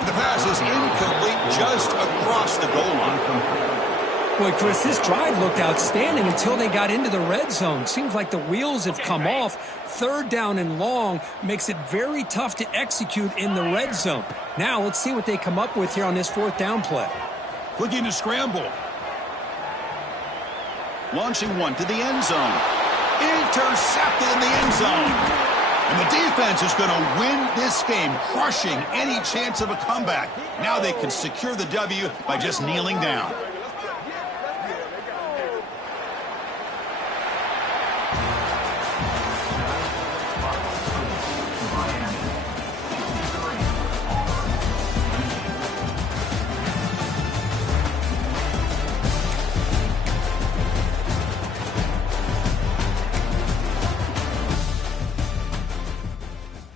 The pass is incomplete just across the goal line. Boy, Chris, this drive looked outstanding until they got into the red zone. Seems like the wheels have come off. Third down and long makes it very tough to execute in the red zone. Now let's see what they come up with here on this fourth down play. Looking to scramble. Launching one to the end zone. Intercepted in the end zone. And the defense is going to win this game, crushing any chance of a comeback. Now they can secure the W by just kneeling down.